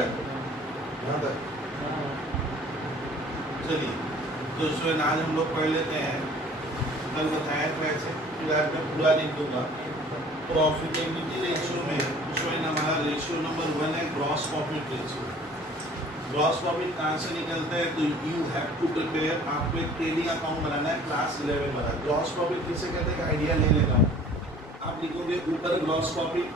रहा है यहाँ तक? चलिए तो इसमें आज हम लोग पढ़ लेते हैं। कल बताया था ऐसे, फिर आज मैं पूरा लिख दूंगा। प्रॉफिटेबिलिटी रेशियो में उसमें हमारा रेशियो नंबर 1 है gross profit ratio. Gross profit कहाँ से निकलता है? तो यू हैव टू प्रिपेयर, आपको एक ट्रेडिंग अकाउंट बनाना है, क्लास 11 बना। ग्रॉस प्रॉफिट किसे कहते हैं? आइडिया ले लेगा। आप लिखोगे ऊपर ग्रॉस प्रॉफिट,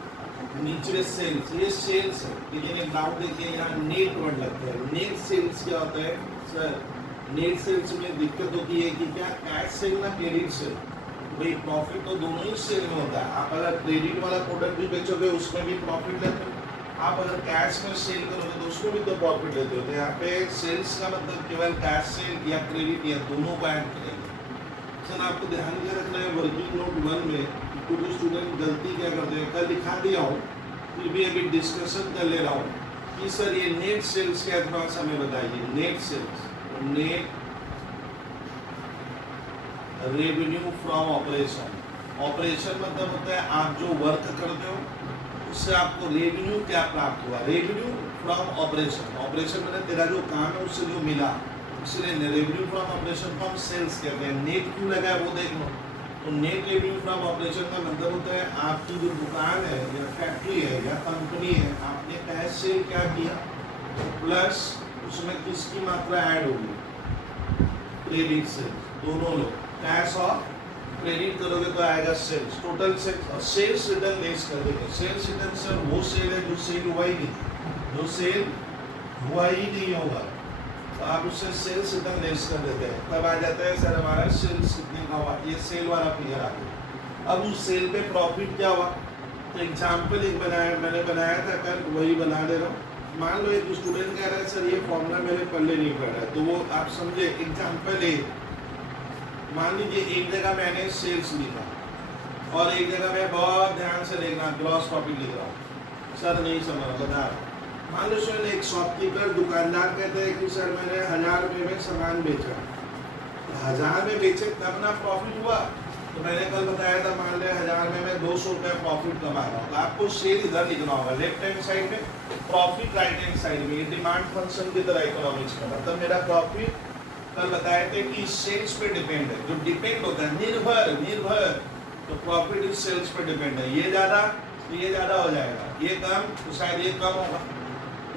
नीचे सेल्स। ये सेल्स है, लेकिन एक डाउट देखिए यहाँ नेट वर्ड लगता है। नेट सेल्स क्या होता है सर? नेट सेल्स में दिक्कत होती है कि क्या कैश सेल ना क्रेडिट सेल? भाई प्रॉफिट तो दोनों ही सेल में होता है। आप अगर क्रेडिट वाला प्रोडक्ट भी बेचोगे उसमें भी प्रॉफिट लेते हो, आप अगर कैश में सेल करोगे तो उसको भी तो प्रॉफिट लेते हो। तो यहाँ पे सेल्स का मतलब केवल कैश सेल या क्रेडिट या दोनों को ऐड करेंगे। सर आपको ध्यान क्या रखना है वर्किंग नोट 1 में, कुछ स्टूडेंट गलती क्या करते हैं, कल दिखा दिया हूँ फिर भी अभी डिस्कशन कर ले रहा हूँ कि सर ये नेट सेल्स क्या, थोड़ा सा हमें बताइए। Net sales, net revenue from operation. Operation मतलब होता है आप जो वर्क करते हो उससे आपको रेवेन्यू क्या प्राप्त हुआ। रेवेन्यू फ्रॉम ऑपरेशन, ऑपरेशन मतलब तेरा जो काम है उससे जो मिला, इसलिए रेवेन्यू फ्रॉम ऑपरेशन को हम सेल्स कहते हैं। नेट क्यों लगा है वो देख लो। तो नेट रेवेन्यू फ्रॉम ऑपरेशन का मतलब होता है आपकी जो दुकान है या फैक्ट्री है या कंपनी है, आपने कैश सेल क्या किया प्लस उसमें किसकी मात्रा ऐड होगी? Credit sales. दोनों लोग कैश और क्रेडिट करोगे तो आएगा सेल्स, टोटल सेल्स। और सेल्स रिटर्न लेस कर देंगे। सेल्स रिटर्न सर वो सेल है जो सेल हुआ ही नहीं, जो सेल हुआ ही नहीं होगा तो आप उससे सेल्स रिटर्न लेस कर देते हैं। तब आ जाता है सर हमारा सेल्स कितने का हुआ, ये सेल वाला फिगर आ गया। अब उस सेल पे प्रॉफिट क्या हुआ? तो एग्जाम्पल एक बनाया, मैंने बनाया था कल, वही बना दे रहा हूँ। मान लो एक स्टूडेंट कह रहा है सर ये फॉर्मूला मेरे पल्ले नहीं पड़ रहा है, तो वो आप समझे एग्जाम्पल ए। मान लीजिए एक जगह मैंने सेल्स लिखा और एक जगह मैं बहुत ध्यान से देखना ग्रॉस प्रॉफिट लिख रहा हूँ। सर नहीं समझ बता रहा। मान लो सर एक शॉपकीपर दुकानदार कहते हैं कि सर मैंने 1000 रुपये में सामान बेचा, तो 1000 में बेचे तब ना प्रॉफिट हुआ। तो मैंने कल बताया था मान लिया 1000 में मैं 200 रुपये प्रॉफिट कमा रहा हूँ, तो आपको सेल इधर लिखना होगा लेफ्ट हैंड साइड में, प्रॉफिट राइट हैंड साइड में। ये डिमांड फंक्शन की तरह इकोनॉमिक्स का मतलब मेरा प्रॉफिट कल बताए थे कि सेल्स पे डिपेंड है। जो डिपेंड होता है निर्भर, तो प्रॉफिट इस सेल्स पे डिपेंड है। ये ज़्यादा तो ये ज़्यादा हो जाएगा, ये कम तो शायद ये कम होगा।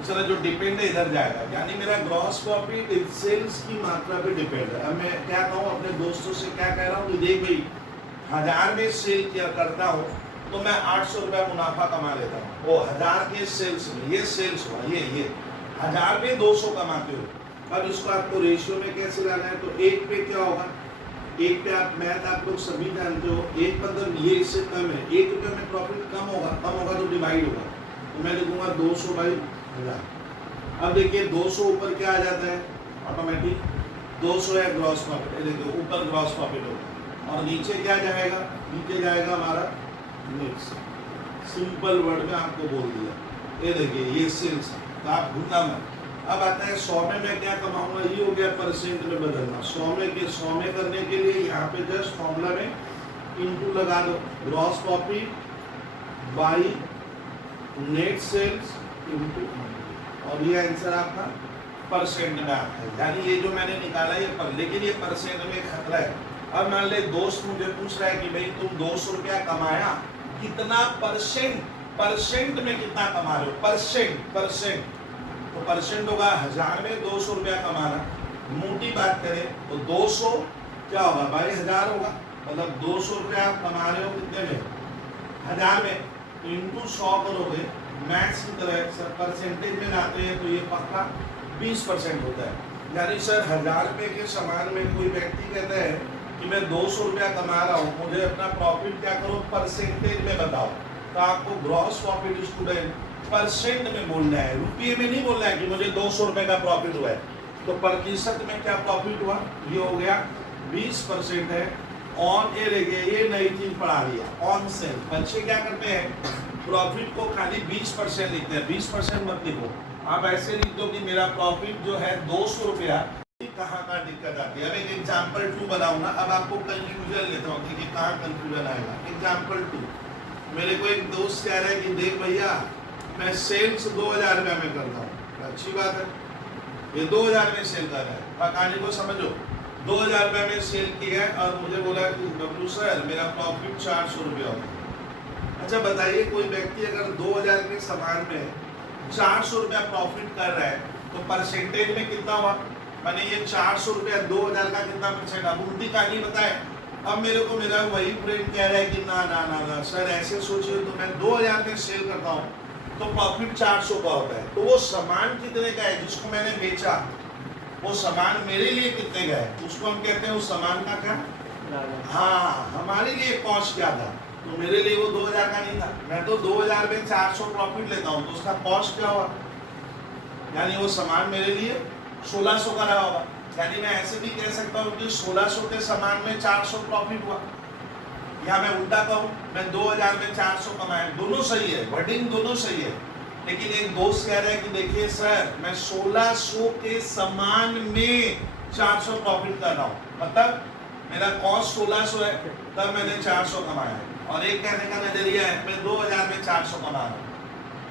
इस तरह जो डिपेंड है इधर जाएगा, यानी मेरा ग्रॉस प्रॉफिट सेल्स की मात्रा पे डिपेंड है। अब मैं क्या कहूँ अपने दोस्तों से, क्या कह रहा हूँ कि देख भाई 1000 में सेल क्या करता हूँ तो मैं 800 रुपया मुनाफा कमा लेता हूँ। वो 1000 के सेल्स में, ये सेल्स हुआ, ये 1000 में 200 कमाते हो। अब इसको आपको रेशियो में कैसे लाना है? तो एक पे क्या होगा? एक पे आप मैथ आप लोग सभी जानते हो, एक मतलब ये इससे कम है, 1 रुपये में प्रॉफिट कम होगा तो डिवाइड होगा। तो मैं लिखूंगा 200 बाई 1000। अब देखिए 200 ऊपर क्या आ जाता है ऑटोमेटिक, 200 है ग्रॉस प्रॉफिट। ये देखिए ऊपर ग्रॉस प्रॉफिट होगा और नीचे क्या जाएगा? नीचे जाएगा हमारा नेट। सिंपल वर्ड में आपको बोल दिया। ये देखिए ये सेल्स है, तो आप भूलना मत। अब आता है 100 में मैं क्या कमाऊंगा, ये हो गया परसेंट में बदलना। 100 में करने के लिए यहाँ पे जस्ट फॉर्मूला में इनटू लगा दो, gross profit by net sales into, और ये आंसर आपका परसेंट में आता है। यानी ये जो मैंने निकाला ये पर, लेकिन ये परसेंट में खतरा है। अब मान ले दोस्त मुझे पूछ रहा है कि भाई तुम 200 रुपया कमाया, कितना परसेंट में कितना कमा रहे हो? परसेंट तो परसेंट होगा 1000 में 200 रुपया कमाना। मोटी बात करें तो 200 क्या होगा भाई 1000 होगा, मतलब 200 रुपया आप कमा रहे हो कितने में? 1000 में। तो इंटू 100 करोगे, मैथ्स की तरह सर परसेंटेज में लाते हैं तो ये पक्का 20% होता है। यानी सर 1000 रुपये के सामान में कोई व्यक्ति कहता है कि मैं 200 रुपया कमा रहा हूँ, मुझे अपना प्रॉफिट क्या करो परसेंटेज में बताओ। तो आपको ग्रॉस प्रॉफिट स्टूडेंट परसेंट में बोलना है, रुपये में नहीं बोलना है कि मुझे 200 रुपये का प्रॉफिट हुआ है। तो प्रतिशत में क्या प्रॉफिट हुआ? ये हो गया 20% है। ऑन ए देखिए ये नई चीज पढ़ा दिया, ऑन सेल। बच्चे क्या करते हैं प्रॉफिट को खाली 20% लिखते हैं, 20% मत लिखो। आप ऐसे लिख दो कि मेरा प्रॉफिट जो है 200 रुपया। कहाँ कहाँ दिक्कत आती है? अब एक एग्जाम्पल 2 बनाऊँ ना, अब आपको कंफ्यूजन लेता हूँ कि कहाँ कंफ्यूजन आएगा। एग्जाम्पल 2, मेरे को एक दोस्त कह रहा है कि देख भैया मैं सेल्स 2000 रुपये में करता हूँ, अच्छी बात है, ये 2000 में सेल कर रहा है। और कहानी को समझो, 2000 रुपये में सेल किया है और मुझे बोला कि बबलू सर मेरा प्रॉफिट 400 रुपये होगा। अच्छा बताइए, कोई व्यक्ति अगर 2000 के सामान में 400 रुपया प्रॉफिट कर रहा है तो परसेंटेज में कितना हुआ? मैंने ये 400 रुपया 2000 का कितना परसेंट? अब उल्टी कहानी बताए। अब मेरे को मेरा वही फ्रेंड कह रहा है कि ना ना ना ना सर ऐसे सोचिए, तो मैं 2000 में सेल करता हूँ तो प्रॉफिट 400 का होता है, तो वो सामान कितने का है जिसको मैंने बेचा, वो सामान मेरे लिए कितने का है, उसको हम कहते हैं उस सामान का क्या? हाँ, हमारे लिए कॉस्ट क्या था, तो मेरे लिए वो 2000 का नहीं था। मैं तो 2000 में 400 प्रॉफिट लेता हूँ, तो उसका कॉस्ट क्या हुआ? यानी वो सामान मेरे लिए 1600 का रहा होगा। यानी मैं ऐसे भी कह सकता हूँ कि 1600 के सामान में 400 प्रॉफिट हुआ, या मैं उल्टा कहूँ, मैं 2000 में 400 कमाया, दोनों सही है, वर्डिंग दोनों सही है। लेकिन एक दोस्त कह रहा है कि देखिए सर मैं 1600 के सामान में 400 प्रॉफिट कर रहा हूँ, मतलब मेरा कॉस्ट 1600 है तब मैंने 400 कमाया। और एक कहने का नजरिया है मैं 2000 में 400 कमा रहा हूँ।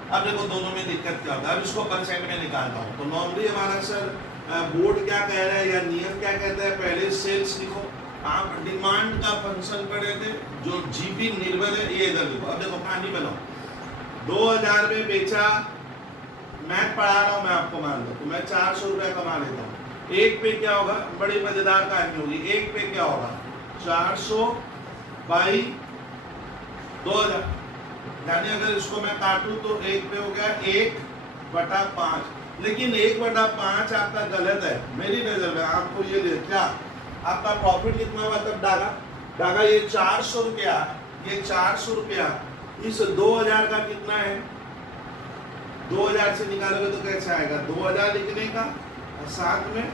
अब देखो दोनों में दिक्कत क्या होता है, अब इसको परसेंट में निकालता हूँ। तो नॉर्मली हमारा सर बोर्ड क्या कह रहा है या नियम क्या कहता है, पहले सेल्स लिखो। आप डिमांड का फंक्शन पढ़े थे, जो जीपी निर्भर है ये इधर लिखो। अब देखो कहानी बनाओ, 2000 में बेचा, मैं पढ़ा रहा हूँ, मैं आपको मान लो तो मैं 400 रुपया कमा लेता हूँ। एक पे क्या होगा, बड़ी मजेदार कहानी होगी। एक पे क्या होगा, 400 बाई 2000, यानी अगर इसको मैं काटूं तो एक पे हो गया 1/5। लेकिन 1/5 आपका गलत है मेरी नजर में। आपको ये क्या आपका प्रॉफिट कितना हुआ तब डागा ये 400 रुपया, ये 400 रुपया इस 2000 का कितना है, 2000 से निकालोगे तो कैसे आएगा, 2000 लिखने का और साथ में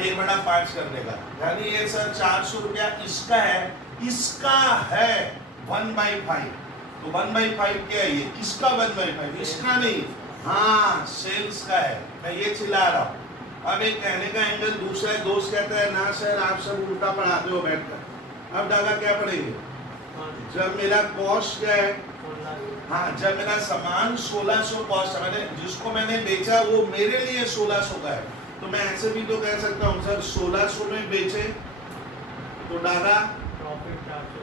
1/5 करने का। यानी ये सर 400 रुपया इसका है 1/5। तो 1/5 क्या है, ये किसका 1/5? इसका नहीं, हाँ सेल्स का है। मैं ये चिल्ला रहा हूँ। अब एक कहने का एंगल दूसरा है, दोस्त कहता है ना सर आप सब उल्टा पढ़ाते हो बैठकर। अब डागा क्या पढ़ेंगे, जब मेरा कॉस्ट क्या है, हाँ जब मेरा सामान 1600 कॉस्ट है, मैंने जिसको मैंने बेचा वो मेरे लिए 1600 का है, तो मैं ऐसे भी तो कह सकता हूँ सर 1600 में बेचे तो डागा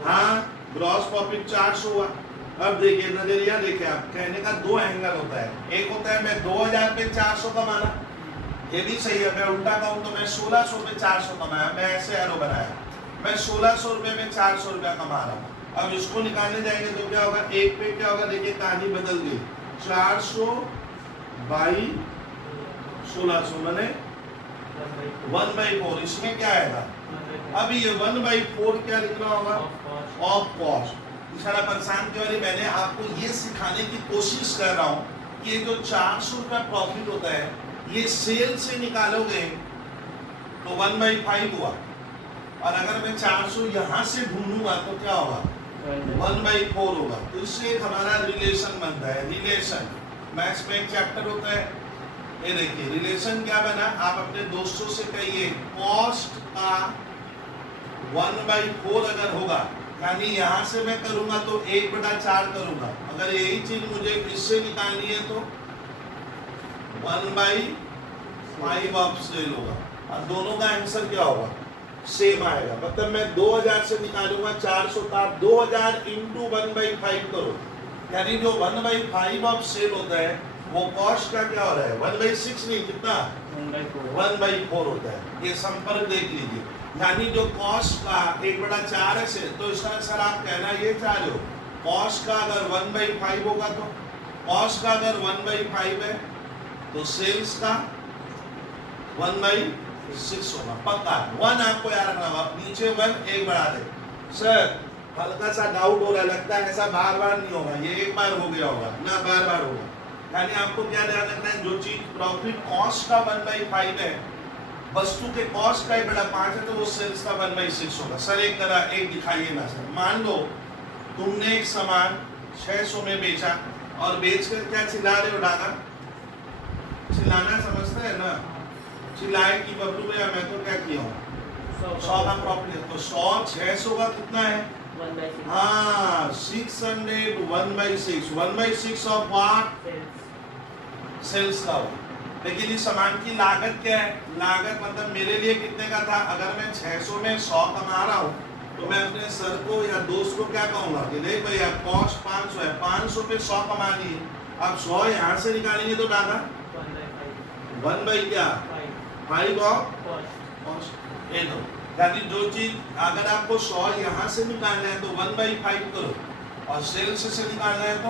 हाँ ग्रॉस प्रॉफिट 400 हुआ। अब देखिए नजरिया देखिए, आप कहने का दो एंगल होता है। एक होता है मैं 2000 पे 400 कमाना, ये भी सही है। मैं उल्टा कहूँ तो मैं 1600 पे 400 कमाया, मैं ऐसे एरो बनाया, मैं 1600 रुपये में 400 रुपया कमा रहा हूँ। अब इसको निकालने जाएंगे तो क्या होगा, एक पे क्या होगा, देखिए कहानी बदल गई, 400 बाई 1600 मैंने 1/4। इसमें क्या आएगा, अभी ये 1/4 क्या लिखना होगा, ऑफ कॉस्ट। इशारा परेशान की वाली, मैंने आपको ये सिखाने की कोशिश कर रहा हूँ कि जो 400 रुपया प्रॉफिट होता है ये सेल से निकालोगे तो 1/5 हुआ, और अगर मैं 400 यहाँ से ढूंढूंगा तो क्या होगा, 1/4 होगा। तो इससे एक हमारा रिलेशन बनता है। रिलेशन मैथ्स में एक चैप्टर होता है, ये देखिए रिलेशन क्या बना, आप अपने दोस्तों से कहिए कॉस्ट का 1/4 अगर होगा, यानी यहाँ से मैं करूंगा तो 1/4 करूंगा। अगर यही चीज मुझे इससे निकालनी है तो 1/5 ऑफ सेल होगा, और दोनों का आंसर क्या होगा, सेम आएगा। मतलब मैं 2000 से निकालूंगा 400 का, 2000 इंटू 1/5 करो, यानी जो 1/5 ऑफ सेल होता है वो कॉस्ट का क्या हो रहा है, 1/6 नहीं, कितना 1/4 होता है। ये संपर्क देख लीजिए, यानी जो कॉस्ट का 1/4 है से, तो इसका सर आप कहना ये चाह रहे हो कॉस्ट का अगर 1/5 होगा तो कॉस्ट का अगर 1/5 है तो सेल्स का 1/6 होगा। पक्का 1 आपको याद रखना होगा, नीचे 1 एक बढ़ा दे। सर हल्का सा डाउट हो रहा है, लगता है ऐसा बार बार नहीं होगा, ये एक बार हो गया होगा ना, बार बार होगा। यानी आपको क्या ध्यान रखना है, जो चीज प्रॉफिट कॉस्ट का 1/5 है, वस्तु के कॉस्ट का 1/5 है, तो वो सेल्स का 1/6 होगा। सर एक तरह एक दिखाइए ना सर, मान लो तुमने एक सामान 600 में बेचा और बेच कर क्या चिल्ला रहे हो, डागा चिल्लाना समझते हैं ना, चिल्लाए कि बबलू भैया मैं तो क्या किया हूँ 100 का प्रॉफिट है, तो 100 600 का कितना है 1/6 हाँ 600 1/6 1/6 ऑफ व्हाट sales सेल्स का हो। लेकिन इस सामान की लागत क्या है? लागत मतलब मेरे लिए कितने का था? अगर मैं 600 में 100 कमा रहा हूँ तो मैं अपने सर को या दोस्त को क्या कहूँगा कि देख भैया कॉस्ट 500 है, 500 पे 100 कमा लिए। अब 100 यहाँ से निकालेंगे तो डाटा 1/5 1 बाई क्या 5 ऑफ cost कॉस्ट ये दो। यानी जो चीज अगर आपको 100 यहाँ से निकालना है तो 1/5 करो और सेल्स से निकालना है तो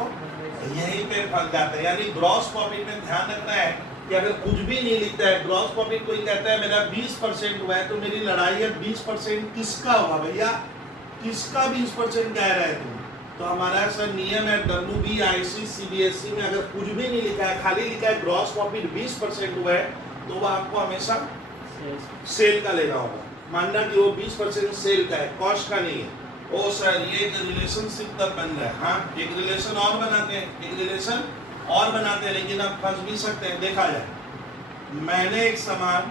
यहीं पे फंस जाता है। यानी ग्रॉस प्रॉफिट में ध्यान रखना है कि अगर कुछ भी नहीं लिखता है ग्रॉस प्रॉफिट, कोई कहता है मेरा 20% हुआ है तो मेरी लड़ाई है 20% किसका हुआ भैया, किसका 20% कह रहे हैं तुम? तो हमारा सर नियम है WBIC CBSE में अगर कुछ भी नहीं लिखा है, खाली लिखा है ग्रॉस प्रॉफिट 20% हुआ है तो वो आपको हमेशा sales सेल का लेना होगा। मानना कि वो 20% सेल का है, कॉस्ट का नहीं है। ओ सर ये एक रिलेशनशिप तब बन रहा है। हाँ एक रिलेशन और बनाते हैं, एक रिलेशन और बनाते हैं, लेकिन अब फंस भी सकते हैं। देखा जाए मैंने एक सामान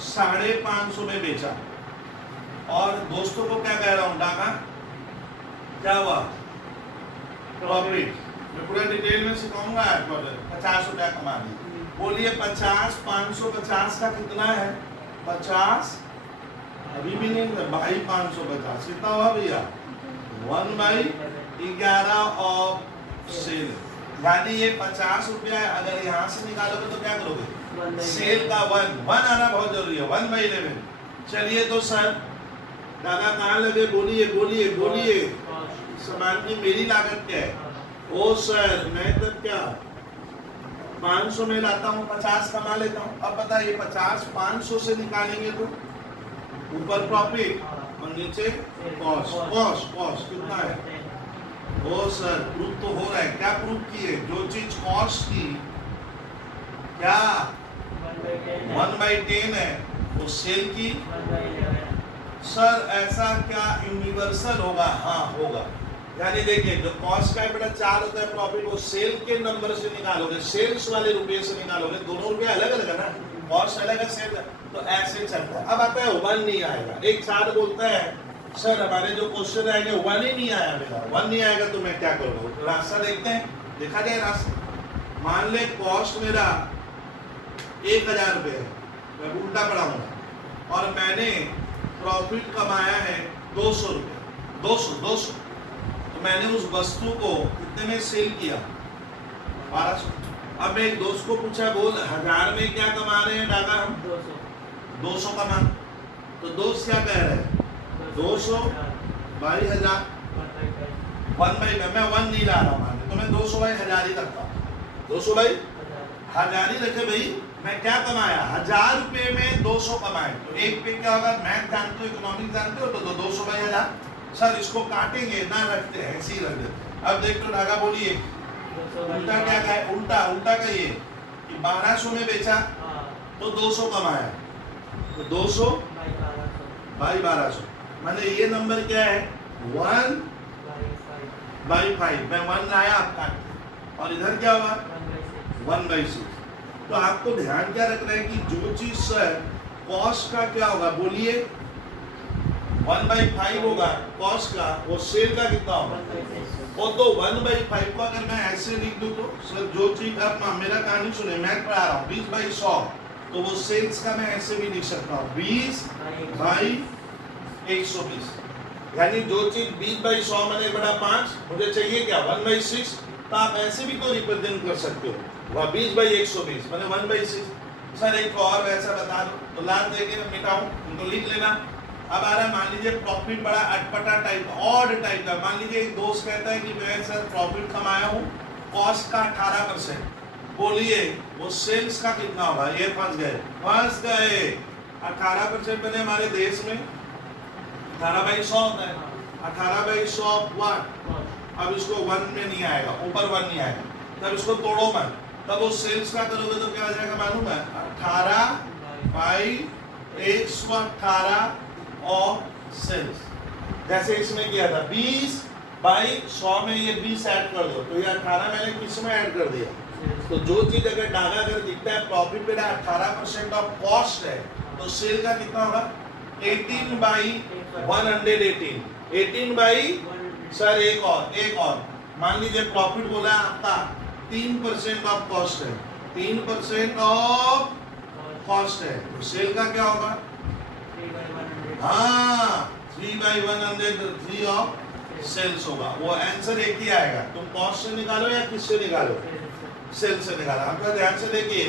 550 में बेचा और दोस्तों को क्या कह रहा हूँ डाका क्या हुआ प्रॉफिट। मैं पूरा डिटेल में सिखाऊंगा आपको। 50 रुपया कमा दी। बोलिए 50 550 का कितना है? 50 अभी भी नहीं है भाई 550 कितना हुआ भैया 1/11 ऑफ सेल। यानी ये 50 रुपया है, अगर यहाँ से निकालोगे तो क्या करोगे? सेल का 1 आना बहुत जरूरी है 1/11। चलिए तो सर दादा कहाँ लगे? बोलिए बोलिए बोलिए cost सामान की मेरी लागत क्या है? ओ सर मैं तब क्या 500 में लाता हूँ 50 कमा लेता हूँ। अब बताइए 50 500 से निकालेंगे तो ऊपर प्रॉफिट और नीचे कॉस्ट। कॉस्ट कॉस्ट कितना है? ओ सर प्रूफ तो हो रहा है। क्या प्रूफ किए? जो चीज कॉस्ट की क्या 1/10 है वो सेल की 1/11 सर ऐसा क्या यूनिवर्सल होगा? हाँ होगा। यानी देखिए जो कॉस्ट का बेटा 4 होता है प्रॉफिट, वो सेल के नंबर से निकालोगे, सेल्स वाले रुपये से निकालोगे। दोनों रुपये अलग अलग है ना, कॉस्ट अलग है सेल, तो ऐसे चलता है। अब आता है 1 नहीं आएगा। एक छात्र बोलता है सर हमारे जो क्वेश्चन आएंगे 1 ही नहीं आया मेरा, 1 नहीं आएगा तो मैं क्या करूँगा? रास्ता देखते हैं, देखा जाए रास्ता। मान ले कॉस्ट मेरा 1000 रुपये है, मैं उल्टा पढ़ाऊंगा, और मैंने प्रॉफिट कमाया है 200 रुपये 200 तो मैंने उस वस्तु को कितने में सेल किया? 1200। अब मैं एक दोस्त को पूछा बोल 1000 में क्या कमा रहे हैं दादा? हम 200 कमा। तो दोस्त क्या कह रहे हैं? 200 बाई 1000 1/10 मैं 1 नहीं ला रहा हूँ तो मैं 200 बाई 1000 ही रखता हूँ। 200 बाई 1000 ही रखे भाई। मैं क्या कमाया? 1000 रुपये में 200 कमाए। तो एक पे क्या होगा? मैथ जानते हो, इकोनॉमिक्स जानते हो, तो 200 बाई 1000। सर इसको काटेंगे ना, रखते हैं ऐसे ही रख देते। अब देख लो धागा बोलिए उल्टा क्या है? उल्टा उल्टा का ये कि 1200 में बेचा तो 200 कमाया, तो 200 बाई 1200 माने ये नंबर क्या है? 1/5। मैं 1 लाया आप काट, और इधर क्या हुआ? 1/6। तो आपको ध्यान क्या रखना है कि जो चीज सर कॉस्ट का क्या होगा? बोलिए 1/5 होगा कॉस्ट का, वो सेल का कितना होगा? वो तो 1/5 को अगर मैं ऐसे लिख दूं तो सर जो चीज आप मेरा कहानी सुने, मैं पढ़ा रहा हूँ 20/100 तो वो सेल्स का मैं ऐसे भी लिख सकता हूँ 20/120। यानी जो चीज 20/100 मैंने बड़ा 5 मुझे चाहिए क्या? 1/6। तो आप ऐसे भी तो रिप्रेजेंट कर सकते हो, वह 20/120 मैंने 1/6। सर एक और वैसा बता दो तो लाभ देके मैं मिटाऊं, उनको लिख लेना। अब आ रहा है मान लीजिए प्रॉफिट बड़ा अटपटा टाइप ऑड टाइप का। मान लीजिए एक दोस्त कहता है कि मैं सर प्रॉफिट कमाया हूँ कॉस्ट का 18%। बोलिए वो सेल्स का कितना होगा? ये फंस गए 18% बने हमारे देश में 18/100 होता है। 18/100 व्हाट? अब इसको 1 में नहीं आएगा, ऊपर 1 नहीं आएगा, तब इसको तोड़ो मत, तब वो सेल्स का करोगे तो क्या आ जाएगा मालूम है? 18/118 ऑफ सेल्स। जैसे इसमें किया था 20/100 में ये 20 ऐड कर दो तो ये 18 मैंने किस में ऐड कर दिया? तो जो चीज अगर डागा अगर दिखता है प्रॉफिट मेरा 18% ऑफ कॉस्ट है तो सेल का कितना होगा? 18/118। 18 बाई 100. सर एक और मान लीजिए प्रॉफिट बोला है आपका 3% ऑफ कॉस्ट है, 3% ऑफ कॉस्ट है, तो सेल का क्या होगा? 3 by 100. हाँ 3/100 3 ऑफ सेल्स होगा। वो आंसर एक ही आएगा, तुम कॉस्ट से निकालो या किससे निकालो? सेल से निकाला। आपका ध्यान से देखिए,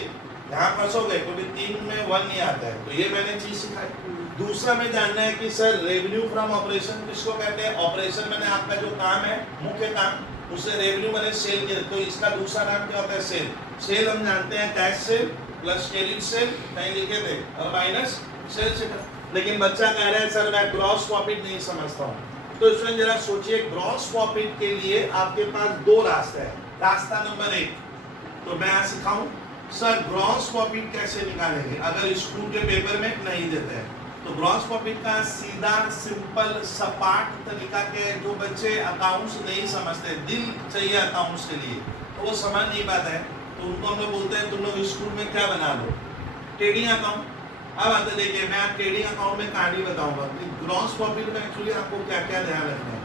यहाँ फंसोगे क्योंकि 3 में 1 नहीं आता है, तो ये मैंने चीज सिखाई। दूसरा में जानना है कि सर रेवेन्यू फ्रॉम ऑपरेशन किसको कहते हैं? ऑपरेशन मैंने आपका जो काम है, मुख्य काम, उससे रेवेन्यू मैंने सेल किया, तो इसका दूसरा नाम क्या होता है? सेल। सेल हम जानते हैं cash cell plus credit sale कहीं लिखे थे, और माइनस सेल से। लेकिन बच्चा कह रहा है सर मैं ग्रॉस प्रॉफिट नहीं समझता हूँ, तो इसमें जरा सोचिए, ग्रॉस प्रॉफिट के लिए आपके पास 2 रास्ते हैं। रास्ता नंबर 1 तो मैं यहाँ सिखाऊं सर ग्रॉस प्रॉफिट कैसे निकालेंगे अगर स्कूल के पेपर में नहीं देते हैं। तो ग्रॉस प्रॉफिट का सीधा सिंपल सपाट तरीका के जो बच्चे अकाउंट्स नहीं समझते, दिल चाहिए अकाउंट्स के लिए तो वो समझ नहीं पाता है, तो उनको हम लोग बोलते हैं तुम लोग स्कूल में क्या बना लो? Trading account. अब आते देखिए, मैं आप ट्रेडिंग अकाउंट में कहानी बताऊंगा कि ग्रॉस प्रॉफिट में एक्चुअली आपको क्या क्या ध्यान रखना है।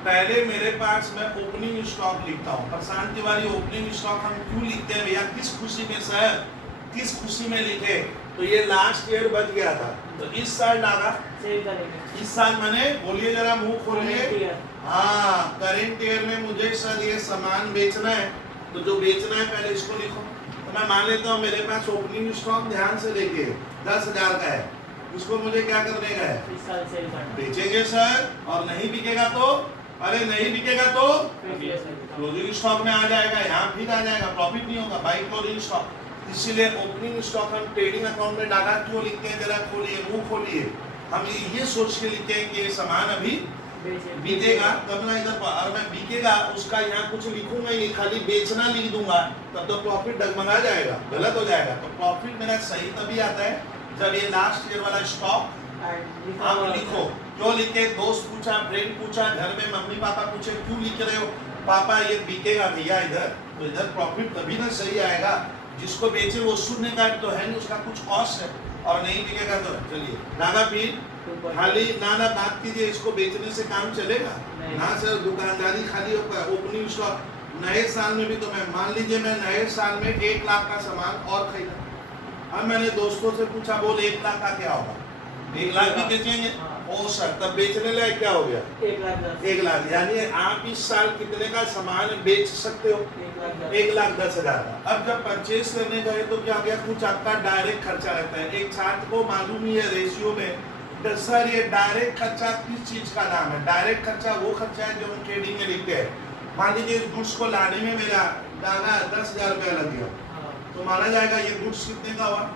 पहले मेरे पास मैं ओपनिंग स्टॉक लिखता हूँ। प्रशांत तिवारी ओपनिंग स्टॉक हम क्यों लिखते हैं भैया? किस खुशी में सर, किस खुशी में लिखे? तो ये लास्ट ईयर बच गया था, तो इस साल डाला, सेल करेंगे। इस साल मैंने, बोलिए जरा मुंह खोलिए। Current year. हाँ करेंट ईयर में मुझे सर ये सामान बेचना है, तो जो बेचना है पहले इसको लिखो। तो मैं मान लेता हूँ मेरे पास ओपनिंग स्टॉक, ध्यान से देखिए, 10,000 का है, इसको मुझे क्या करने का है? इस साल सेल करना। बेचेंगे सर, और नहीं बिकेगा तो, अरे नहीं बिकेगा तो फिर ये सेल करना। क्लोजिंग स्टॉक में आ जाएगा, यहाँ फिर आ जाएगा, प्रॉफिट नहीं होगा बाई क्लोजिंग स्टॉक। इसीलिए ओपनिंग स्टॉक हम ट्रेडिंग अकाउंट में डाला क्यों लिखते हैं? जरा खोलिए, मुंह खोलिए। हम ये सोच के लिखते हैं कि ये सामान अभी बिकेगा, तब ना इधर, और मैं बिकेगा उसका यहाँ कुछ लिखूंगा ही, खाली बेचना लिख दूंगा, तब तो प्रॉफिट डगमगा जाएगा, गलत हो जाएगा। तो प्रॉफिट मेरा सही तभी आता है जब ये लास्ट ईयर वाला स्टॉक आप लिखो। क्यों लिखे? दोस्त पूछा, फ्रेंड पूछा, घर में मम्मी पापा पूछे क्यों लिख रहे हो? पापा ये बिकेगा भैया इधर, तो इधर प्रॉफिट तभी ना सही आएगा। जिसको बेचे वो शून्य का तो है नहीं, उसका कुछ कॉस्ट है, और नहीं बिकेगा तो चलिए नागा फिर खाली ना बात कीजिए, इसको बेचने से काम चलेगा ना सर? दुकानदारी खाली ओपनिंग स्टॉक। नए साल में भी तो मैं, मान लीजिए मैं नए साल में 1 लाख का सामान और खरीदा, अब मैंने दोस्तों से पूछा बोल 1 लाख का क्या होगा? 1 लाख भी बेचेंगे? ओ सर तब बेचने लायक क्या हो गया? 1 लाख। यानी आप इस साल कितने का सामान बेच सकते हो? 1,10,000 का। अब जब परचेज करने गए तो क्या गया? कुछ आपका डायरेक्ट खर्चा रहता है। एक छात्र को मालूम ही है रेशियो में, तो सर ये डायरेक्ट खर्चा किस चीज का नाम है? डायरेक्ट खर्चा वो खर्चा है जो हम ट्रेडिंग में लिखते हैं। मान लीजिए इस गुड्स को लाने में मेरा डाला 10,000 रुपया लग गया, तो माना जाएगा ये गुड्स कितने का हुआ?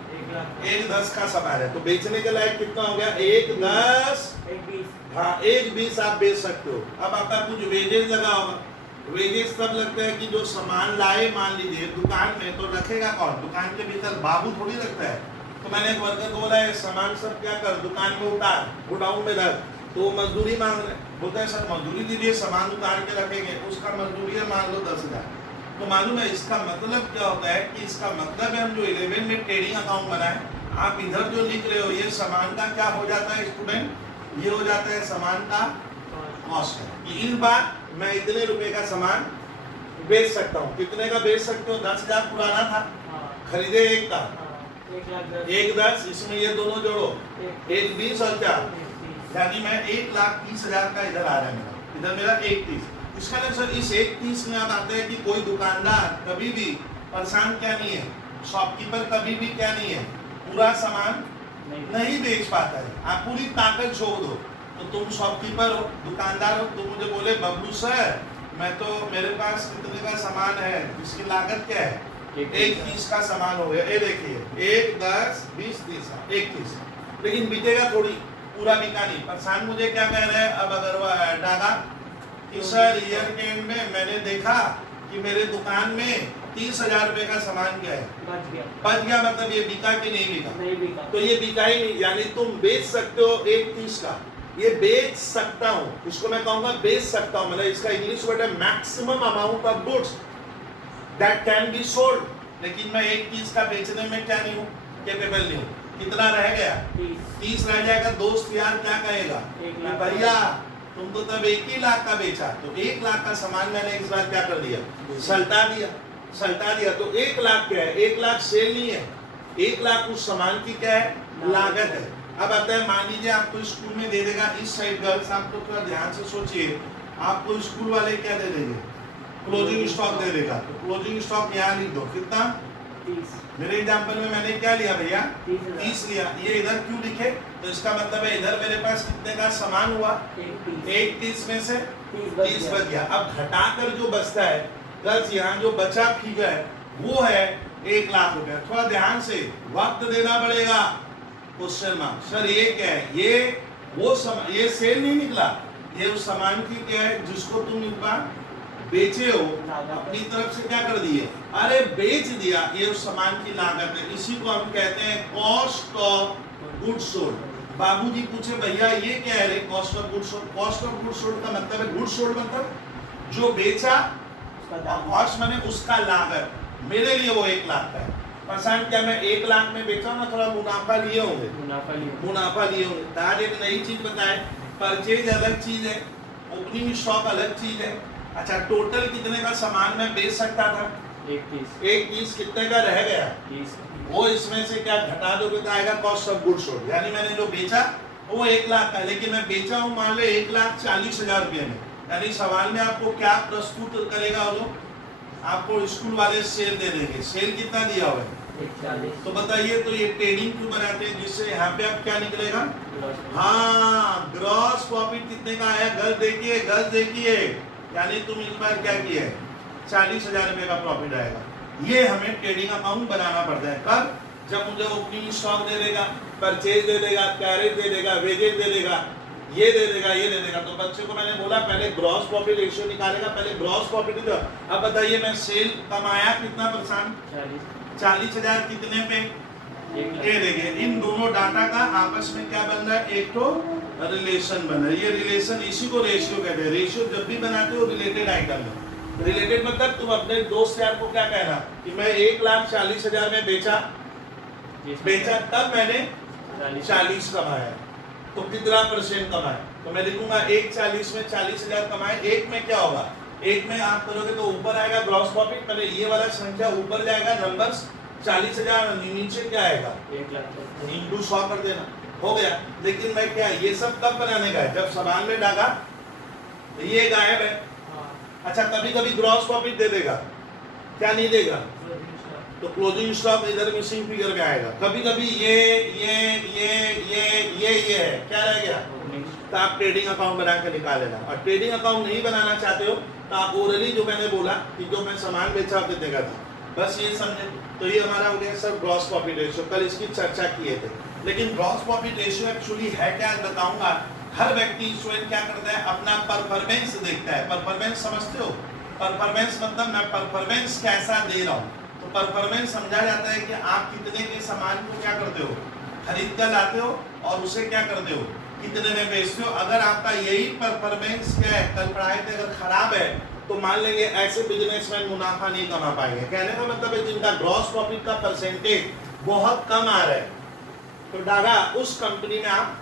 1,10 का सामान है, तो बेचने के लायक कितना हो गया? 1,10, 1,20। हाँ 1,20 आप बेच सकते हो। अब आपका कुछ वेजेस लगा होगा, वेजेस तब लगता है कि जो सामान लाए, मान लीजिए दुकान में, तो रखेगा कौन? दुकान के भीतर बाबू थोड़ी रखता है। तो मैंने एक वर्कर को बोला है सामान सब क्या कर, दुकान में उतार, गोडाउन में रख, तो मजदूरी मांग रहे, बोलता है सर मजदूरी दीजिए, सामान उतार के रखेंगे, उसका मजदूरी है मान लो 10,000। तो मालूम है इसका मतलब क्या होता है? कि इसका मतलब है हम जो 11 में ट्रेडिंग अकाउंट बनाए, आप इधर जो लिख रहे हो ये सामान का क्या हो जाता है स्टूडेंट? ये हो जाता है सामान का कॉस्ट है। कि इस बार मैं इतने रुपए का सामान बेच सकता हूँ। कितने का बेच सकते हो? 10,000 पुराना था, खरीदे 1 का, 1,10, इसमें ये दोनों जोड़ो, 1,20 और 4, यानी मैं 1,30,000 का इधर आ रहा है मेरा, इधर मेरा 1,30। इसका मतलब सर इस 1,30 में आप आते हैं कि कोई दुकानदार कभी भी परेशान क्या नहीं है, शॉपकीपर कभी भी क्या नहीं है, पूरा सामान नहीं बेच पाता है। आप पूरी ताकत छोड़ दो, तो तुम शॉपकीपर हो, दुकानदार हो, तुम मुझे बोले बबलू सर मैं तो, मेरे पास कितने का सामान है जिसकी लागत क्या है? 1,30 का सामान हो गया। ये देखिए 1, 10, 20, 30, 1,30, लेकिन बिकेगा थोड़ी, पूरा बिका नहीं। परेशान मुझे क्या कह रहे हैं? अब अगर वह डागा कि सर ईयर के एंड में मैंने देखा कि मेरे दुकान में 30,000 रुपए का सामान क्या है? बच गया, मतलब ये बिका कि नहीं बिका? नहीं बिका। तो ये बिका ही नहीं, यानी तुम बेच सकते हो 1,30 का, ये बेच सकता हूँ, इसको मैं कहूंगा बेच सकता हूँ, मतलब इसका इंग्लिश वर्ड है maximum amount of goods that can be sold. लेकिन मैं 1,30 का बेचने में क्या नहीं हूँ? कैपेबल नहीं हूँ। कितना रह गया? 30 रह जाएगा। दोस्त यार क्या कहेगा? 1 लाख। भैया तुम तो तब 1 ही लाख का बेचा, तो 1 लाख का सामान मैंने इस बार क्या कर दिया, सल्टा दिया। तो 1 लाख क्या है, 1 लाख सेल नहीं है, 1 लाख उस सामान की क्या है, लागत है। अब आता है, मान लीजिए आपको स्कूल में दे देगा, इस साइड गर्ल्स आपको थोड़ा ध्यान से सोचिए, आपको स्कूल वाले क्या दे देंगे, क्लोजिंग स्टॉक दे देगा। तो क्लोजिंग स्टॉक यहाँ लिख दो, कितना, 30 मेरे एग्जांपल में मैंने क्या लिया भैया, 30,000 30 लिया। ये इधर क्यों लिखे, तो इसका मतलब है इधर मेरे पास कितने का सामान हुआ, 1 30 में से 30 बच गया। अब घटाकर जो बचता है गर्ल्स, यहाँ जो बचा फिगर है वो है 1 लाख रुपया। थोड़ा ध्यान से वक्त देना पड़ेगा। क्वेश्चन मार्क, सर ये क्या है, ये वो ये सेल नहीं निकला, ये उस सामान की क्या है जिसको तुम एक बार बेचे हो, अपनी तरफ से क्या कर दिए, अरे बेच दिया, ये उस सामान की लागत है। इसी को हम कहते हैं कॉस्ट ऑफ गुड्स सोल्ड। बाबूजी पूछे भैया ये क्या है रे, cost of goods sold. Cost of goods sold का मतलब है, गुड्स सोल्ड मतलब जो बेचा, कॉस्ट माने उसका लागत। मेरे लिए वो 1 लाख का है। परसेंट क्या मैं 1 लाख में बेचा ना, थोड़ा मुनाफा लिए होंगे, मुनाफा लिए होंगे। ताज एक नई चीज बताए, परचेज अलग चीज है, ओपनिंग स्टॉक अलग चीज है। अच्छा, टोटल कितने का सामान मैं बेच सकता था, 1 30 कितने का रह गया, 30 वो इसमें से क्या घटा दोगे तो आएगा कॉस्ट ऑफ गुड्स सोल्ड। यानी मैंने जो बेचा वो 1 लाख का है, लेकिन मैं बेचा हूँ मान लो 1,40,000 रुपये में। यानी सवाल में आपको क्या प्रस्तुत करेगा, वो आपको स्कूल वाले सेल दे देंगे। सेल कितना दिया हुआ है, 140 तो बताइए, तो ये ट्रेडिंग क्यों बनाते हैं, जिससे यहाँ पे अब क्या निकलेगा, हाँ ग्रॉस प्रॉफिट कितने का आया, गज देखिए, यानी तुम इस बार क्या किया है, 40,000 रुपये का प्रॉफिट आएगा। ये हमें ट्रेडिंग अकाउंट बनाना पड़ता है। कब, जब मुझे ओपनिंग स्टॉक दे देगा, परचेज दे देगा, कैरेज दे देगा, वेजेज दे देगा, ये दे देगा। तो बच्चे को मैंने बोला पहले ग्रॉस प्रॉफिट रेशियो निकालेगा, पहले ग्रॉस प्रॉफिट ही। अब बताइए मैं सेल कमाया कितना परसेंट, 40,000 कितने पे, ये देखिए इन दोनों डाटा का आपस में क्या बन रहा है, एक तो रिलेशन बन रहा है। ये रिलेशन, इसी को रेशियो कहते हैं। रेशियो जब भी बनाते हो रिलेटेड आइटम में, रिलेटेड मतलब तुम अपने दोस्त यार को क्या कहना कि मैं 1,40,000 में बेचा, तब मैंने 40 कमाया, तो कितना परसेंट कमाए, तो मैं लिखूंगा 1,40 में 40,000 कमाए। एक में क्या होगा, एक में आप करोगे तो ऊपर आएगा ग्रॉस प्रॉफिट, पहले ये वाला संख्या ऊपर जाएगा, नंबर्स 40,000, नीचे क्या आएगा, 1 लाख इंटू 100 कर देना, हो गया। लेकिन मैं क्या, ये सब कब बनाने का है, जब सामान में डाला तो ये गायब है। अच्छा, कभी कभी ग्रॉस प्रॉफिट दे देगा, क्या नहीं देगा, तो क्लोजिंग स्टॉक इधर मिसिंग फिगर में आएगा। कभी कभी ये है, क्या रह गया, तो आप ट्रेडिंग अकाउंट बना के निकाल लेना। और ट्रेडिंग अकाउंट नहीं बनाना चाहते हो तो आप ओरली जो मैंने बोला कि जो मैं सामान बेचा कितने का था, बस ये समझे। तो ये हमारा हो गया सर ग्रॉस प्रॉफिट रेशियो, कल इसकी चर्चा किए थे। लेकिन ग्रॉस प्रॉफिट रेशियो एक्चुअली है क्या, बताऊंगा। हर व्यक्ति स्टूडेंट क्या करता है, अपना परफॉर्मेंस देखता है। परफॉर्मेंस समझते हो, परफॉर्मेंस मतलब मैं परफॉर्मेंस कैसा दे रहा हूँ। तो परफॉर्मेंस समझा जाता है कि आप कितने के सामान को क्या करते हो, खरीद कर लाते हो और उसे क्या करते हो, कितने में बेचते हो। अगर आपका यही परफॉर्मेंस क्या है, कल पढ़ाई थे, अगर खराब है तो मान लेंगे ऐसे बिजनेसमैन मुनाफा नहीं कमा पाएंगे। कहने का मतलब है जिनका ग्रॉस प्रॉफिट का परसेंटेज बहुत कम आ रहा है, तो डागा उस कंपनी में आप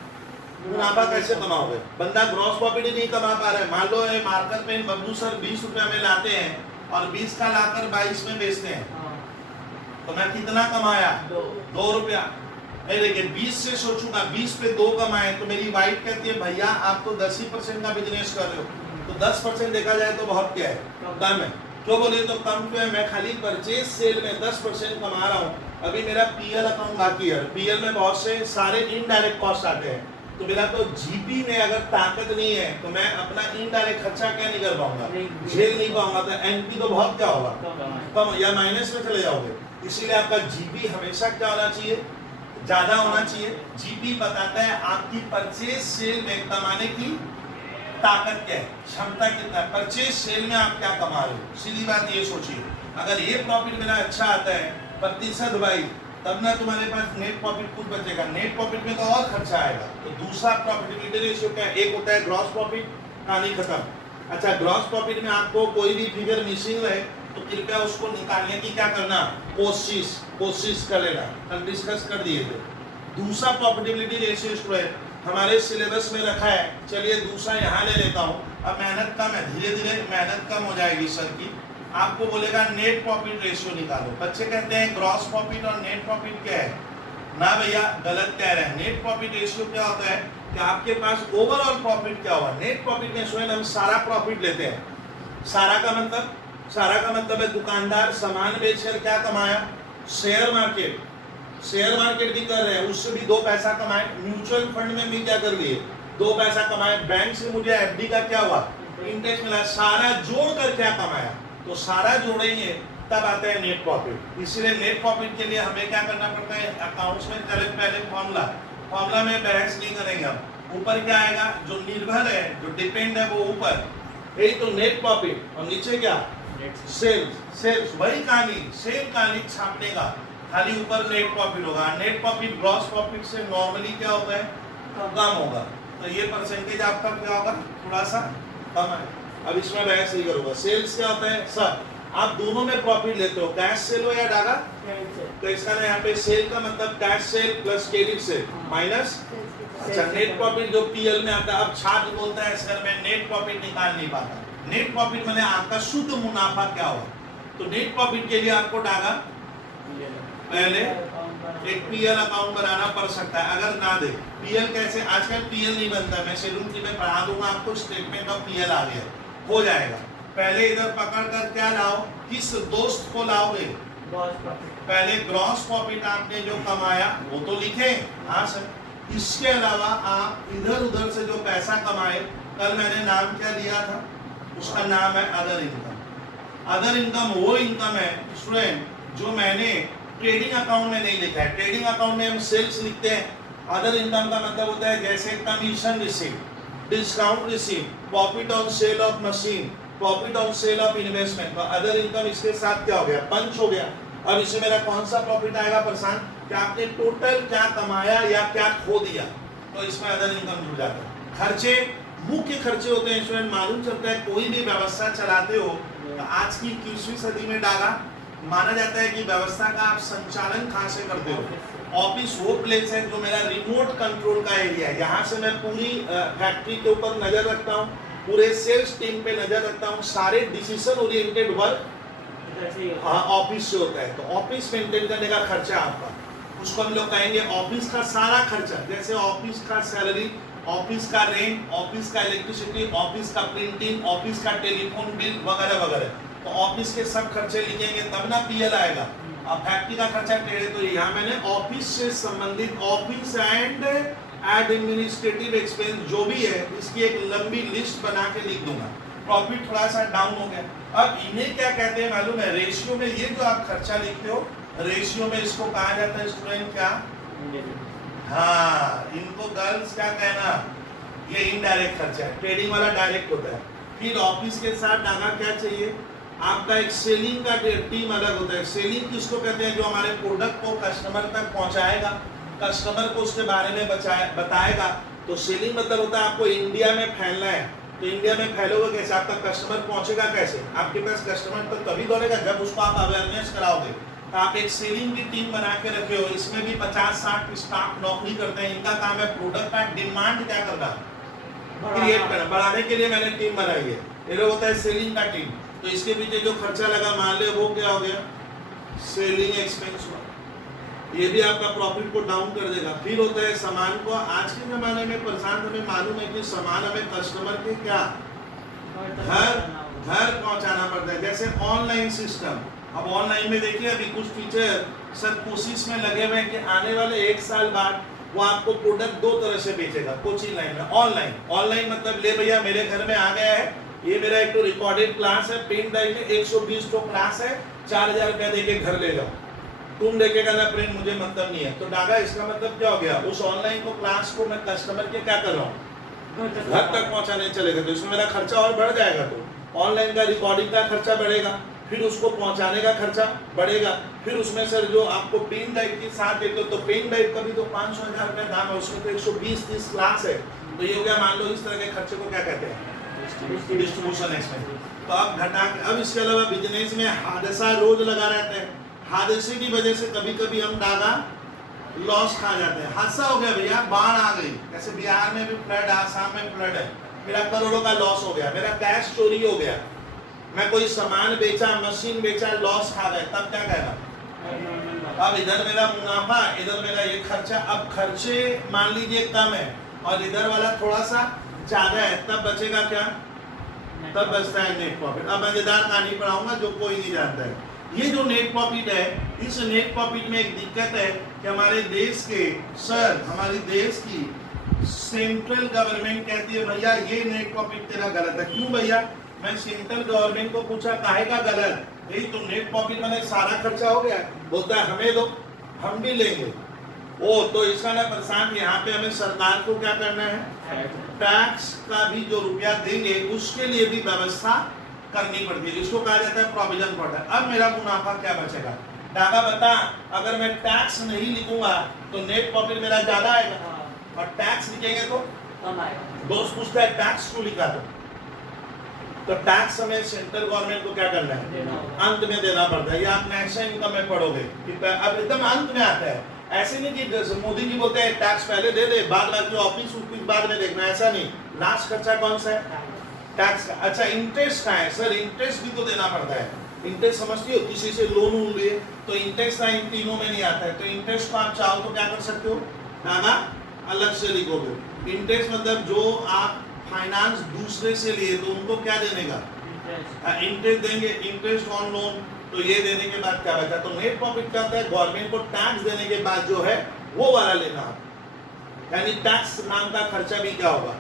मुनाफा कैसे कमाओगे। बंदा ग्रॉस प्रॉफिट ही नहीं कमा पा रहा है। मान लो ये मार्कर पेन बब्बू सर 20 रुपये में लाते हैं और 20 का लाकर 22 में बेचते हैं, तो मैं कितना कमाया, 2 रुपया। देखिए 20 से सोचूंगा, 20 पे 2 कमाए, तो मेरी वाइफ कहती है भैया आप तो 10% का बिजनेस कर रहे हो। तो 10% देखा जाए तो बहुत क्या है, कम है। क्यों बोलिए तो कम क्यों है, मैं खाली परचेज सेल में 10% कमा रहा हूँ। अभी मेरा पीएल अकाउंट बाकी है, पीएल में बहुत से सारे इनडायरेक्ट कॉस्ट आते हैं। तो मेरा तो जीपी में अगर ताकत नहीं है तो मैं अपना इनडायरेक्ट खर्चा क्या नहीं कर पाऊंगा, झेल नहीं पाऊंगा। तो एनपी तो बहुत क्या होगा, कम या माइनस में चले जाओगे। इसीलिए आपका जीपी हमेशा क्या होना चाहिए, ज्यादा होना चाहिए। जीपी बताता है आपकी परचेज सेल में कमाने की ताकत क्या है, क्षमता कितना है, परचेज सेल में आप क्या कमा रहे हो। सीधी बात ये सोचिए, अगर ये प्रॉफिट मेरा अच्छा आता है प्रतिशत भाई, तब ना तुम्हारे पास नेट प्रॉफिट कुछ बचेगा। नेट प्रॉफिट में तो और खर्चा आएगा। तो दूसरा प्रॉफिटेबिलिटी रेशियो क्या है, एक होता है ग्रॉस प्रॉफिट, कहानी खत्म। अच्छा, ग्रॉस प्रॉफिट में आपको कोई भी फिगर मिसिंग रहे तो कृपया उसको निकालने की क्या करना, कोशिश कर लेना। कल डिस्कस कर दिए थे। दूसरा प्रॉफिटेबिलिटी रेशियो है हमारे सिलेबस में रखा है। चलिए दूसरा यहाँ ले लेता हूँ। अब मेहनत कम है, धीरे धीरे मेहनत कम हो जाएगी सर की। आपको बोलेगा नेट प्रॉफिट रेशियो निकालो। बच्चे कहते हैं ग्रॉस प्रॉफिट और नेट प्रॉफिट क्या है? ना भैया, गलत कह रहे हैं। नेट प्रॉफिट रेशियो क्या होता है कि आपके पास ओवरऑल प्रॉफिट क्या हुआ। नेट प्रॉफिट रेशियो में हम सारा प्रॉफिट लेते हैं। सारा का मतलब है दुकानदार सामान बेचकर क्या कमाया, शेयर मार्केट भी कर रहे हैं, उससे भी 2 पैसा कमाए। म्यूचुअल फंड में भी क्या कर लिए, 2 पैसा कमाए। बैंक से मुझे एफडी का क्या हुआ, इंटरेस्ट मिला। सारा जोड़कर क्या कमाया, तो सारा जोड़ेंगे तब आता है नेट प्रॉफिट। इसीलिए नेट प्रॉफिट के लिए हमें क्या करना पड़ता है, अकाउंट्स में चले पहले फॉर्मूला में बहस नहीं करेंगे हम। ऊपर क्या आएगा, जो निर्भर है, जो डिपेंड है वो ऊपर, यही तो नेट प्रॉफिट, और नीचे क्या, सेल्स। वही कहानी, सेम कहानी छापने का, खाली ऊपर नेट प्रॉफिट होगा। नेट प्रॉफिट ग्रॉस प्रॉफिट से नॉर्मली क्या होता है, कम होगा। तो ये परसेंटेज आपका क्या होगा, थोड़ा सा कम है। अब इसमें बहस नहीं करूंगा। सेल्स क्या होता है सर, आप दोनों में प्रॉफिट लेते हो, कैश सेल हो या डागा। तो इसका ना यहाँ पे सेल का मतलब cash cell plus credit sale minus. अच्छा, नेट प्रॉफिट जो पीएल में आता है। अब छात्र बोलता है सर मैं नेट प्रॉफिट निकाल नहीं पाता। नेट प्रॉफिट मैंने आपका शुद्ध मुनाफा क्या हुआ। तो नेट प्रॉफिट के लिए आपको डागा पहले एक पीएल अकाउंट बनाना पड़ सकता है। अगर ना दे पीएल कैसे, आजकल पीएल नहीं बनता, मैं शेड्यूल की में पढ़ा दूंगा आपको। स्टेटमेंट ऑफ पीएल आ गया, हो जाएगा। पहले इधर पकड़ कर क्या लाओ, किस दोस्त को लाओगे, पहले ग्रॉस प्रॉफिट आपने जो कमाया वो तो लिखे। हाँ सर, इसके अलावा आप इधर उधर से जो पैसा कमाए, कल मैंने नाम क्या दिया था, उसका नाम है अदर इनकम। अदर इनकम वो इनकम है स्टूडेंट जो मैंने ट्रेडिंग अकाउंट में नहीं लिखा है। ट्रेडिंग अकाउंट में हम सेल्स लिखते हैं। अदर इनकम का मतलब होता है जैसे commission receive, discount receive, profit on sale of machine, profit on sale of investment. तो अदर इनकम इसके साथ क्या हो गया, पंच हो गया। अब इसमें मेरा कौन सा प्रॉफिट आएगा प्रशांत, कि आपने टोटल क्या कमाया या क्या खो दिया, तो इसमें अदर इनकम जुड़ जाता है। खर्चे, मुख्य खर्चे होते हैं स्टूडेंट। मालूम चलता है कोई भी व्यवस्था चलाते हो तो आज की 21वीं सदी में डाला माना जाता है कि व्यवस्था का आप संचालन कहाँ से करते हो। ऑफिस वो प्लेस है जो मेरा रिमोट कंट्रोल का एरिया है। यहाँ से मैं पूरी फैक्ट्री के ऊपर नजर रखता हूँ, पूरे सेल्स टीम पे नजर रखता हूँ। सारे डिसीजन ओरिएंटेड वर्क ऑफिस से होता है। तो ऑफिस मेंटेन करने का खर्चा आपका, उसको हम लोग कहेंगे ऑफिस का सारा खर्चा। जैसे ऑफिस का सैलरी, ऑफिस का रेंट, ऑफिस का इलेक्ट्रिसिटी, ऑफिस का प्रिंटिंग, ऑफिस का टेलीफोन बिल वगैरह वगैरह। तो ऑफिस के सब खर्चे लिखेंगे तब ना पीएल आएगा। अब फैक्ट्री का खर्चा टेढ़े, तो यहाँ मैंने ऑफिस से संबंधित ऑफिस एंड एडमिनिस्ट्रेटिव एक्सपेंस जो भी है इसकी एक लंबी लिस्ट बना के लिख दूंगा। प्रॉफिट थोड़ा सा डाउन हो गया। अब इन्हें क्या कहते हैं मालूम है, रेशियो में ये जो आप खर्चा लिखते हो, रेशियो में इसको कहा जाता है स्टूडेंट क्या, हाँ इनको गर्ल्स क्या कहना, ये इनडायरेक्ट खर्चा है। ट्रेडिंग वाला डायरेक्ट होता है। फिर ऑफिस के साथ डागा क्या चाहिए आपका, एक सेलिंग का टीम अलग होता है। सेलिंग किसको कहते हैं, जो हमारे प्रोडक्ट को कस्टमर तक पहुंचाएगा, कस्टमर को उसके बारे में बताएगा। तो सेलिंग मतलब होता है आपको इंडिया में फैलना है, तो इंडिया में फैलोगे कैसे, आपका कस्टमर पहुंचेगा कैसे, आपके पास कस्टमर तो तभी दौड़ेगा जब उसको आप अवेयरनेस कराओगे। तो आप एक सेलिंग की टीम बना के रखे हो, इसमें भी 50-60 स्टाफ नौकरी करते हैं। इनका काम है प्रोडक्ट का डिमांड क्या करना, क्रिएट करना, बढ़ाने के लिए मैंने टीम बनाई है। ये लोग होता है सेलिंग का टीम। तो इसके पीछे जो खर्चा लगा मान ले वो क्या हो गया, सेलिंग एक्सपेंस हुआ। ये भी आपका प्रॉफिट को डाउन कर देगा। फिर होता है सामान को, आज के जमाने में प्रशांत हमें मालूम है कि सामान हमें कस्टमर के क्या घर पहुंचाना पड़ता है। जैसे ऑनलाइन सिस्टम, अब ऑनलाइन में देखिए अभी कुछ टीचर सर कोशिश में लगे हुए हैं कि आने वाले 1 साल बाद वो आपको प्रोडक्ट 2 तरह से बेचेगा कोचिंग लाइन में। ऑनलाइन मतलब ले भैया मेरे घर में आ गया है, ये मेरा एक तो रिकॉर्डेड क्लास है, पेन ड्राइव में 120 तो क्लास है, 4000 रुपया देके घर ले जाओ, तुम देखेगा ना प्रिंट, मुझे मतलब नहीं है। तो डागा इसका मतलब क्या हो गया, उस ऑनलाइन को क्लास को मैं कस्टमर के क्या कर रहा हूँ, घर तक पहुंचाने चलेगा। तो इसमें मेरा खर्चा और बढ़ जाएगा। तो ऑनलाइन का रिकॉर्डिंग का खर्चा बढ़ेगा, फिर उसको पहुंचाने का खर्चा बढ़ेगा। फिर उसमें सर जो आपको पेन ड्राइव के साथ देते हो, तो पेन ड्राइव का भी तो 500-1000 रुपया दाम है, उसमें तो 120-30 क्लास है। तो ये हो गया, मान लो इस तरह के खर्चे को क्या कहते हैं, डिस्ट्रीब्यूशन एक्सपेंस। तो अब घटा के, अब इसके अलावा बिजनेस में हादसा रोज लगा रहता है। हादसे की वजह से कभी कभी हम डागा लॉस खा जाते हैं। हादसा हो गया भैया, बाढ़ आ गई, जैसे बिहार में भी फ्लड है, आसाम में फ्लड है, मेरा करोड़ों का लॉस हो गया, मेरा कैश चोरी हो गया, मैं कोई सामान बेचा, मशीन बेचा, लॉस खा गए, तब क्या कहना? अब इधर मेरा मुनाफा, इधर मेरा ये खर्चा, अब खर्चे मान लीजिए कम है और इधर वाला थोड़ा सा ज्यादा है, तब बचेगा क्या? तब बचता है नेट प्रॉफिट। अब मजेदार कहानी पढ़ाऊंगा जो कोई नहीं जानता है। ये जो नेट प्रॉफिट है, इस नेट प्रॉफिट में एक दिक्कत है कि हमारे देश के सर, हमारी देश की सेंट्रल गवर्नमेंट कहती है भैया ये नेट प्रॉफिट तेरा गलत है। क्यों भैया? मैं सेंट्रल गवर्नमेंट को पूछा काहे का गलत? यही तो नेट प्रॉफिट मैंने सारा खर्चा हो गया। बोलता है हमें दो, हम भी लेंगे। ओ तो इसका ना परेशान, यहाँ पे हमें सरकार को क्या करना है? टैक्स का भी जो रुपया देंगे उसके लिए भी व्यवस्था करनी पड़ती है, इसको कहा जाता है प्रोविजन फॉर टैक्स। अब मेरा मुनाफा क्या बचेगा? डागा बता, अगर मैं टैक्स नहीं लिखूंगा तो नेट प्रॉफिट मेरा ज्यादा आएगा और टैक्स लिखेंगे तो कम आएगा। दोस्त पूछता है टैक्स क्यों लिखा? तो टैक्स हमें सेंट्रल गवर्नमेंट को क्या करना है? अंत में देना पड़ता है। ये आप नेशनल इनकम में पढ़ोगे, अब एकदम अंत में आता है। ऐसे नहीं कि मोदी जी बोलते हैं टैक्स पहले दे दे, बाद में ऑफिस बाद में देखना, ऐसा नहीं। लास्ट खर्चा कौन सा है? टैक्स का। अच्छा इंटरेस्ट का है सर, इंटरेस्ट भी तो देना पड़ता है। इंटरेस्ट समझती हो? किसी से लोन लिए तो इंटरेस्ट इन तीनों में नहीं आता है, तो इंटरेस्ट को आप चाहो तो क्या कर सकते हो? नाना अलग से लिखोगे। इंटरेस्ट मतलब जो आप फाइनेंस दूसरे से लिए तो उनको क्या देने का? इंटरेस्ट देंगे, इंटरेस्ट ऑन लोन। तो ये देने के बाद क्या बचा? तो नेट प्रॉफिट क्या होता है? गवर्नमेंट को टैक्स देने के बाद जो है वो वाला लेना, यानी टैक्स नाम का खर्चा भी क्या होगा?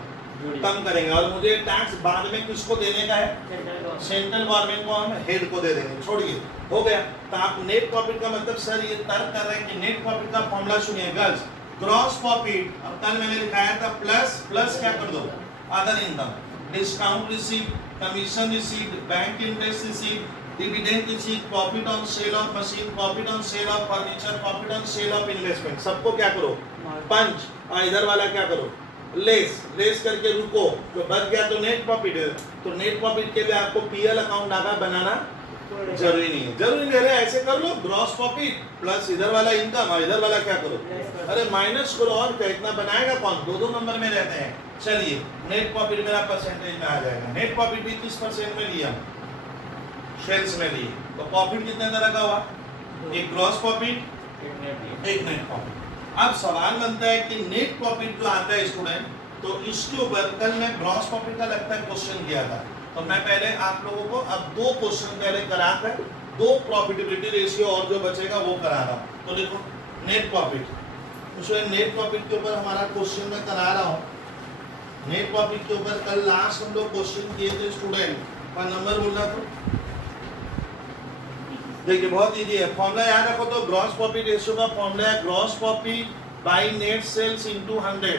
कम करेंगे। और मुझे टैक्स बाद में किसको देने का है? सेंट्रल गवर्नमेंट को, हम हेड को दे देंगे। छोड़िए, हो गया। तो आप नेट प्रॉफिट का मतलब सर ये तर्क कर रहे हैं कि नेट प्रॉफिट का फॉर्मूला सुनिए गर्ल्स। ग्रॉस प्रॉफिट, अब कल मैंने दिखाया था प्लस प्लस क्या कर दो? Other income, discount received, commission received, bank interest received, dividend received, profit on sale of machine, profit on sale of furniture, profit on sale of investment. सबको क्या करो? पंच। और इधर वाला क्या करो? लेस। लेस करके रुको, तो बच गया तो नेट प्रॉफिट है। तो नेट प्रॉफिट के लिए आपको पीएल अकाउंट आगा बनाना जरूरी नहीं है। जरूरी नहीं है, ऐसे कर लो ग्रॉस प्रॉफिट प्लस इधर वाला इनकम और इधर वाला क्या करो? अरे माइनस करो, और क्या इतना बनाएगा कौन? दो नंबर में रहते हैं। चलिए नेट प्रॉफिट मेरा परसेंटेज में आ जाएगा। नेट प्रॉफिट भी 30% में लिया, सेल्स में लिए, तो प्रॉफिट कितने तरह का हुआ? एक ग्रॉस प्रॉफिट, एक नेट प्रॉफिट। अब सवाल बनता है कि नेट प्रॉफिट जो आता है स्टूडेंट, तो इसके ऊपर कल मैं ग्रॉस प्रॉफिट का लगता है क्वेश्चन किया था, तो मैं पहले आप लोगों को अब 2 क्वेश्चन पहले कराकर 2 प्रॉफिटेबिलिटी रेशियो और जो बचेगा वो करा रहा हूँ। तो देखो नेट प्रॉफिट, उसमें नेट प्रॉफिट के ऊपर हमारा क्वेश्चन मैं करा रहा हूँ। नेट प्रॉफिट के ऊपर कल लास्ट हम लोग क्वेश्चन किए थे स्टूडेंट, पर नंबर बोलना तो देखिए बहुत इजी है। फॉर्मूला याद रखो, तो ग्रॉस प्रॉफिट रेशियो का फॉर्मूला है gross profit by net sales into 100।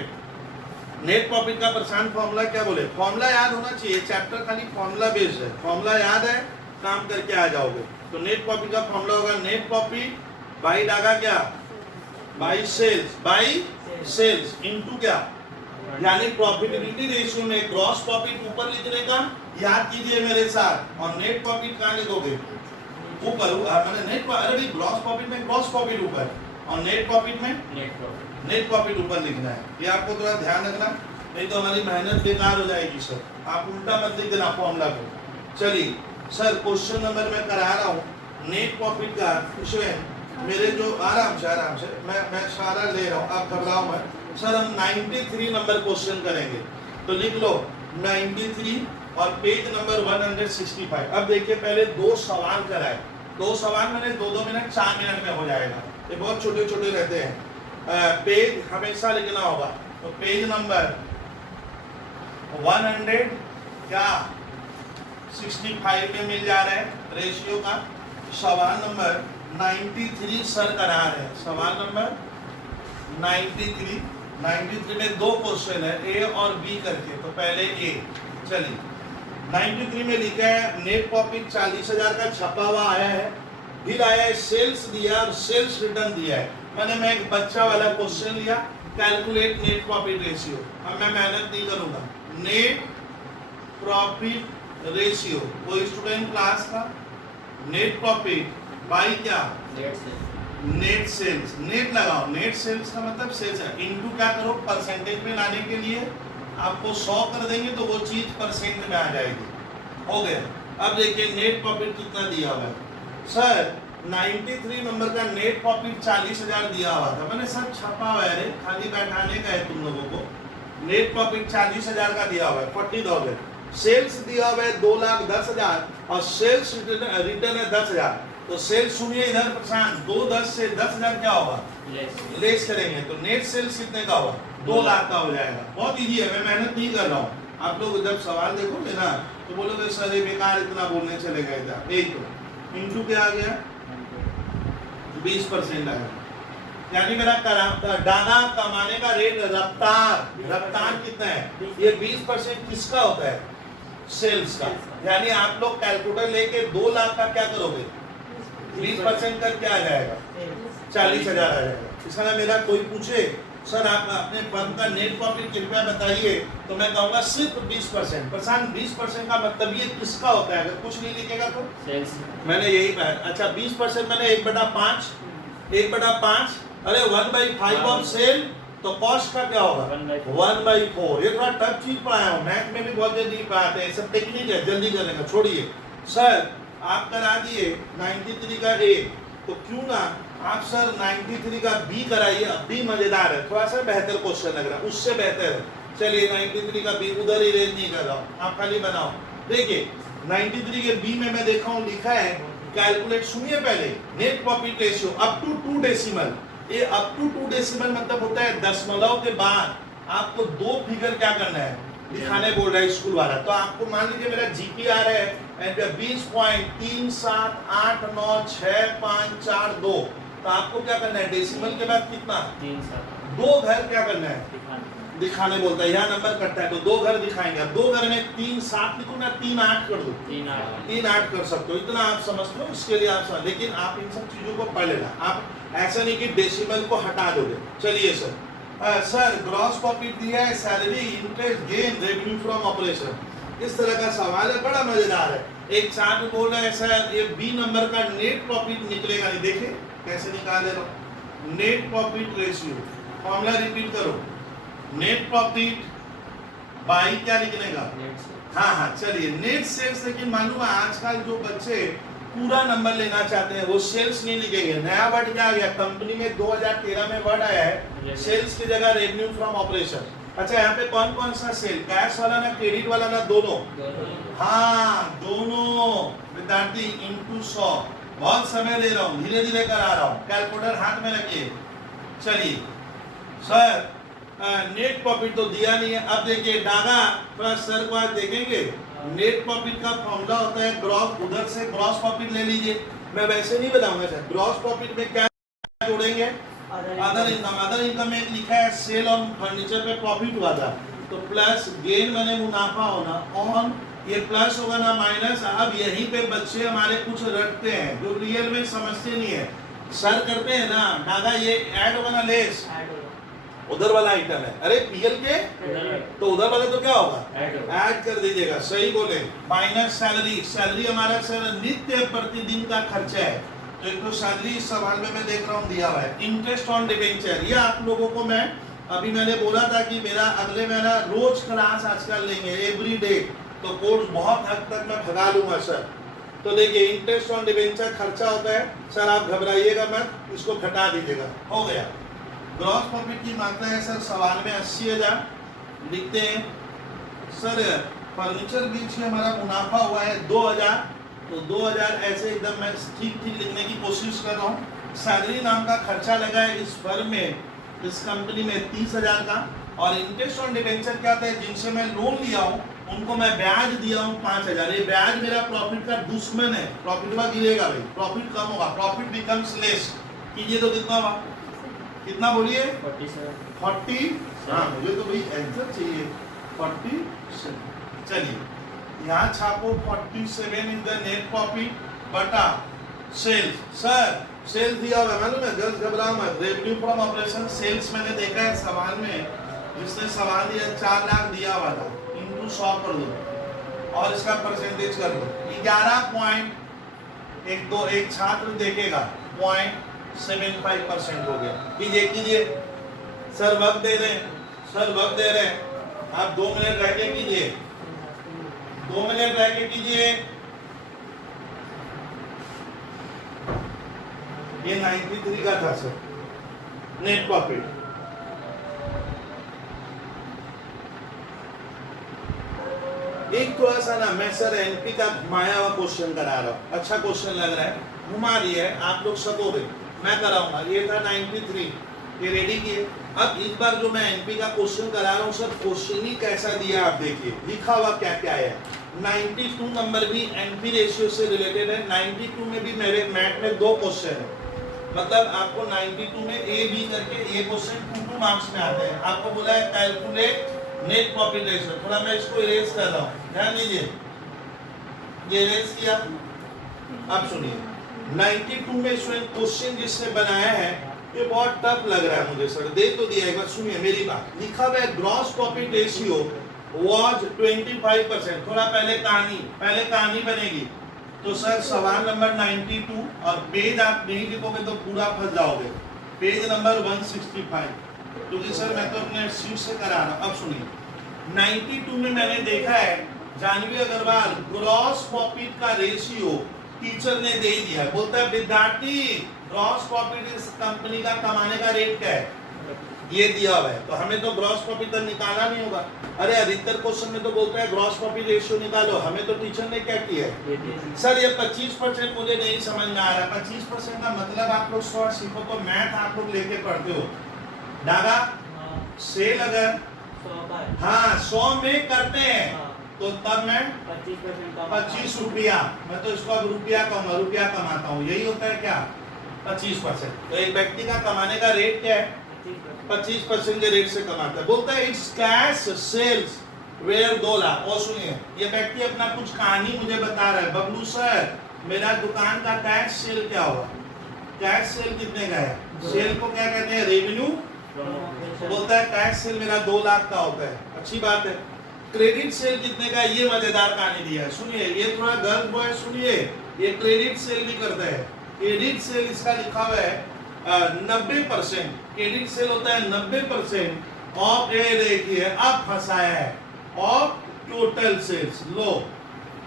Net profit का प्रशांत फॉर्मूला क्या बोले? फॉर्मूला याद होना चाहिए, चैप्टर खाली फॉर्मूला बेस्ड है। फॉर्मूला याद है, काम करके आ जाओगे। तो नेट प्रॉफिट का फॉर्मूला होगा नेट प्रॉफिट बाय डागा क्या? By sales, by sales into क्या? यानी प्रॉफिटेबिलिटी रेशियो में ग्रॉस प्रॉफिट ऊपर लिखने का याद कीजिए मेरे साथ, और नेट प्रॉफिट कहाँ लिखोगे? ऊपर। मैंने नेट, अरे भाई ग्रॉस प्रॉफिट में ग्रॉस प्रॉफिट ऊपर और नेट प्रॉफिट में नेट प्रॉफिट ऊपर लिखना है। ये आपको थोड़ा ध्यान रखना, नहीं तो हमारी मेहनत बेकार हो जाएगी सर। आप उल्टा मत लिख देना फॉर्मूला को। चलिए सर क्वेश्चन नंबर मैं करा रहा हूँ नेट प्रॉफिट का। इसमें मेरे जो आराम से मैं सारा ले रहा हूँ, आप घबराओ मत सर। हम 93 नंबर क्वेश्चन करेंगे, तो लिख लो 93 और पेज नंबर 165। अब देखिए पहले 2 सवाल कराए, 2 सवाल मैंने 2-2 मिनट 4 मिनट में हो जाएगा। ये बहुत छोटे छोटे रहते हैं। पेज हमेशा लिखना होगा, तो पेज नंबर 100 क्या 65 में मिल जा रहा है रेशियो का। सवाल नंबर 93 सर करा रहे हैं। सवाल नंबर 93 में 2 क्वेश्चन है, ए और बी करके। तो पहले ए, चलिए 93 में लिखा है नेट प्रॉफिट 40,000 का छपा हुआ आया है, फिर आया है सेल्स दिया और सेल्स रिटर्न दिया है। मैं एक बच्चा वाला क्वेश्चन लिया, कैलकुलेट नेट प्रॉफिट रेशियो। अब मैं मेहनत नहीं करूंगा। नेट प्रॉफिट रेशियो, कोई स्टूडेंट क्लास का नेट प्रॉफिट बाई क्या? नेट सेल्स, नेट लगाओ, नेट सेल्स का मतलब सेल्स है, इनटू क्या करो परसेंटेज में लाने के लिए आपको 100 कर देंगे तो वो चीज परसेंट में आ जाएगी। हो गया। अब देखिए नेट प्रॉफिट कितना दिया हुआ है सर, 93 नंबर का नेट प्रॉफिट 40,000 दिया हुआ था, मैंने सब छापा हुआ है, खाली बैठाने का है तुम लोगों को। नेट प्रॉफिट 40,000 का दिया हुआ है 40,000, सेल्स दिया हुआ है 2,10,000 और सेल्स रिटर्न है 10,000। तो सेल्स सुनिए इधर प्रशांत, 2,10 से 10,000 क्या होगा लेस करेंगे तो नेट सेल्स कितने का होगा 2 लाख का हो जाएगा। बहुत इजी है, मैं मेहनत नहीं कर रहा हूँ। आप लोग जब सवाल देखोगे ना तो बोलोगे सर ये बेकार इतना बोलने चले गए थे। एक तो इनटू क्या आ गया 20% आएगा, यानी मेरा डाना कमाने का रेट रफ्तार कितना है, ये 20% किसका होता है सेल्स का। यानी आप लोग कैलकुलेटर लेके 2 लाख का क्या करोगे 20% कर क्या आ जाएगा 40,000 आ जाएगा। इसका मेरा कोई पूछे सर आप अपने फर्म का नेट प्रॉफिट कृपया बताइए तो मैं कहूँगा सिर्फ 20%। प्रशांत 20% का मतलब ये किसका होता है, अगर कुछ नहीं लिखेगा तो सेल्स। मैंने यही पाया। अच्छा 20% मैंने 1/5 अरे 1/5 ऑफ सेल तो कॉस्ट का क्या होगा 1/4। ये थोड़ा टफ चीज पढ़ाया हूँ, मैथ में भी बहुत जल्दी पढ़ाते हैं, सब टेक्निक है, जल्दी करने का छोड़िए। सर आप करा दिए 93 का ए, तो क्यों ना आप सर 93 का बी कराइए, अब भी मजेदार है, थोड़ा सा बेहतर क्वेश्चन लग रहा है, उससे बेहतर है। चलिए 93 का बी उधर ही रेंज नहीं कर रहा हूँ, आप खाली बनाओ। देखिए 93 के बी में मैं देखा हूँ लिखा है कैलकुलेट, सुनिए पहले, net profit ratio up to 2 decimal. ये अप टू 2 डेसिमल मतलब होता है दशमलव के बाद आपको 2 फिगर क्या करना है दिखाने बोल रहा है स्कूल वाला। तो आपको मान लीजिए मेरा जीपीआर है 20.378965442, तो आपको क्या करना है डेसिमल के बाद कितना 2 घर क्या करना है दिखाने बोलता है, यहाँ नंबर कटता है तो 2 घर दिखाएंगे। 2 घर में 3-7 लिखो ना 3-8 कर दो, 3-8 कर सकते हो, इतना आप समझते हो, इसके लिए आप समझ। लेकिन आप इन सब चीजों को पढ़ लेना, आप ऐसा नहीं कि डेसिमल को हटा दोगे। चलिए सर सर ग्रॉस प्रॉफिट दिया है, salary, interest, gain, revenue from operation, इस तरह का सवाल है, बड़ा मजेदार है। एक चार्ट बोल रहा है सर ये बी नंबर का नेट प्रॉफिट निकलेगा नहीं, देखे कैसे निकाल दे रहा हूँ, net profit ratio, formula repeat करो, नेट प्रॉफिट बाई क्या निकलेगा हाँ चलिए नेट सेल्स। लेकिन मालूम है आजकल जो बच्चे पूरा नंबर लेना चाहते हैं वो सेल्स नहीं लिखेंगे, नया वर्ड क्या आ गया कंपनी में 2013 में वर्ड आया है सेल्स की जगह रेवेन्यू फ्रॉम ऑपरेशन। अच्छा यहाँ पे कौन कौन सा सेल, कैश वाला ना क्रेडिट वाला ना दोनों, हाँ दोनों विद्यार्थी इंटू 100। बहुत समय दे रहा हूँ, धीरे धीरे करा रहा हूँ, कैलकुलेटर हाथ में रखिए। चलिए सर नेट प्रॉफिट तो दिया नहीं है, अब देखिए डागा थोड़ा सर को आज देखेंगे। नेट प्रॉफिट का फॉर्मूला होता है ग्रॉस, उधर से ग्रॉस प्रॉफिट ले लीजिए, मैं वैसे नहीं बताऊंगा सर। ग्रॉस प्रॉफिट में क्या जोड़ेंगे अदर इनकम, अदर इनकम में लिखा है सेल ऑन फर्नीचर पे प्रॉफिट हुआ था तो प्लस गेन मैंने मुनाफा होना ऑन, ये प्लस होगा ना माइनस। अब यहीं पे बच्चे हमारे कुछ रटते हैं जो रियल में समझते नहीं है, सर करते हैं ना डागा ये ऐड होगा ना लेस, उधर वाला आइटम है, अरे पीएल के तो उधर वाले तो क्या होगा ऐड कर दीजिएगा, सही बोले। माइनस सैलरी, सैलरी हमारा सर नित्य प्रतिदिन का खर्चा है, तो एक तो सैलरी इस सवाल में मैं देख रहा हूँ दिया हुआ है। इंटरेस्ट ऑन डिबेंचर, ये आप लोगों को मैं अभी मैंने बोला था कि मेरा अगले महीना रोज क्लास आजकल लेंगे एवरी डे, तो कोर्स बहुत हद तक मैं भगा लूंगा सर। तो देखिए इंटरेस्ट ऑन डिबेंचर खर्चा होता है सर, आप घबराइएगा मत, इसको घटा दीजिएगा, हो गया। ग्रॉस प्रॉफिट की मात्रा है सर सवाल में 80,000 लिखते हैं सर। फर्नीचर बीच में हमारा मुनाफा हुआ है 2,000, तो 2,000 ऐसे एकदम मैं ठीक ठीक लिखने की कोशिश कर रहा हूँ। सैलरी नाम का खर्चा लगा है इस फर्म में, इस कंपनी में 30,000 का, और इंटरेस्ट ऑन डिबेंचर क्या होता है जिनसे मैं लोन लिया हूँ उनको मैं ब्याज दिया हूँ 5,000। ये ब्याज मेरा प्रॉफिट का दुश्मन है, प्रॉफिट में गिरेगा भाई, प्रॉफिट कम होगा, प्रॉफिट बिकम्स लेस। कीजिए तो कितना हुआ, कितना बोलिए 40, हाँ मुझे तो भाई आंसर चाहिए 47। चलिए यहाँ छापो 47 इन द नेट प्रॉफिट बटा सेल्स। सर सेल्स दिया हुआ है मालूम है, गर्ल्स घबराओ मत, रेवेन्यू फ्रॉम ऑपरेशन सेल्स मैंने देखा है सवाल में, जिसने सवाल दिया 4 लाख दिया हुआ था, इंटू 100 कर दो और इसका परसेंटेज कर दो 11 पॉइंट, एक छात्र देखेगा 75% हो गया। कीजिए कीजिए सर, वक्त दे रहे हैं, सर वक्त दे रहे हैं, आप 2 मिनट रह के कीजिए, 2 मिनट रह के कीजिए। ये 93 का था सर, नेट प्रॉफिट। एक थोड़ा सा ना मैं सर एनपी का घुमाया हुआ क्वेश्चन करा रहा हूँ, अच्छा क्वेश्चन लग रहा है, घुमा दिया है, आप लोग सकोगे, मैं कराऊंगा। ये था 93, ये रेडी किए। अब इस बार जो मैं एनपी का क्वेश्चन करा रहा हूँ सर, क्वेश्चन ही कैसा दिया आप देखिए, लिखा हुआ क्या क्या है। 92 नंबर भी एनपी रेशियो से रिलेटेड है। 92 में भी मेरे मैथ में 2 क्वेश्चन है, मतलब आपको 92 में ए बी करके ये क्वेश्चन 2 मार्क्स में आते हैं। आपको बोला है कैलकुलेट नेट प्रॉफिट रेशियो, थोड़ा मैं इसको इरेज कर रहा हूँ, ध्यान दीजिए, ये इरेज किया। अब सुनिए 92 में स्टूडेंट क्वेश्चन जिसने बनाया है ये बहुत टफ लग रहा है मुझे सर, दे तो दिया, एक बार सुनिए मेरी बात। लिखा हुआ है ग्रॉस प्रॉफिट रेशियो वाज 25%। थोड़ा पहले कहानी बनेगी। तो सर सवाल नंबर 92 और पेज आप नहीं लिखोगे तो पूरा फंस जाओगे। पेज नंबर 165, क्योंकि सर मैं तो अपने सीट से करा रहा हूँ। अब सुनिए 92 में मैंने देखा है जानवी अग्रवाल ग्रॉस प्रॉफिट का रेशियो टीचर ने दे दिया है। बोलता है विद्यार्थी ग्रॉस प्रॉफिट इस कंपनी का कमाने का रेट क्या है, ये दिया हुआ है, तो हमें तो ग्रॉस प्रॉफिट तो निकालना नहीं होगा। अरे अधिकतर क्वेश्चन में तो बोलता है ग्रॉस प्रॉफिट रेशियो निकालो, हमें तो टीचर ने क्या किया है सर ये 25% मुझे नहीं समझ में आ रहा। 25% का मतलब आप लोग शॉर्ट सीखो तो मैथ आप लोग लेके पढ़ते हो। डागा सेल अगर 100 में करते हैं तो तब मैं 25 रुपया, मैं तो इसको अब रुपया कमाता हूँ, यही होता है क्या 25%। तो एक व्यक्ति का कमाने का रेट क्या है 25% के रेट से कमाता है। बोलता है it's cash sales were 2 lakh. और सुनिए ये व्यक्ति अपना कुछ कहानी मुझे बता रहा है, बबलू सर मेरा दुकान का कैश सेल क्या होगा, कैश सेल कितने का है, सेल को क्या कहते हैं रेवेन्यू। बोलता है कैश सेल मेरा 2 लाख का होता है, अच्छी बात है। क्रेडिट सेल कितने का, ये मजेदार कहानी दिया है, सुनिए ये थोड़ा गर्ल्स बॉय सुनिए, ये क्रेडिट सेल भी करता है। क्रेडिट सेल इसका लिखा हुआ है 90%, क्रेडिट सेल होता है 90% ऑफ, ये देखिए अब फंसाया है, ऑफ टोटल सेल्स। लो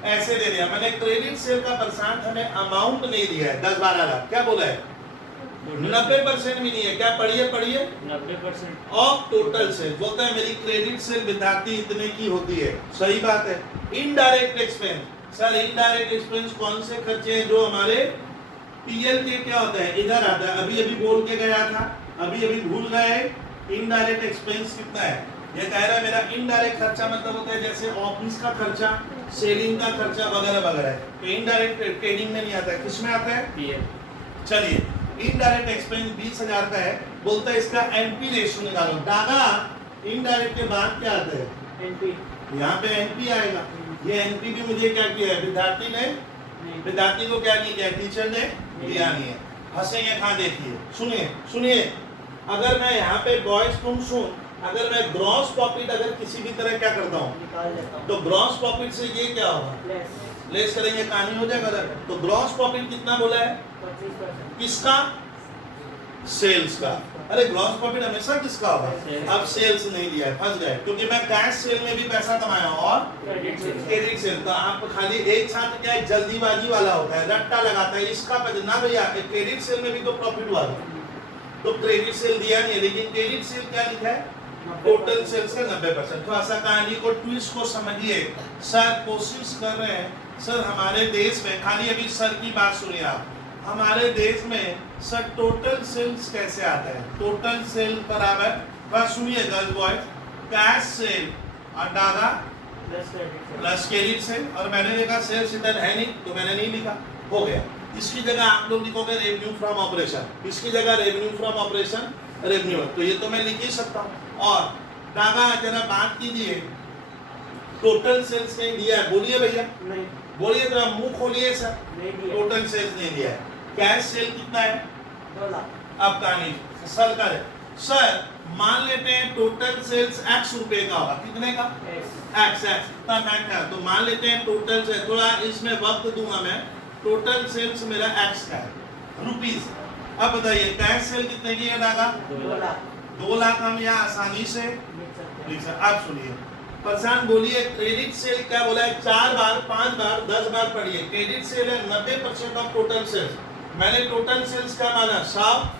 ऐसे दे दिया मैंने, क्रेडिट सेल का परसेंट हमें अमाउंट नहीं दिया है 10-12 लाख, क्या बोला है 90% भी नहीं है, क्या पढ़िए 90% ऑफ टोटल सेल। बोलता है मेरी क्रेडिट सेल विद्यार्थी इतने की होती है, सही बात है। Indirect expense, sir indirect expense कौन से खर्चे हैं जो हमारे पीएल के क्या होता है इधर आता है, अभी बोल के गया था, अभी भूल गए। इनडायरेक्ट एक्सपेंस कितना है, ये कह रहा है मेरा इनडायरेक्ट खर्चा मतलब होता है जैसे ऑफिस का खर्चा, सेलिंग का खर्चा वगैरह वगैरह। तो इनडायरेक्ट ट्रेडिंग में नहीं आता है, किसमें आता है पीएल। चलिए इनडायरेक्ट एक्सपेंस 20,000 का है। बोलता है इसका एनपी रेशियो निकालो। दादा इनडायरेक्ट के बाद क्या आता है एनपी, यहाँ पे एनपी आएगा। ये एनपी भी मुझे क्या किया है विद्यार्थी ने, विद्यार्थी को क्या नहीं किया टीचर ने दिया नहीं है। हंसेंगे कहाँ देखिए, सुनिए अगर मैं यहाँ पे बॉयज तुम सुन, अगर मैं ग्रॉस प्रॉफिट अगर किसी भी तरह क्या करता हूँ तो ग्रॉस प्रॉफिट से ये क्या होगा लेस करेंगे, कहानी हो जाएगा। तो ग्रॉस प्रॉफिट कितना बोला है 25%, किसका सेल्स का। अरे ग्रॉस प्रॉफिट हमेशा किसका होगा, अब सेल्स नहीं दिया है, फंस गए, क्योंकि मैं कैश सेल में भी पैसा कमाया और क्रेडिट सेल। तो आप खाली एक छात्र क्या है जल्दीबाजी वाला होता है, रट्टा लगाता है इसका ना भैया, क्रेडिट सेल में भी तो प्रॉफिट हुआ था, तो क्रेडिट सेल दिया नहीं है, लेकिन क्रेडिट सेल क्या लिखा है टोटल सेल्स का 90%। थोड़ा सा कहानी को ट्विस्ट को समझिए। सर कोशिश कर रहे हैं सर हमारे देश में, खाली अभी सर की बात सुनिए आप, हमारे देश में सर टोटल सेल्स कैसे आता है, टोटल सेल बराबर, बस सुनिए गर्ल्स बॉयज, कैश सेल और डागा प्लस क्रेडिट सेल। और मैंने देखा सेल्स इधर है नहीं तो मैंने नहीं लिखा, हो गया। इसकी जगह आप लोग लिखोगे रेवेन्यू फ्रॉम ऑपरेशन, इसकी जगह रेवेन्यू फ्रॉम ऑपरेशन रेवेन्यू, तो ये तो मैं लिख ही सकता हूँ। और डागा जरा बात कीजिए, टोटल सेल्स नहीं दिया है, बोलिए भैया नहीं, बोलिए जरा मुंह खोलिए सर, टोटल सेल्स नहीं दिया है। कैश सेल कितना है 2 लाख। अब कहानी सर का सर मान लेते हैं टोटल सेल्स x रुपए का होगा, कितने का x तब मैं क्या, तो मान लेते हैं टोटल सेल, थोड़ा इसमें वक्त दूंगा मैं, टोटल सेल्स मेरा x का है रुपीज, अब बताइए कैश सेल कितने की है डागा? 2 लाख 2 लाख हम यहाँ आसानी से लिख सकते लिख हैं। सकते। आप सुनिए प्रशांत बोलिए क्रेडिट सेल क्या बोला है? 4 बार 5 बार 10 बार पढ़िए। क्रेडिट सेल है 90% ऑफ टोटल सेल्स। मैंने टोटल सेल्स क्या माना? 100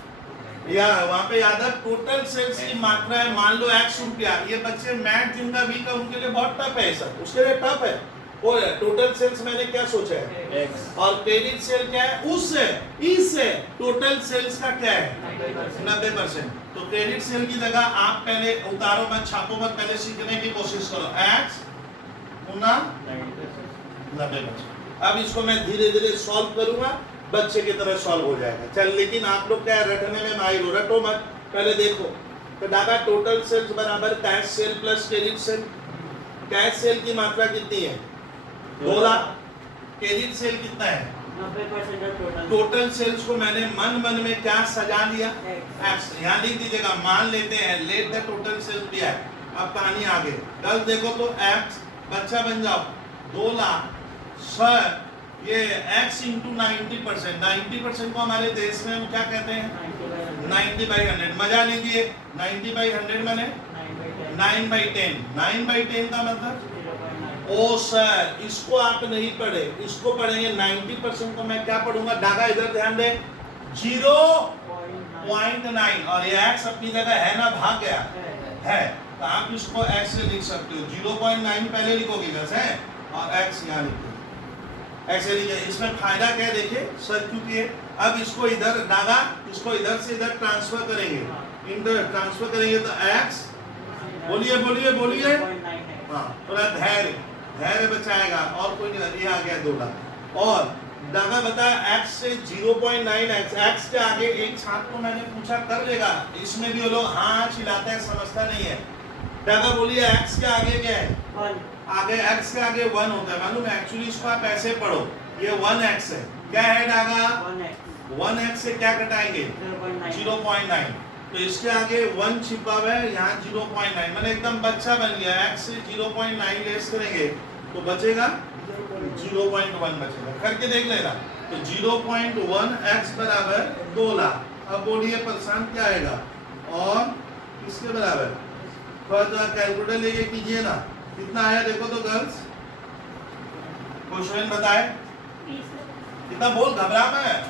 या वहां पे याद है टोटल सेल्स की मात्रा है मान लो X रुपया। ये बच्चे मैथ जिनका वीक है उनके लिए बहुत टफ है सब, उसके लिए टफ है। और टोटल सेल्स मैंने क्या सोचा है? X और क्रेडिट सेल क्या है? उससे इससे टोटल सेल्स का क्या है? 90%। 90%। तो क्रेडिट सेल की जगह आप पहले उतारो मत, छापो मत, पहले सीखने की कोशिश करो। X गुना 90%। 90%। अब इसको मैं धीरे धीरे सॉल्व करूंगा, बच्चे की तरह सॉल्व हो जाएगा। चल लेकिन आप लोग क्या रटने में माहिर हो, रटो मत, पहले देखो। तो डागा टोटल सेल्स बराबर cash cell plus credit sale. Cash cell की मात्रा कितनी है? 2 लाख। क्रेडिट सेल कितना है? 90% ऑफ टोटल टोटल सेल्स को मैंने मन मन में क्या सजा लिया? X। एक्स। यहाँ लिख दीजिएगा, मान लेते हैं लेट द टोटल सेल्स दिया है। अब कहानी आगे कल देखो तो एक्स बच्चा बन जाओ 2 लाख सर ये x इंटू 90%। 90% को हमारे देश में हम क्या कहते हैं? 90/100। मजा लीजिए, 90/100 माने 9/10। 9/10 का मतलब 0.9। ओ सर इसको आप नहीं पढ़े, इसको पढ़ेंगे। 90% को मैं क्या पढ़ूंगा? डागा इधर ध्यान दे, 0.9 और ये x अपनी जगह है ना, भाग गया है, तो आप इसको x से लिख सकते हो। 0.9 पहले लिखोगे वैसे और x यहाँ लिखोगे ऐसे लिखे। इसमें फायदा क्या है देखिए सर, क्योंकि अब इसको इधर डागा, इसको इधर से इधर ट्रांसफर करेंगे, इधर ट्रांसफर करेंगे तो x बोलिए बोलिए बोलिए। 0.9 है। हाँ थोड़ा धैर्य धैर्य बचाएगा और कोई नहीं। ये आ गया 2 लाख और डागा बताया x से 0.9x। x के आगे एक छात्र को मैंने पूछा कर लेगा, इसमें भी वो लोग हाँ चिल्लाते हैं, समझता नहीं है। डागा बोलिए x के आगे क्या है? 1। आगे x के आगे 1 होता है, मालूम है? एक्चुअली इसको आप ऐसे पढ़ो, ये 1x है। क्या है डागा? 1x 1x से क्या घटाएंगे? 0.9। 0.9। तो इसके आगे 1 छिपा हुआ है, यहाँ 0.9। मैंने एकदम बच्चा बन गया। x से 0.9 लेस करेंगे तो बचेगा 0.1 बचेगा। करके देख लेना। तो 0.1x बराबर 2 लाख। अब बोलिए प्रशांत क्या आएगा? और किसके बराबर? थोड़ा कैलकुलेटर लेके कीजिए ना, कितना आया देखो तो गर्ल्स, क्वेश्चन बताए कितना? बोल, घबरा मैं।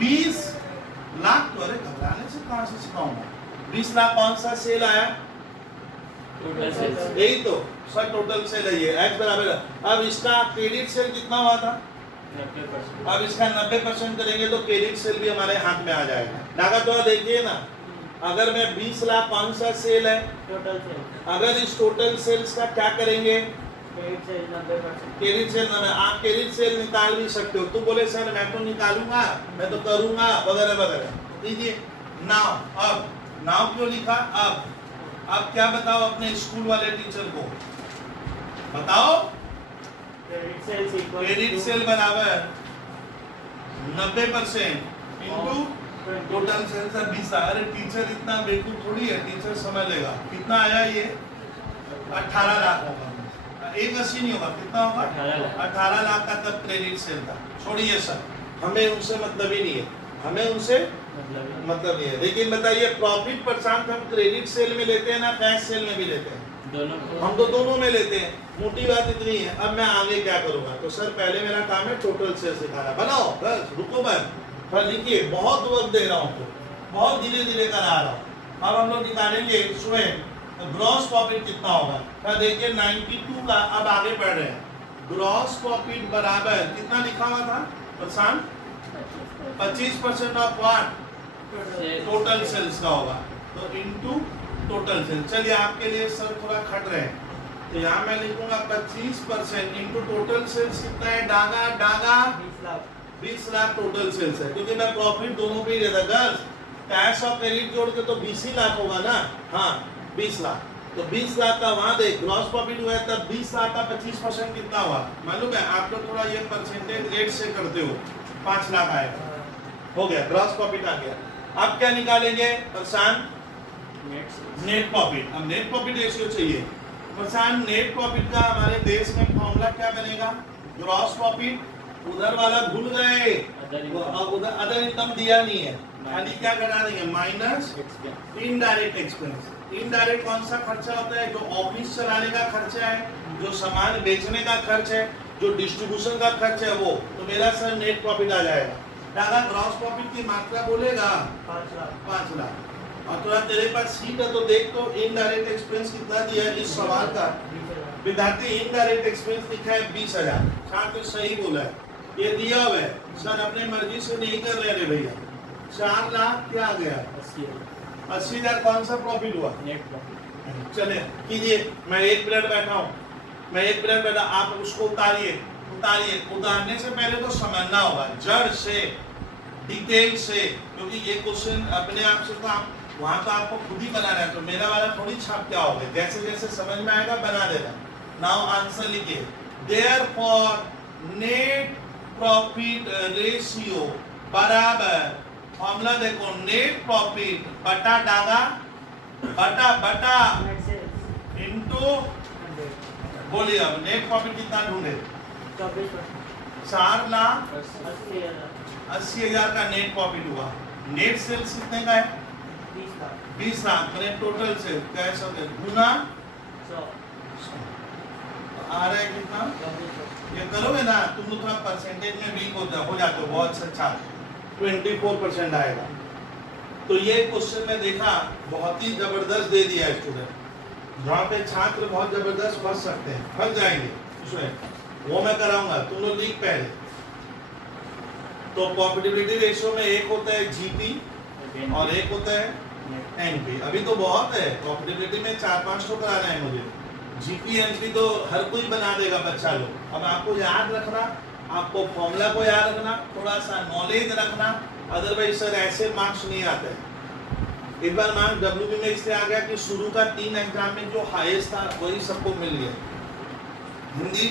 20 लाख। तो अरे घबराने से कहां से सिखाऊंगा? 20 लाख कौन सा सेल आया? टोटल सेल्स यही तो सर टोटल सेल है ये। x बराबर। अब इसका क्रेडिट सेल कितना हुआ था? 90%। अब इसका 90% करेंगे तो क्रेडिट सेल भी हमारे हाथ में आ जाएगा। डागा तो देखिए ना, अगर मैं 20 लाख कौन सा सेल है? टोटल सेल्स अगर इस टोटल सेल्स का क्या करेंगे? Credit sale 90%। क्रेडिट सेल ना, आप क्रेडिट सेल निकाल भी सकते हो। तो बोले सर मैं तो निकालूंगा, मैं तो करूंगा वगैरह वगैरह। दीजिए नाउ। अब नाउ क्यों लिखा? अब क्या बताओ अपने स्कूल वाले टीचर को बताओ। Credit sales equal credit sale बराबर 90% इंटू टोटल सेल्स है 20। अरे टीचर इतना बेवकूफ थोड़ी है, टीचर समझ लेगा। कितना आया ये? 18 लाख होगा। 180 नहीं होगा, कितना होगा? 18 लाख। 18 लाख का तब क्रेडिट सेल था। छोड़िए सर, हमें उनसे मतलब ही नहीं है, हमें उनसे मतलब नहीं है। लेकिन बताइए प्रॉफिट परसेंट हम क्रेडिट सेल में लेते हैं ना कैश सेल में भी लेते हैं? दोनों को हम तो दोनों में लेते हैं। मोटी बात इतनी है। अब मैं आगे क्या करूंगा? तो सर पहले मेरा काम है टोटल सेल सिखाना। बनाओ बस, रुको मत, थोड़ा लिखिए। बहुत वक्त दे रहा हूँ, बहुत धीरे धीरे करा रहा हूँ। अब हम लोग निकालेंगे स्वयं ग्रॉस प्रॉफिट कितना होगा। तो देखिए 92 का, अब आगे बढ़ रहे हैं। ग्रॉस प्रॉफिट बराबर कितना लिखा हुआ था प्रशांत? 25% ऑफ व्हाट? टोटल सेल्स का होगा। तो इनटू टोटल सेल्स। चलिए आपके लिए सर थोड़ा खट रहे हैं, तो यहाँ मैं लिखूंगा 25% इनटू टोटल सेल्स कितना है? डागा 20 लाख 20 लाख टोटल सेल्स है, क्योंकि मैं प्रॉफिट दोनों पे ही देता। गर्ल्स कैश और क्रेडिट जोड़ के तो 20 ही लाख होगा ना। हाँ 20 लाख। तो 20 लाख का वहां देख ग्रॉस प्रॉफिट हुआ है, तब 20 लाख का 25% कितना हुआ मालूम है? आप लोग थोड़ा ये परसेंटेज रेट से करते हो। 5 लाख आएगा, हो गया ग्रॉस प्रॉफिट आ गया। अब क्या निकालेंगे प्रशांत? Net profit. अब नेट प्रॉफिट रेशियो चाहिए प्रशांत। नेट प्रॉफिट का हमारे देश में फॉर्मूला क्या बनेगा? ग्रॉस प्रॉफिट उधर वाला भूल गए, Other वो income. अब उधर अदर इनकम दिया नहीं है, खाली क्या करा देंगे minus Expense. Indirect expense. Indirect कौन सा खर्चा होता है? जो ऑफिस चलाने का खर्चा है, जो सामान बेचने का खर्च है, जो डिस्ट्रीब्यूशन का खर्च है वो। तो मेरा सर नेट प्रॉफिट आ जाएगा। दादा ग्रॉस प्रॉफिट की मात्रा बोलेगा 5 लाख. 5 लाख। और थोड़ा तेरे पास सीट है तो देख तो इनडायरेक्ट एक्सपेंस कितना दिया है इस सवाल का। 20,000. विद्यार्थी इनडायरेक्ट एक्सपेंस लिखा है 20,000। छात्र सही बोला है, ये दिया हुआ है सर, अपने मर्जी से नहीं कर रहे रे भैया। 4 लाख क्या आ गया? 80,000. 80,000 कौन सा प्रॉफिट हुआ? Net profit. चले कीजिए, मैं 1 मिनट बैठा हूँ, मैं 1 मिनट बैठा, आप उसको उतारिए। उतारने से पहले तो समझना होगा जड़ से, डिटेल से, क्योंकि ये क्वेश्चन अपने आप से तो आप वहां तो आपको खुद ही बनाना है, तो मेरा वाला थोड़ी छाप क्या होगा, जैसे जैसे समझ में आएगा बना देना। नाउ आंसर लिखिए, देयरफॉर नेट प्रॉफिट रेशियो बराबर, फॉर्मूला देखो, नेट प्रॉफिट बटा डागा बटा Net sales. इनटू, 100. बोलिए अब नेट प्रॉफिट कितना ढूंढे? 24%. 4 लाख 80,000. 80,000 का नेट प्रॉफिट हुआ। नेट सेल्स कितने का है? 20 लाख. 20 लाख। मैंने टोटल सेल कैसे होते गुना 100. तो आ रहा है कितना? 24%. ये करोगे ना तुम लोग, थोड़ा परसेंटेज में वीक हो जाते हो, बहुत अच्छा 24% आएगा। तो ये क्वेश्चन में देखा बहुत ही जबरदस्त दे दिया स्टूडेंट, जहाँ पे छात्र बहुत जबरदस्त फंस सकते हैं, फंस जाएंगे उसमें, वो मैं कराऊंगा। तुम लोग लिख पहले तो प्रॉफिटेबिलिटी रेशियो में एक होता है जीपी और एक होता है Net. एनपी। अभी तो बहुत है प्रॉफिटेबिलिटी में, 4-5 तो कराना है मुझे। जीपी एनपी तो हर कोई बना देगा बच्चा लोग। अब आपको याद रखना, आपको फॉर्मूला को याद रखना, थोड़ा सा नॉलेज रखना, अदरवाइज सर ऐसे मार्क्स नहीं आते हैं। इस बार मार्क्स डब्ल्यूबी में इसलिए आ गया कि शुरू का 3 एग्जाम में जो हाईएस्ट था वही सबको मिल गया। हिंदी,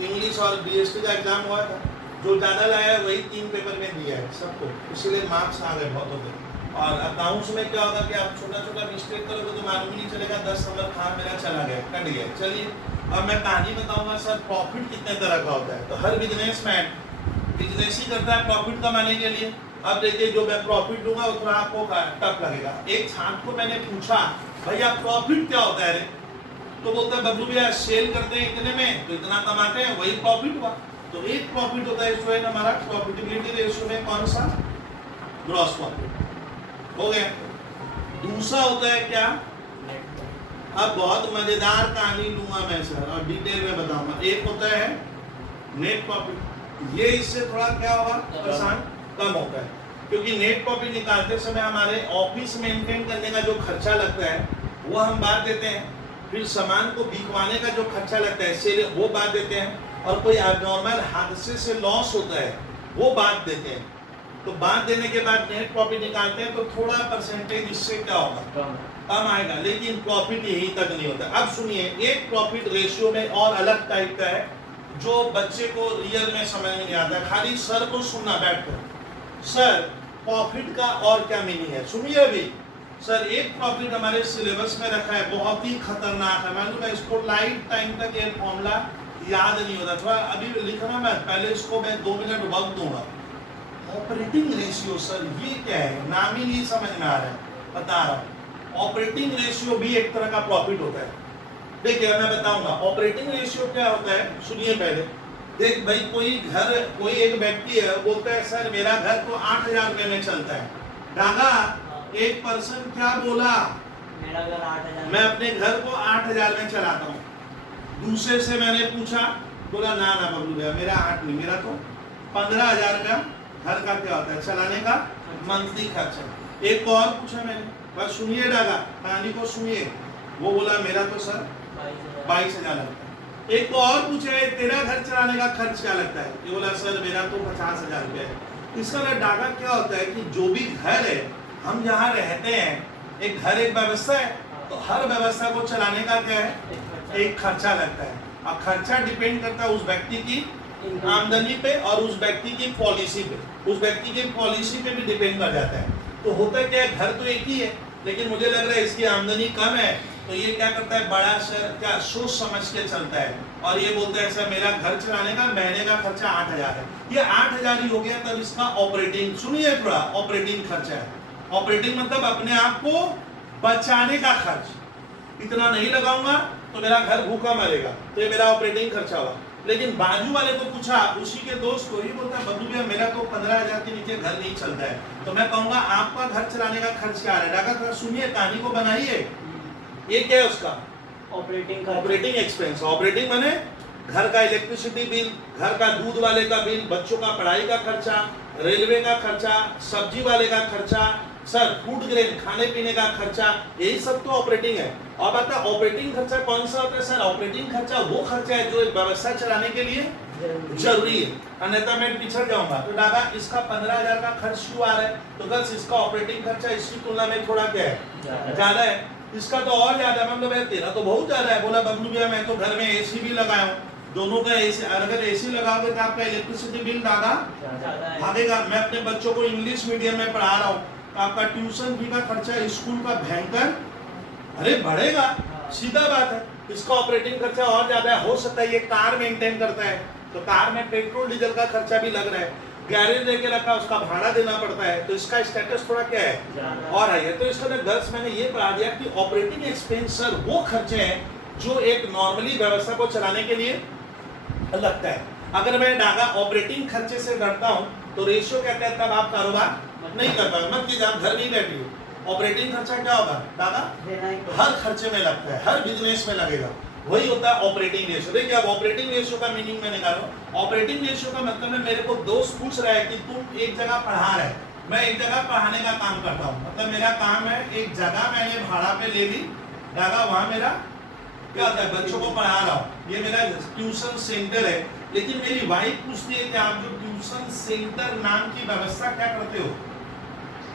इंग्लिश और बीएसटी का एग्जाम हुआ था, जो ज़्यादा लाया है वही 3 पेपर में दिया है सबको, इसलिए मार्क्स आ गए बहुत होते। और अकाउंट्स में क्या होगा कि आप छोटा छोटा मिस्टेक करोगे तो मालूम ही नहीं चलेगा, 10 नंबर कहाँ मेरा चला गया, कट गया। चलिए अब मैं कहानी बताऊंगा सर, प्रॉफिट कितने तरह का होता है। तो हर बिजनेसमैन बिजनेस ही करता है प्रॉफिट कमाने के लिए। अब देखिए जो मैं प्रॉफिट दूंगा वो थोड़ा आपको टफ लगेगा। एक छात्र को मैंने पूछा भैया प्रॉफिट क्या होता है रे, तो बोलता है बबलू भैया सेल करते हैं इतने में तो इतना कमाते हैं, वही प्रॉफिट हुआ। तो एक प्रॉफिट होता है स्टूडेंट हमारा प्रॉफिटेबिलिटी रेशियो में कौन सा? ग्रॉस प्रॉफिट हो गया। दूसरा होता है क्या? Net. अब बहुत मजेदार कहानी लूंगा मैं सर और डिटेल में बताऊंगा। एक होता है नेट प्रॉफिट, ये इससे थोड़ा क्या होगा परेशान कम होता है, क्योंकि नेट प्रॉफिट निकालते समय हमारे ऑफिस मेंटेन करने का जो खर्चा लगता है वो हम बात देते हैं, फिर सामान को बिकवाने का जो खर्चा लगता है सेल वो बात देते हैं, और कोई एबनॉर्मल हादसे से लॉस होता है वो बात देते हैं। तो बात देने के बाद नेट प्रॉफिट निकालते हैं तो थोड़ा परसेंटेज इससे क्या होगा? कम. कम आएगा, लेकिन प्रॉफिट यही तक नहीं होता। अब सुनिए, एक प्रॉफिट रेशियो में और अलग टाइप का है जो बच्चे को रियल में समझ में नहीं आता है, खाली सर को सुनना बैठकर। सर प्रॉफिट का और क्या मीनिंग है सुनिए। अभी सर एक प्रॉफिट हमारे सिलेबस में रखा है, बहुत ही खतरनाक है, मालूम है, इसको लाइफ टाइम तक ये फॉर्मूला याद नहीं होता। थोड़ा अभी लिखना मैं पहले इसको मैं 2 मिनट वक्त दूंगा। ऑपरेटिंग रेशियो सर ये क्या है, नाम ही नहीं समझ में आ रहा है, बता रहा हूँ। ऑपरेटिंग रेशियो भी एक तरह का प्रॉफिट होता है। देखिए मैं बताऊंगा ऑपरेटिंग रेशियो क्या होता है, सुनिए पहले। देख भाई कोई एक व्यक्ति है बोलता है सर मेरा घर तो 8,000 रुपये में चलता है। दादा एक पर्सन क्या बोला, मेरा घर 8,000. मैं अपने घर को 8,000 में चलाता हूँ। दूसरे से मैंने पूछा, बोला ना बबलू भैया मेरा 8 नहीं, मेरा तो 15,000 का घर का क्या होता है चलाने का मंथली खर्चा। एक और पूछा मैंने, बस सुनिए डागा कहानी को सुनिए, वो बोला मेरा तो सर 22,000 लगता है। एक और पूछा तेरा घर चलाने का खर्च क्या लगता है, ये बोला सर मेरा तो 50,000 रुपये है। इसका डागा क्या होता है कि जो भी घर है हम जहाँ रहते हैं, एक घर एक व्यवस्था है, तो हर व्यवस्था को चलाने का क्या है एक खर्चा लगता है। और खर्चा डिपेंड करता है उस व्यक्ति की आमदनी पे और उस व्यक्ति की पॉलिसी पे, उस व्यक्ति की पॉलिसी पे भी डिपेंड कर जाता है। तो होता क्या है, घर तो एक ही है लेकिन मुझे लग रहा है इसकी आमदनी कम है तो ये क्या करता है, बड़ा शहर क्या सोच समझ के चलता है और ये बोलता है ऐसा मेरा घर चलाने का महीने का खर्चा 8,000 है, ये 8,000 ही हो गया, तब इसका ऑपरेटिंग, सुनिए थोड़ा, ऑपरेटिंग खर्चा है। ऑपरेटिंग मतलब अपने आप को बचाने का खर्च, इतना नहीं लगाऊंगा तो मेरा घर भूखा मरेगा, तो ये मेरा ऑपरेटिंग खर्चा हुआ। लेकिन बाजू वाले को पूछा, उसी के दोस्त को, ये बोलता है बब्लू भैया मेरा तो 15,000 के नीचे घर नहीं चलता है, तो मैं कहूंगा आपका घर चलाने का खर्च क्या है, डाका थोड़ा सुनिए, कहानी को बनाइए। ये क्या है उसका ऑपरेटिंग ऑपरेटिंग एक्सपेंस। ऑपरेटिंग माने घर का इलेक्ट्रिसिटी बिल, घर का दूध वाले का बिल, बच्चों का पढ़ाई का खर्चा, रेलवे का खर्चा, सब्जी वाले का खर्चा, सर फूड ग्रेन खाने पीने का खर्चा, यही सब तो ऑपरेटिंग है। अब आता है ऑपरेटिंग खर्चा कौन सा होता है सर, ऑपरेटिंग खर्चा वो खर्चा है जो एक व्यवस्था चलाने के लिए जरूरी है, अन्यथा मैं पिछड़ जाऊंगा। तो दादा इसका 15,000 का खर्च क्यों आ रहा है, तो बस इसका ऑपरेटिंग खर्चा इसकी तुलना में थोड़ा क्या है, ज्यादा है, इसका तो और ज्यादा है। मतलब भाई तेरा तो बहुत ज्यादा है। बोला बबलू भैया मैं तो घर में एसी भी लगाया हूँ, दोनों का एसी, अगर एसी लगाओगे तो आपका इलेक्ट्रिसिटी बिल दादा भागेगा। मैं अपने बच्चों को इंग्लिश मीडियम में पढ़ा रहा हूँ, आपका ट्यूशन फी का खर्चा स्कूल का भयंकर अरे बढ़ेगा, सीधा बात है। इसका ऑपरेटिंग खर्चा और ज्यादा है। हो सकता है ये कार मेंटेन करता है तो कार में पेट्रोल डीजल का खर्चा भी लग रहा है, गैरेज लेके रखा उसका भाड़ा देना पड़ता है, तो इसका स्टेटस थोड़ा क्या है और है। तो इसका गर्ल्स मैंने ये पढ़ा दिया कि ऑपरेटिंग एक्सपेंस सर वो खर्चे हैं जो एक नॉर्मली व्यवस्था को चलाने के लिए लगता है। अगर मैं डागा ऑपरेटिंग खर्चे से डरता हूँ तो रेशियो क्या कहता है, आप कारोबार नहीं कर पाओगे, मत कीजिए, आप घर नहीं बैठी हो। ऑपरेटिंग खर्चा क्या होगा दादा, हर खर्चे में लगता है, हर बिजनेस में लगेगा, वही होता है ऑपरेटिंग रेशियो। देखिए अब ऑपरेटिंग रेशियो का मीनिंग मैं निकालो। ऑपरेटिंग रेशियो का मतलब है मेरे को दोस्त पूछ रहा है कि तुम एक जगह पढ़ा रहे, मैं एक जगह पढ़ाने का काम करता हूँ, मतलब मेरा काम है एक जगह मैंने भाड़ा पे ले ली दादा, वहां मेरा क्या होता है बच्चों को पढ़ा रहा हूँ, ये मेरा ट्यूशन सेंटर है। लेकिन मेरी वाइफ पूछती है कि आप जो ट्यूशन सेंटर नाम की व्यवस्था क्या करते हो,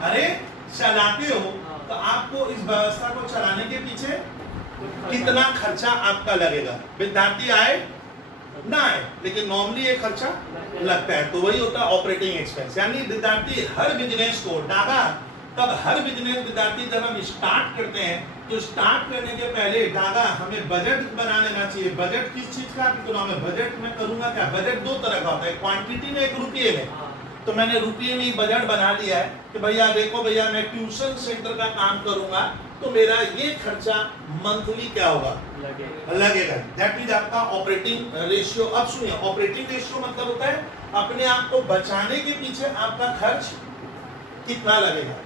अरे चलाते हो, तो आपको इस व्यवस्था को चलाने के पीछे कितना खर्चा आपका लगेगा, विद्यार्थी आए ना आए, लेकिन नॉर्मली ये खर्चा लगता है। तो वही होता है ऑपरेटिंग एक्सपेंस। यानी विद्यार्थी हर बिजनेस को डागा, तब हर बिजनेस विद्यार्थी जब हम स्टार्ट करते हैं तो स्टार्ट करने के पहले डागा हमें बजट बना लेना चाहिए। बजट किस चीज का, मैं बजट में करूंगा क्या, बजट दो तरह का होता है, क्वांटिटी में, एक रुपये में। तो मैंने रुपये में बजट बना लिया है कि भैया देखो भैया मैं ट्यूशन सेंटर का काम करूंगा तो मेरा ये खर्चा मंथली क्या होगा लगेगा। दैट इज आपका ऑपरेटिंग रेशियो। अब सुनिए, ऑपरेटिंग रेशियो मतलब होता है अपने आप को बचाने के पीछे आपका खर्च कितना लगेगा।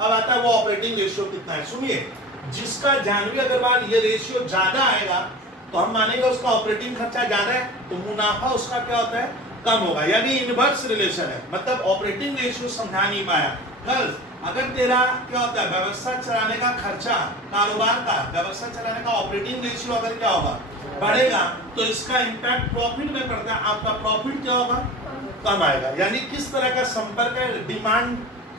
अब आता है वो ऑपरेटिंग रेशियो कितना है। सुनिए, जिसका जानवी अग्रवाल ये रेशियो ज्यादा आएगा तो हम मानेंगे उसका ऑपरेटिंग खर्चा ज्यादा है, तो मुनाफा उसका क्या होता है, कम होगा। यानी इनवर्स रिलेशन है, मतलब ऑपरेटिंग रेशियो समझा नहीं पाया। कल अगर तेरा क्या होता है व्यवस्था चलाने का खर्चा, कारोबार का व्यवस्था चलाने का ऑपरेटिंग रेशियो अगर क्या होगा बढ़ेगा तो इसका इंपैक्ट प्रॉफिट में पड़ता है, आपका प्रॉफिट क्या होगा, कम आएगा। यानी किस तरह का संपर्क है, डिमांड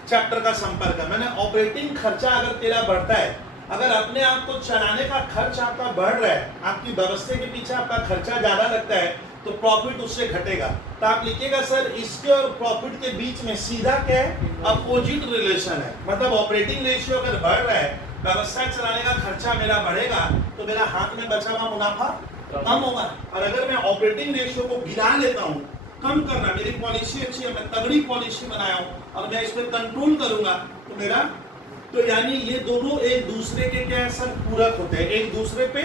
चैप्टर का संपर्क है। मैंने ऑपरेटिंग खर्चा अगर तेरा बढ़ता है, अगर अपने आप को चलाने का खर्च आपका बढ़ रहा है, आपकी व्यवस्था के पीछे आपका खर्चा ज्यादा लगता है, तो प्रॉफिट उससे घटेगा। तो आप लिखिएगा सर इसके और प्रॉफिट के बीच में सीधा क्या है, अपोजिट रिलेशन है। मतलब ऑपरेटिंग रेशियो अगर बढ़ रहा है, व्यवस्था चलाने का खर्चा मेरा बढ़ेगा, तो मेरा हाथ में बचा हुआ मुनाफा कम होगा। और अगर मैं ऑपरेटिंग रेशियो को गिरा लेता हूँ, कम करना, मेरी पॉलिसी अच्छी है, मैं तगड़ी पॉलिसी बनाया हूँ और मैं इस पर कंट्रोल करूंगा, तो मेरा तो यानी ये दोनों एक दूसरे के क्या है सर, पूरक होते हैं, एक दूसरे पे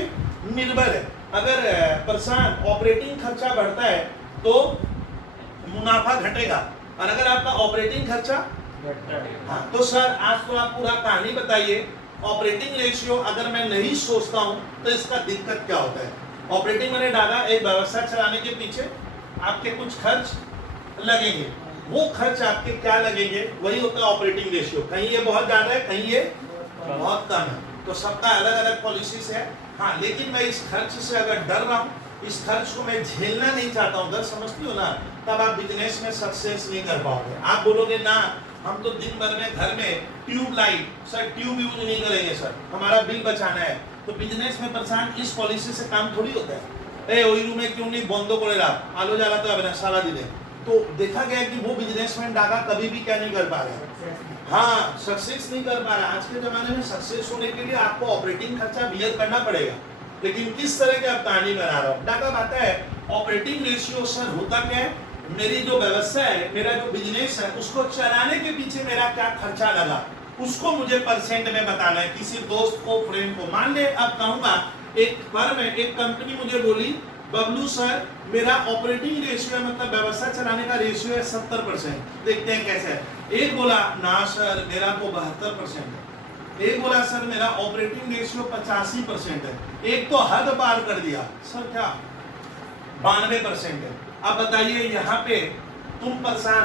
निर्भर है। अगर प्रशांत ऑपरेटिंग खर्चा बढ़ता है तो मुनाफा घटेगा, और अगर आपका ऑपरेटिंग खर्चा हाँ, तो सर आज तो आप पूरा कहानी बताइए। ऑपरेटिंग रेशियो अगर मैं नहीं सोचता हूं तो इसका दिक्कत क्या होता है। ऑपरेटिंग मैंने डाला, एक व्यवस्था चलाने के पीछे आपके कुछ खर्च लगेंगे, वो खर्च आपके क्या लगेंगे, वही होता है ऑपरेटिंग रेशियो। कहीं ये बहुत ज्यादा है, कहीं ये बहुत कम है, तो सबका अलग अलग पॉलिसीज है। हाँ, लेकिन मैं इस खर्च से अगर डर रहा हूँ, इस खर्च को मैं झेलना नहीं चाहता हूँ, दर समझती हो ना, तब आप बिजनेस में सक्सेस नहीं कर पाओगे। आप बोलोगे ना हम तो दिन भर में घर में tube light, sir tube use नहीं करेंगे सर, हमारा बिल बचाना है, तो बिजनेस में परेशान इस पॉलिसी से काम थोड़ी होता है। ए ওই রুমে क्यों नहीं বন্ধ করে রাখ, আলো জ্বালাতে হবে না সারা দিনে, तो देखा गया कि वो बिजनेसमैन डागा कभी भी क्या नहीं कर पा रहा, हाँ सक्सेस नहीं कर पा रहा। आज के जमाने में सक्सेस होने के लिए आपको ऑपरेटिंग खर्चा बियर करना पड़ेगा, लेकिन किस तरह की आप कहानी बना रहा हूँ। डाका आता है ऑपरेटिंग रेशियो सर होता क्या है, मेरी जो व्यवसाय है, मेरा जो बिजनेस है, उसको चलाने के पीछे मेरा क्या खर्चा लगा, उसको मुझे परसेंट में बताना है। किसी दोस्त को, फ्रेंड को, मान ले अब कहूंगा एक फर्म है, एक कंपनी मुझे बोली बबलू सर मेरा ऑपरेटिंग रेशियो है, मतलब व्यवस्था चलाने का रेशियो है 70%, देखते हैं कैसे है। एक बोला ना सर मेरा तो 72% है, एक बोला सर मेरा ऑपरेटिंग रेशियो 85% है, एक तो हद पार कर दिया सर क्या 92% है। अब बताइए यहाँ पे तुम परेशान,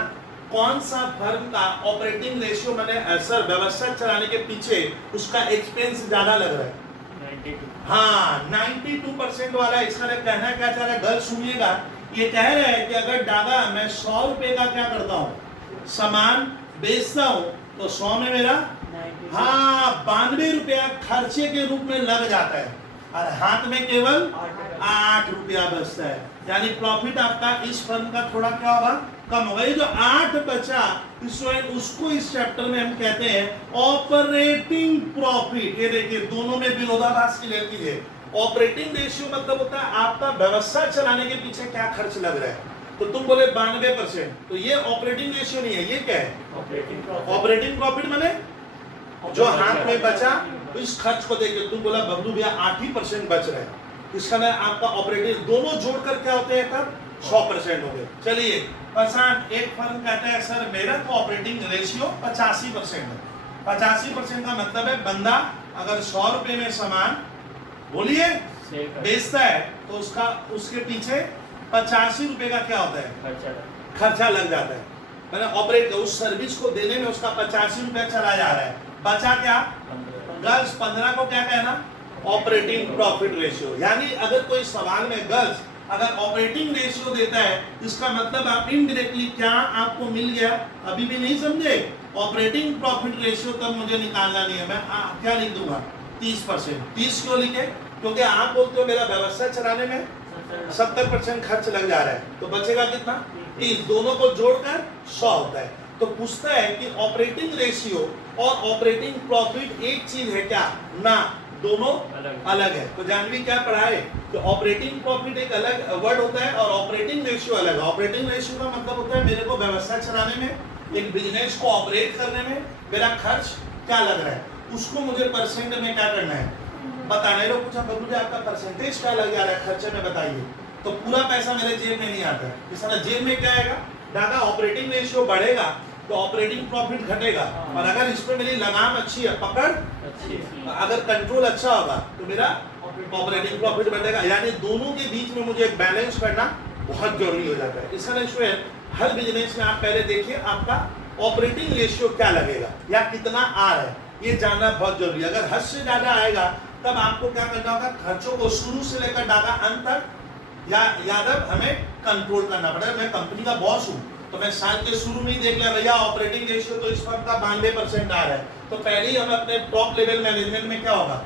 कौन सा फर्म का ऑपरेटिंग रेशियो मैंने सर व्यवस्था चलाने के पीछे उसका एक्सपेंस ज्यादा लग रहा है। 92 हाँ 92% वाला। इसका कहना क्या चाह रहा है, गर्ल सुनिएगा, ये कह रहा है कि अगर डागा मैं 100 रुपए का क्या करता हूँ सामान बेचता हूँ तो 100 में मेरा 92 हाँ 92 रुपया खर्चे के रूप में लग जाता है और हाथ में केवल 8 रुपया बचता है। यानी प्रॉफिट आपका इस फर्म का थोड़ा क्या होगा, कम होगा। ये जो 8 बचा उसको इस चैप्टर में हम कहते हैं ऑपरेटिंग प्रॉफिट। ये देखिए दोनों में विरोधाभास क्लियर कीजिए। ऑपरेटिंग रेशियो मतलब होता है आपका व्यवस्था चलाने के पीछे क्या खर्च लग रहा है। तो तुम बोले 92%, तो ये ऑपरेटिंग रेशियो नहीं है, ये क्या है ऑपरेटिंग प्रॉफिट। माने जो हाथ में बचा इस खर्च को देखिए, तुम बोला बबलू भैया 8% बच रहा है, इसका ना आपका ऑपरेटिंग दोनों जोड़कर क्या होते हैं तब 100% हो गए। चलिए परेशान, एक फर्म कहता है सर मेरा तो ऑपरेटिंग रेशियो 85% है। 85% का मतलब है बंदा अगर 100 रुपए में सामान बोलिए बेचता है तो उसके पीछे 85 रुपए का क्या होता है खर्चा लग जाता है। मैंने ऑपरेट उस सर्विस को देने में उसका 85 रुपया चला जा रहा है, बचा क्या गर्ल्स 15 को क्या कहना ऑपरेटिंग प्रॉफिट रेशियो। यानी अगर कोई सवाल में गर्ल्स अगर ऑपरेटिंग रेशियो देता है इसका मतलब आप इनडायरेक्टली क्या आपको मिल गया, अभी भी नहीं समझे। ऑपरेटिंग प्रॉफिट रेशियो तब मुझे निकालना नहीं है, मैं क्या लिख दूंगा 30%। 30 क्यों लिखे, क्योंकि आप बोलते हो मेरा व्यवस्था चलाने में 70% खर्च लग जा रहा है, तो बचेगा कितना 30, दोनों को जोड़कर 100 होता है। तो पूछता है कि ऑपरेटिंग रेशियो और ऑपरेटिंग प्रॉफिट एक चीज है क्या, ना दोनों अलग है। तो जानवी क्या पढ़ा है कि ऑपरेटिंग प्रॉफिट एक अलग वर्ड होता है और ऑपरेटिंग रेशियो अलग है। ऑपरेटिंग रेशियो का मतलब होता है मेरे को व्यवस्था चलाने में, एक बिजनेस को ऑपरेट करने में मेरा खर्च क्या लग रहा है, उसको मुझे परसेंट में क्या करना है बताना। लोग पूछा बबलू जी आपका परसेंटेज क्या लग जा रहा है खर्चे में बताइए, तो पूरा पैसा मेरे जेब में नहीं आता है। इस तरह जेब में क्या आएगा दादा, ऑपरेटिंग रेशियो बढ़ेगा तो ऑपरेटिंग प्रॉफिट घटेगा, और अगर इस पे मेरी लगाम अच्छी है, पकड़ अगर कंट्रोल अच्छा होगा तो मेरा ऑपरेटिंग प्रॉफिट बढ़ेगा। यानी दोनों के बीच में मुझे एक बैलेंस करना बहुत जरूरी हो जाता है। इसका रेशियो है हर बिजनेस में। आप पहले देखिए आपका ऑपरेटिंग रेशियो क्या लगेगा या कितना आ रहा है, ये जानना बहुत जरूरी है। अगर हद से ज्यादा आएगा तब आपको क्या करना होगा, खर्चों को शुरू से लेकर डाका अंत तक या यादव हमें कंट्रोल करना पड़ेगा। मैं कंपनी का बॉस हूँ तो मैं साल के शुरू में ही देख लिया भैया ऑपरेटिंग रेशियो तो इस फर्म का 92% आ रहा है, तो पहले ही हम अपने टॉप लेवल मैनेजमेंट में क्या होगा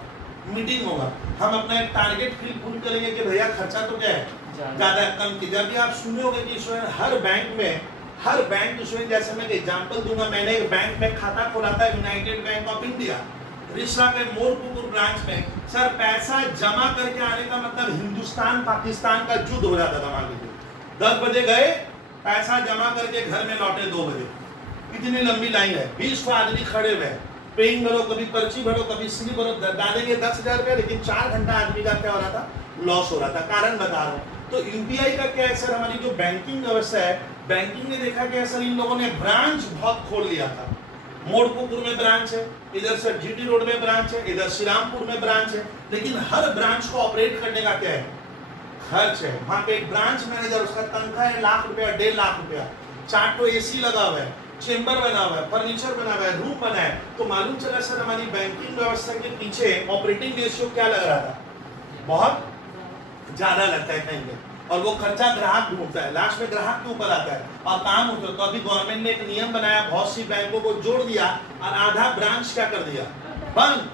मीटिंग होगा, हम अपना एक टारगेट फुल करेंगे कि भैया खर्चा तो क्या है ज्यादा कम की। जब भी आप सुनोगे कि हर बैंक स्टूडेंट, जैसे मैं एग्जांपल दूंगा, मैंने एक बैंक में खाता खोला था यूनाइटेड बैंक ऑफ इंडिया रिश्ता के मोरपुकुर ब्रांच में। सर पैसा जमा करके आने का मतलब हिंदुस्तान पाकिस्तान का युद्ध हो जाता था। मान लीजिए 10 बजे गए, पैसा जमा करके घर में लौटे 2 बजे, कितनी लंबी लाइन है, 20 आदमी खड़े हुए, पेइंग भरो, कभी पर्ची भरो, कभी स्लिप भरो, डालेंगे 10,000 रुपया, लेकिन 4 घंटा आदमी का क्या हो रहा था लॉस हो रहा था। कारण बता रहा हूँ। तो यूपीआई का क्या है सर, हमारी जो बैंकिंग व्यवस्था है, बैंकिंग में देखा गया सर इन लोगों ने ब्रांच बहुत खोल लिया था। मोड़पुकुर में ब्रांच है, इधर से जीटी रोड में ब्रांच है, इधर श्रीरामपुर में ब्रांच है, लेकिन हर ब्रांच को ऑपरेट करने का क्या है खर्च है। वहां पे एक ब्रांच मैनेजर, उसका तनख्वाह है लाख रुपया, 1.5 लाख रुपया, 4 तो एसी लगा हुआ है, चेंबर बना हुआ है, फर्नीचर बना हुआ है, रूम बना है। तो मालूम चला सर हमारी बैंकिंग व्यवस्था के पीछे ऑपरेटिंग रेशियो क्या लग रहा था, बहुत ज्यादा लगता है कहीं पे, और वो खर्चा ग्राहक ढूंढता है, लास्ट में ग्राहक के ऊपर आता है और काम होता है। तो अभी गवर्नमेंट ने एक नियम बनाया, बहुत सी बैंकों को जोड़ दिया और आधा ब्रांच क्या कर दिया बंद,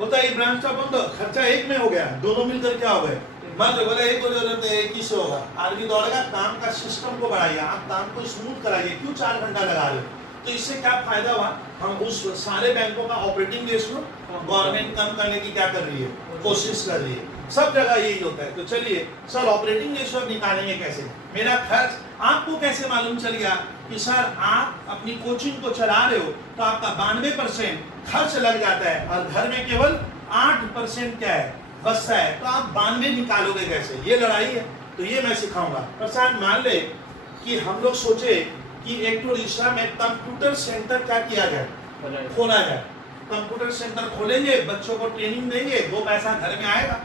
होता है ब्रांच का बंद, खर्चा एक में हो गया, दोनों मिलकर क्या हो गए मत बोले एक को जरूरत है, एक ही से होगा। आदमी दौड़ेगा, काम का सिस्टम को बढ़ाइए, आप काम को स्मूथ कराइए, क्यों 4 घंटा लगा रहे हो? तो इससे क्या फायदा हुआ? हम उस सारे बैंकों का ऑपरेटिंग रेशियो गवर्नमेंट कम करने की क्या कर रही है, कोशिश कर रही है। सब जगह यही होता है। तो चलिए सर, ऑपरेटिंग रेशियो निकालेंगे कैसे? मेरा खर्च आपको कैसे मालूम चल गया कि सर आप अपनी कोचिंग को चला रहे हो तो आपका 92% खर्च लग जाता है और घर में केवल 8% क्या है, बचता है, तो आप 92 निकालोगे कैसे? ये लड़ाई है। तो ये मैं सिखाऊंगा। प्रसाद, मान ले कि हम लोग सोचे कि एक तो रिश्ता में कंप्यूटर सेंटर क्या किया जाए, खोला जाए। कंप्यूटर सेंटर खोलेंगे, बच्चों को ट्रेनिंग देंगे, 2 पैसा घर में आएगा।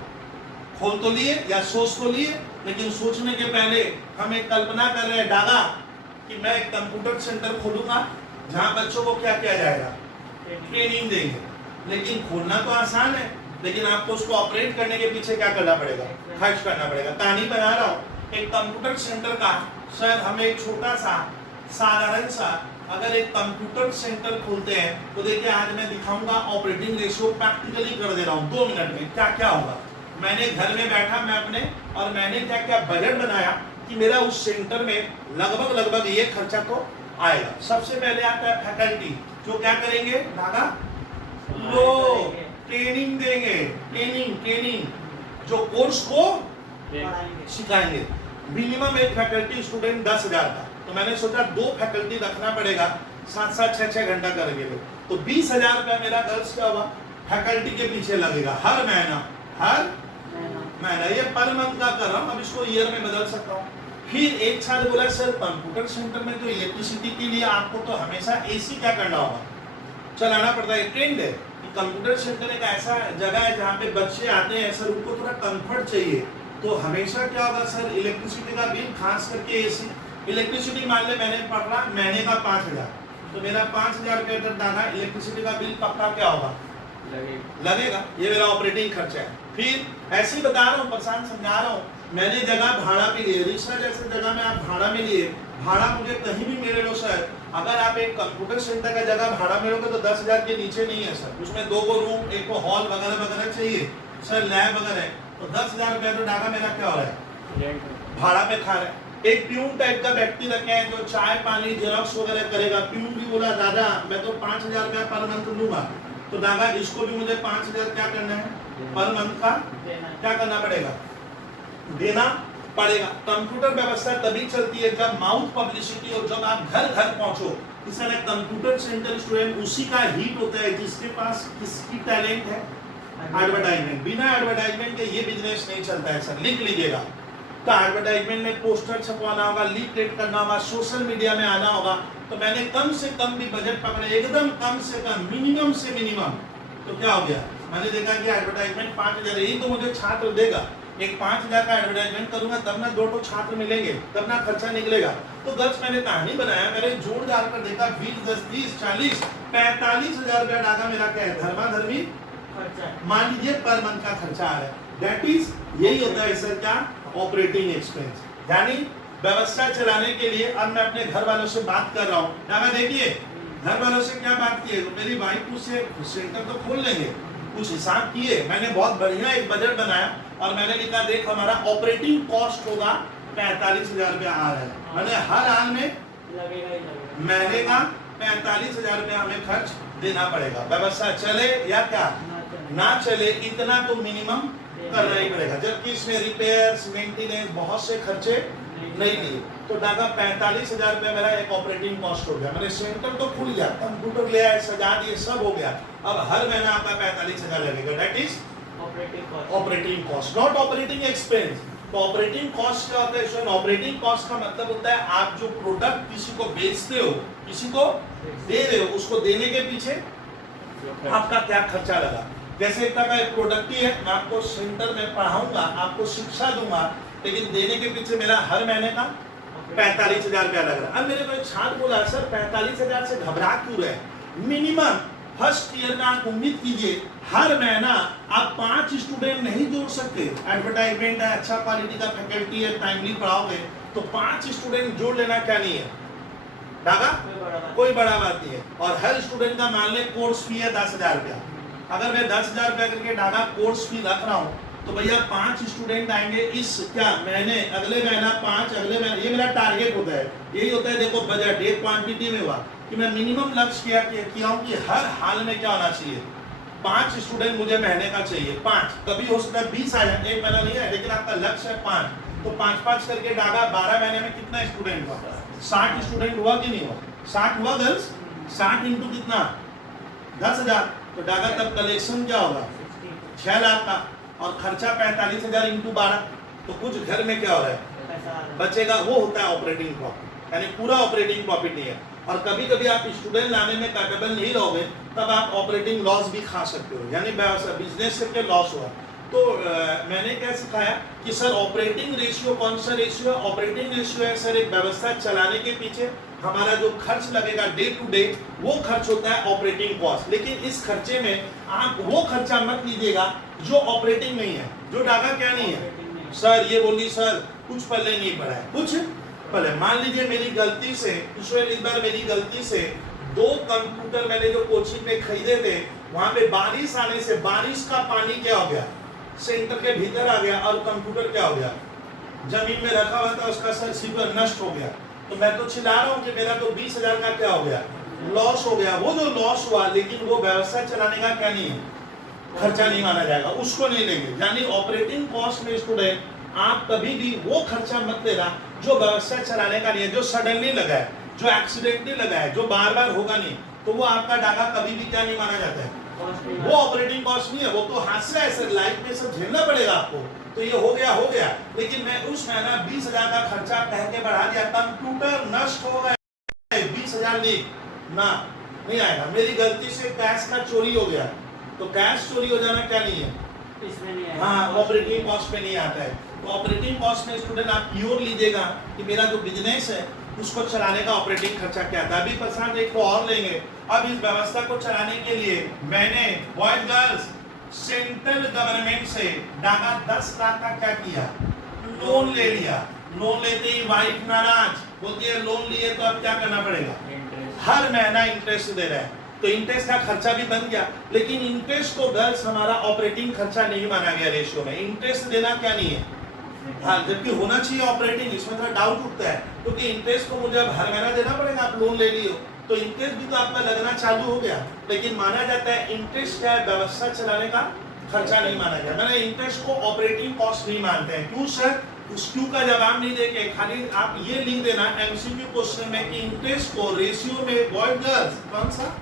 खोल तो लिए या सोच तो लिए, लेकिन सोचने के पहले हम एक कल्पना कर रहे हैं डागा कि मैं एक कंप्यूटर सेंटर खोलूंगा जहां बच्चों को क्या किया जाएगा, ट्रेनिंग देंगे। लेकिन खोलना तो आसान है, लेकिन आपको उसको ऑपरेट करने के पीछे क्या करना पड़ेगा, खर्च करना पड़ेगा। कहानी बना रहा हूँ एक कंप्यूटर सेंटर का। शायद हमें एक छोटा सा साधारण सा अगर एक कंप्यूटर सेंटर खोलते हैं तो देखिए, आज मैं दिखाऊंगा ऑपरेटिंग रेशियो, प्रैक्टिकली कर दे रहा हूँ 2 मिनट में क्या क्या होगा। मैंने घर में बैठा मैं अपने, और मैंने क्या क्या बजट बनाया कि मेरा उस सेंटर में लगभग ये खर्चा तो आएगा। सबसे पहले आता है फैकल्टी, जो क्या करेंगे दादा, वो ट्रेनिंग देंगे। ट्रेनिंग जो कोर्स को सिखाएंगे। मिनिमम एक फैकल्टी स्टूडेंट 10,000 का, तो मैंने सोचा 2 फैकल्टी रखना पड़ेगा, 7-7, 6-6 घंटा करेंगे लोग, तो 20,000 रुपया मेरा गर्ल्स का हुआ, फैकल्टी के पीछे लगेगा हर महीना। ये पर मंथ का कर रहा हूँ, अब इसको ईयर में बदल सकता हूँ। फिर एक साथ बोला सर कंप्यूटर सेंटर में तो इलेक्ट्रिसिटी के लिए आपको तो हमेशा एसी क्या करना होगा, चलाना पड़ता है। ट्रेंड है कि कंप्यूटर सेंटर एक ऐसा जगह है जहाँ पे बच्चे आते हैं, सर उनको थोड़ा कंफर्ट चाहिए, तो हमेशा क्या होगा सर, इलेक्ट्रिसिटी का बिल, खास करके एसी। इलेक्ट्रिसिटी मान ले मैंने पकड़ा महीने का 5,000, तो मेरा 5,000 रुपये तक डाला, इलेक्ट्रिसिटी का बिल पक्का क्या होगा, लगेगा। ये मेरा ऑपरेटिंग खर्चा है। फिर ऐसे ही बता रहा हूँ, परेशान समझा रहा हूँ, मैंने जगह भाड़ा पे लिए, रिक्शा जैसे जगह में आप भाड़ा में लिए, भाड़ा मुझे कहीं भी मिले लो सर, अगर आप एक कंप्यूटर सेंटर का जगह भाड़ा में लोगे तो 10,000 के नीचे नहीं है सर। उसमें 2 रूम, एक हॉल वगैरह चाहिए सर, लैब वगैरह है, तो 10,000 रुपया तो डाका मेरा क्या हो रहा है, भाड़ा पे खा रहा है। एक प्यून टाइप का व्यक्ति रखे हैं जो चाय पानी जेरॉक्स वगैरह करेगा। प्यून भी बोला दादा मैं तो 5,000 रुपया पर मंथ लूंगा, तो दादा इसको भी मुझे 5,000 क्या करना है पर मंथ का क्या करना पड़ेगा, देना पड़ेगा। कंप्यूटर व्यवस्था तभी चलती है जब माउथ पब्लिसिटी और जब आप घर घर पहुंचो। इस कंप्यूटर सेंटर स्टूडेंट उसी का हिट होता है जिसके पास किसकी टैलेंट है, एडवर्टाइजमेंट। बिना एडवर्टाइजमेंट के ये बिजनेस नहीं चलता है सर, लिख लीजिएगा। तो एडवर्टाइजमेंट में पोस्टर छपवाना होगा, लीफलेट करना होगा, सोशल मीडिया में आना होगा। तो मैंने कम से कम भी बजट पकड़े, एकदम कम से कम, मिनिमम से मिनिमम। तो क्या हो गया, मैंने देखा कि एडवर्टाइजमेंट 5,000, यही तो मुझे छात्र देगा। एक 5,000 का एडवर्टाइजमेंट करूंगा तब ना 2 छात्र मिलेंगे, तब ना खर्चा निकलेगा। तो गर्ल्स मैंने कहानी बनाया, मैंने जोड़ डाल कर देखा 20, 10, 30, 40, 45,000 रुपया डाका मेरा क्या है, धर्माधर्मी मान लीजिए पर मंथ का खर्चा आ रहा है। दैट इज यही होता है सर क्या, ऑपरेटिंग एक्सपेंस। यानी व्यवस्था चलाने के लिए। अब मैं अपने घर वालों से बात कर रहा हूँ, देखिए घर वालों से क्या बात की है, तो मेरी वाइफ से सेंटर तो खोल लेंगे, कुछ हिसाब किए, मैंने बहुत बढ़िया एक बजट बनाया और मैंने लिखा देख हमारा ऑपरेटिंग कॉस्ट होगा 45,000 रुपया आ रहा है, मैंने हर हाल में महीने का 45,000 रुपया हमें खर्च देना पड़ेगा। व्यवस्था चले या क्या ना चले, इतना तो मिनिमम करना ही पड़ेगा। जबकि इसमें रिपेयर्स, मेंटेनेंस, बहुत से खर्चे नहीं लिए। तो दादा 45,000 रुपया मेरा एक ऑपरेटिंग कॉस्ट हो गया। मैंने सेंटर तो खुल गया, कंप्यूटर ले आए, सजा दिए, सब हो गया। अब हर महीना आपका 45,000 लगेगा। That is operating cost, not operating expense. तो ऑपरेटिंग कॉस्ट क्या होता है? ऑपरेटिंग कॉस्ट का मतलब होता है आप जो प्रोडक्ट किसी को बेचते हो, किसी को दे रहे हो, उसको देने के पीछे आपका क्या खर्चा लगा। जैसे एक तरह का एक प्रोडक्ट ही है, मैं आपको सेंटर में पढ़ाऊंगा, आपको शिक्षा दूंगा, लेकिन देने के पीछे मेरा हर महीने का 45,000 रुपया लग रहा है। अब मेरे को एक छात्र बोला सर 45,000 से घबरा क्यों रहे, मिनिमम फर्स्ट ईयर में आप उम्मीद कीजिए हर महीना आप 5 स्टूडेंट नहीं जोड़ सकते। एडवर्टाइजमेंट है, अच्छा क्वालिटी का फैकल्टी है, टाइमली पढ़ाओगे, तो 5 स्टूडेंट जोड़ लेना क्या नहीं है दादा, कोई बड़ा बात नहीं है। और हर स्टूडेंट का मान ले कोर्स फी है 10,000 रुपया। अगर मैं 10,000 रुपया करके डागा कोर्स फी रख रहा हूँ, तो भैया 5 स्टूडेंट आएंगे इस क्या महीने, अगले महीना 5, अगले महीने, ये मेरा टारगेट होता है। यही होता है देखो बजट, एक क्वांटिटी में हुआ कि मैं मिनिमम लक्ष्य किया हूँ कि हर हाल में क्या होना चाहिए, 5 स्टूडेंट मुझे महीने का चाहिए, 5, कभी हो सकता है 20 आ जाए, एक महीना नहीं है, लेकिन आपका लक्ष्य है 5, तो 5-5 करके डागा 12 महीने में कितना स्टूडेंट हुआ, 60 स्टूडेंट हुआ कि नहीं हुआ, 60 हुआ गर्ल्स, 60 इंटू कितना 10,000, तो डागा तब कलेक्शन क्या होगा 6 लाख का, और खर्चा 45,000 इंटू 12, तो कुछ घर में क्या हो रहा है बचेगा, वो होता है ऑपरेटिंग प्रॉफिट, यानी पूरा ऑपरेटिंग प्रॉफिट नहीं है। और कभी कभी आप स्टूडेंट लाने में कैपेबल नहीं रहोगे तब आप ऑपरेटिंग लॉस भी खा सकते हो, यानी बिजनेस करके लॉस हुआ। तो मैंने क्या सिखाया कि सर ऑपरेटिंग रेशियो कौन सा रेशियो है, ऑपरेटिंग रेशियो है सर एक व्यवस्था चलाने के पीछे हमारा जो खर्च लगेगा डे टू डे, वो खर्च होता है ऑपरेटिंग कॉस्ट। लेकिन इस खर्चे में आप वो खर्चा मत लीजिएगा जो ऑपरेटिंग नहीं है, जो डागा क्या नहीं है। सर ये बोली सर कुछ पहले नहीं पढ़ा है, कुछ पहले मान लीजिए मेरी गलती से, एक बार मेरी गलती से 2 कंप्यूटर मैंने जो कोचिंग में खरीदे थे, वहां पे बारिश आने से बारिश का पानी क्या हो गया सेंटर के भीतर आ गया, और कंप्यूटर क्या हो गया जमीन में रखा हुआ था, उसका सर सिपर नष्ट हो गया। तो मैं तो चिल्ला रहा हूँ कि मेरा तो 20,000 का क्या हो गया लॉस हो गया। वो जो लॉस हुआ, लेकिन वो व्यवस्था चलाने का क्या नहीं है, खर्चा नहीं माना जाएगा, उसको नहीं लेंगे। यानी ऑपरेटिंग कॉस्ट में स्टूडेंट आप कभी भी वो खर्चा मत लेना जो व्यवस्था चलाने का नहीं है, जो सडनली लगा है, जो एक्सीडेंटली लगा है, जो बार बार होगा नहीं, तो वो आपका डाका कभी भी क्या नहीं माना जाता है, वो ऑपरेटिंग कॉस्ट नहीं है, वो तो हादसा है सर, लाइफ में सब झेलना पड़ेगा आपको। तो ये हो गया, लेकिन मैं उस महीना 20,000 का खर्चा कह के बढ़ा दिया, कंप्यूटर नष्ट हो गए, 20,000 नहीं आएगा। मेरी गलती से कैश का चोरी हो गया, तो कैश चोरी हो जाना क्या नहीं है, इसमें नहीं है, हाँ ऑपरेटिंग कॉस्ट में नहीं आता है। तो ऑपरेटिंग कॉस्ट में स्टूडेंट आप प्योर लीजिएगा कि मेरा जो बिजनेस है उसको चलाने का ऑपरेटिंग खर्चा क्या था। अभी प्रशांत एक को और लेंगे। अब इस व्यवस्था को चलाने के लिए मैंने बॉयज गर्ल्स सेंट्रल गवर्नमेंट से डागा 10 लाख का क्या किया, लोन ले लिया। लोन लेते ही वाइफ नाराज, बोलती है लोन लिए तो अब क्या करना पड़ेगा, हर महीना इंटरेस्ट दे रहा है, तो इंटरेस्ट का खर्चा भी बन गया। लेकिन इंटरेस्ट को गर्ल्स हमारा ऑपरेटिंग खर्चा नहीं माना गया रेशियो में, इंटरेस्ट देना क्या नहीं है, हाँ जबकि होना चाहिए ऑपरेटिंग। इसमें थोड़ा डाउट उठता है क्योंकि इंटरेस्ट को मुझे अब हर महीना देना पड़ेगा, आप लोन ले लियो तो इंटरेस्ट भी तो आपका लगना चालू हो गया। लेकिन माना जाता है इंटरेस्ट क्या है, व्यवस्था चलाने का खर्चा नहीं माना गया। मैंने इंटरेस्ट को ऑपरेटिंग कॉस्ट नहीं मानते हैं। क्यों सर, उस क्यों का जवाब नहीं देके खाली आप ये लिख देना एमसीक्यू क्वेश्चन में कि इंटरेस्ट को रेशियो में बॉयज गर्ल्स कौन सा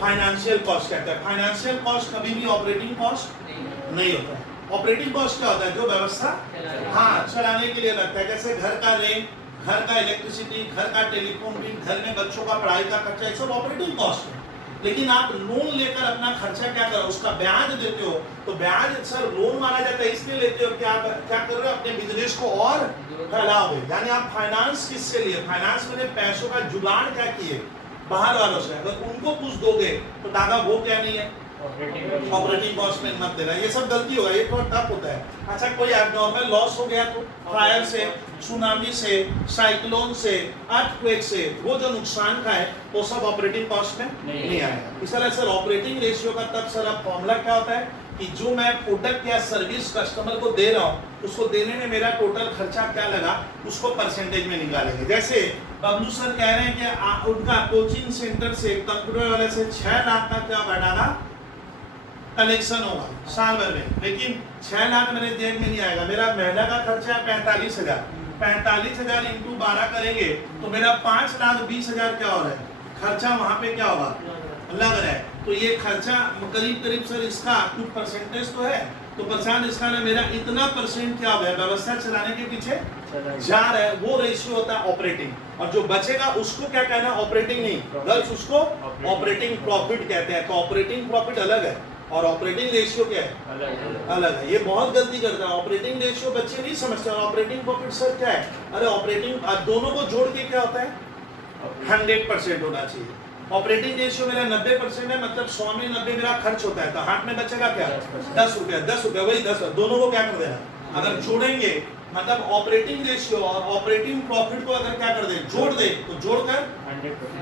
फाइनेंशियल कॉस्ट कहता है। फाइनेंशियल कॉस्ट कभी भी ऑपरेटिंग कॉस्ट नहीं होता है। ऑपरेटिंग कॉस्ट क्या होता है, जो व्यवस्था हाँ चलाने के लिए लगता है, जैसे घर का रेंट, घर का इलेक्ट्रिसिटी, घर का टेलीफोन बिल, घर में बच्चों का पढ़ाई का खर्चा, ये सब ऑपरेटिंग कॉस्ट है। लेकिन आप लोन लेकर अपना खर्चा क्या करो, उसका ब्याज देते हो, तो ब्याज सर लोन माना जाता है इसलिए लेते हो कि आप क्या कर रहे हो, अपने बिजनेस को और फैलाओगे। यानी आप फाइनेंस किससे लिए, फाइनेंस में पैसों का जुगाड़ क्या किए बाहर वालों से, अगर उनको कुछ दोगे तो दादा वो क्या नहीं है, ऑपरेटिंग कॉस्ट में मत देना। ये सब गलती होगा, ये थोड़ा टफ होता है। अच्छा कोई एबनॉर्मल लॉस हो गया तो फायर से, सुनामी से, साइक्लोन से, अर्थक्वेक से, वो जो नुकसान का है वो सब ऑपरेटिंग कॉस्ट में नहीं आएगा। इस तरह सर ऑपरेटिंग रेशियो का तब सर अब फॉर्मूला क्या होता है कि जो मैं प्रोडक्ट या सर्विस कस्टमर को दे रहा हूँ उसको देने में मेरा टोटल खर्चा क्या लगा उसको परसेंटेज में निकालेंगे। जैसे बबलू सर कह रहे हैं कि उनका कोचिंग सेंटर से कंप्यूटर वाले से 6 लाख का क्या बढ़ाना कलेक्शन होगा साल भर में, लेकिन 6 लाख मेरे जेब में नहीं आएगा। मेरा महीना का खर्चा है 45,000, 45,000 इंटू 12 करेंगे तो मेरा 5,20,000 क्या हो रहा है, खर्चा वहां पे क्या होगा लग रहा है। तो ये खर्चा करीब करीब सर इसका कुछ परसेंटेज तो है, तो प्रशांत इसका ना मेरा इतना परसेंट क्या हो गया व्यवस्था चलाने के पीछे जा रहा है, वो रेशियो होता है ऑपरेटिंग। और जो बचेगा उसको क्या कहना, ऑपरेटिंग नहीं गर्ल्स, उसको ऑपरेटिंग प्रॉफिट कहते हैं। तो ऑपरेटिंग प्रॉफिट अलग है और ऑपरेटिंग रेशियो क्या है अलग है। ये बहुत गलती करता है, ऑपरेटिंग रेशियो बच्चे नहीं समझते। ऑपरेटिंग प्रॉफिट सर क्या है, अरे ऑपरेटिंग दोनों को जोड़ के क्या होता है 100% होना चाहिए। ऑपरेटिंग रेशियो मेरा 90% है, मतलब 100 में 90 मेरा खर्च होता है, तो हाथ में बचेगा क्या 10 रुपया, 10 रुपया वही 10, दोनों को क्या कर देना, अगर जोड़ेंगे मतलब ऑपरेटिंग रेशियो और ऑपरेटिंग प्रॉफिट को अगर क्या कर दे, जोड़ दे, तो जोड़कर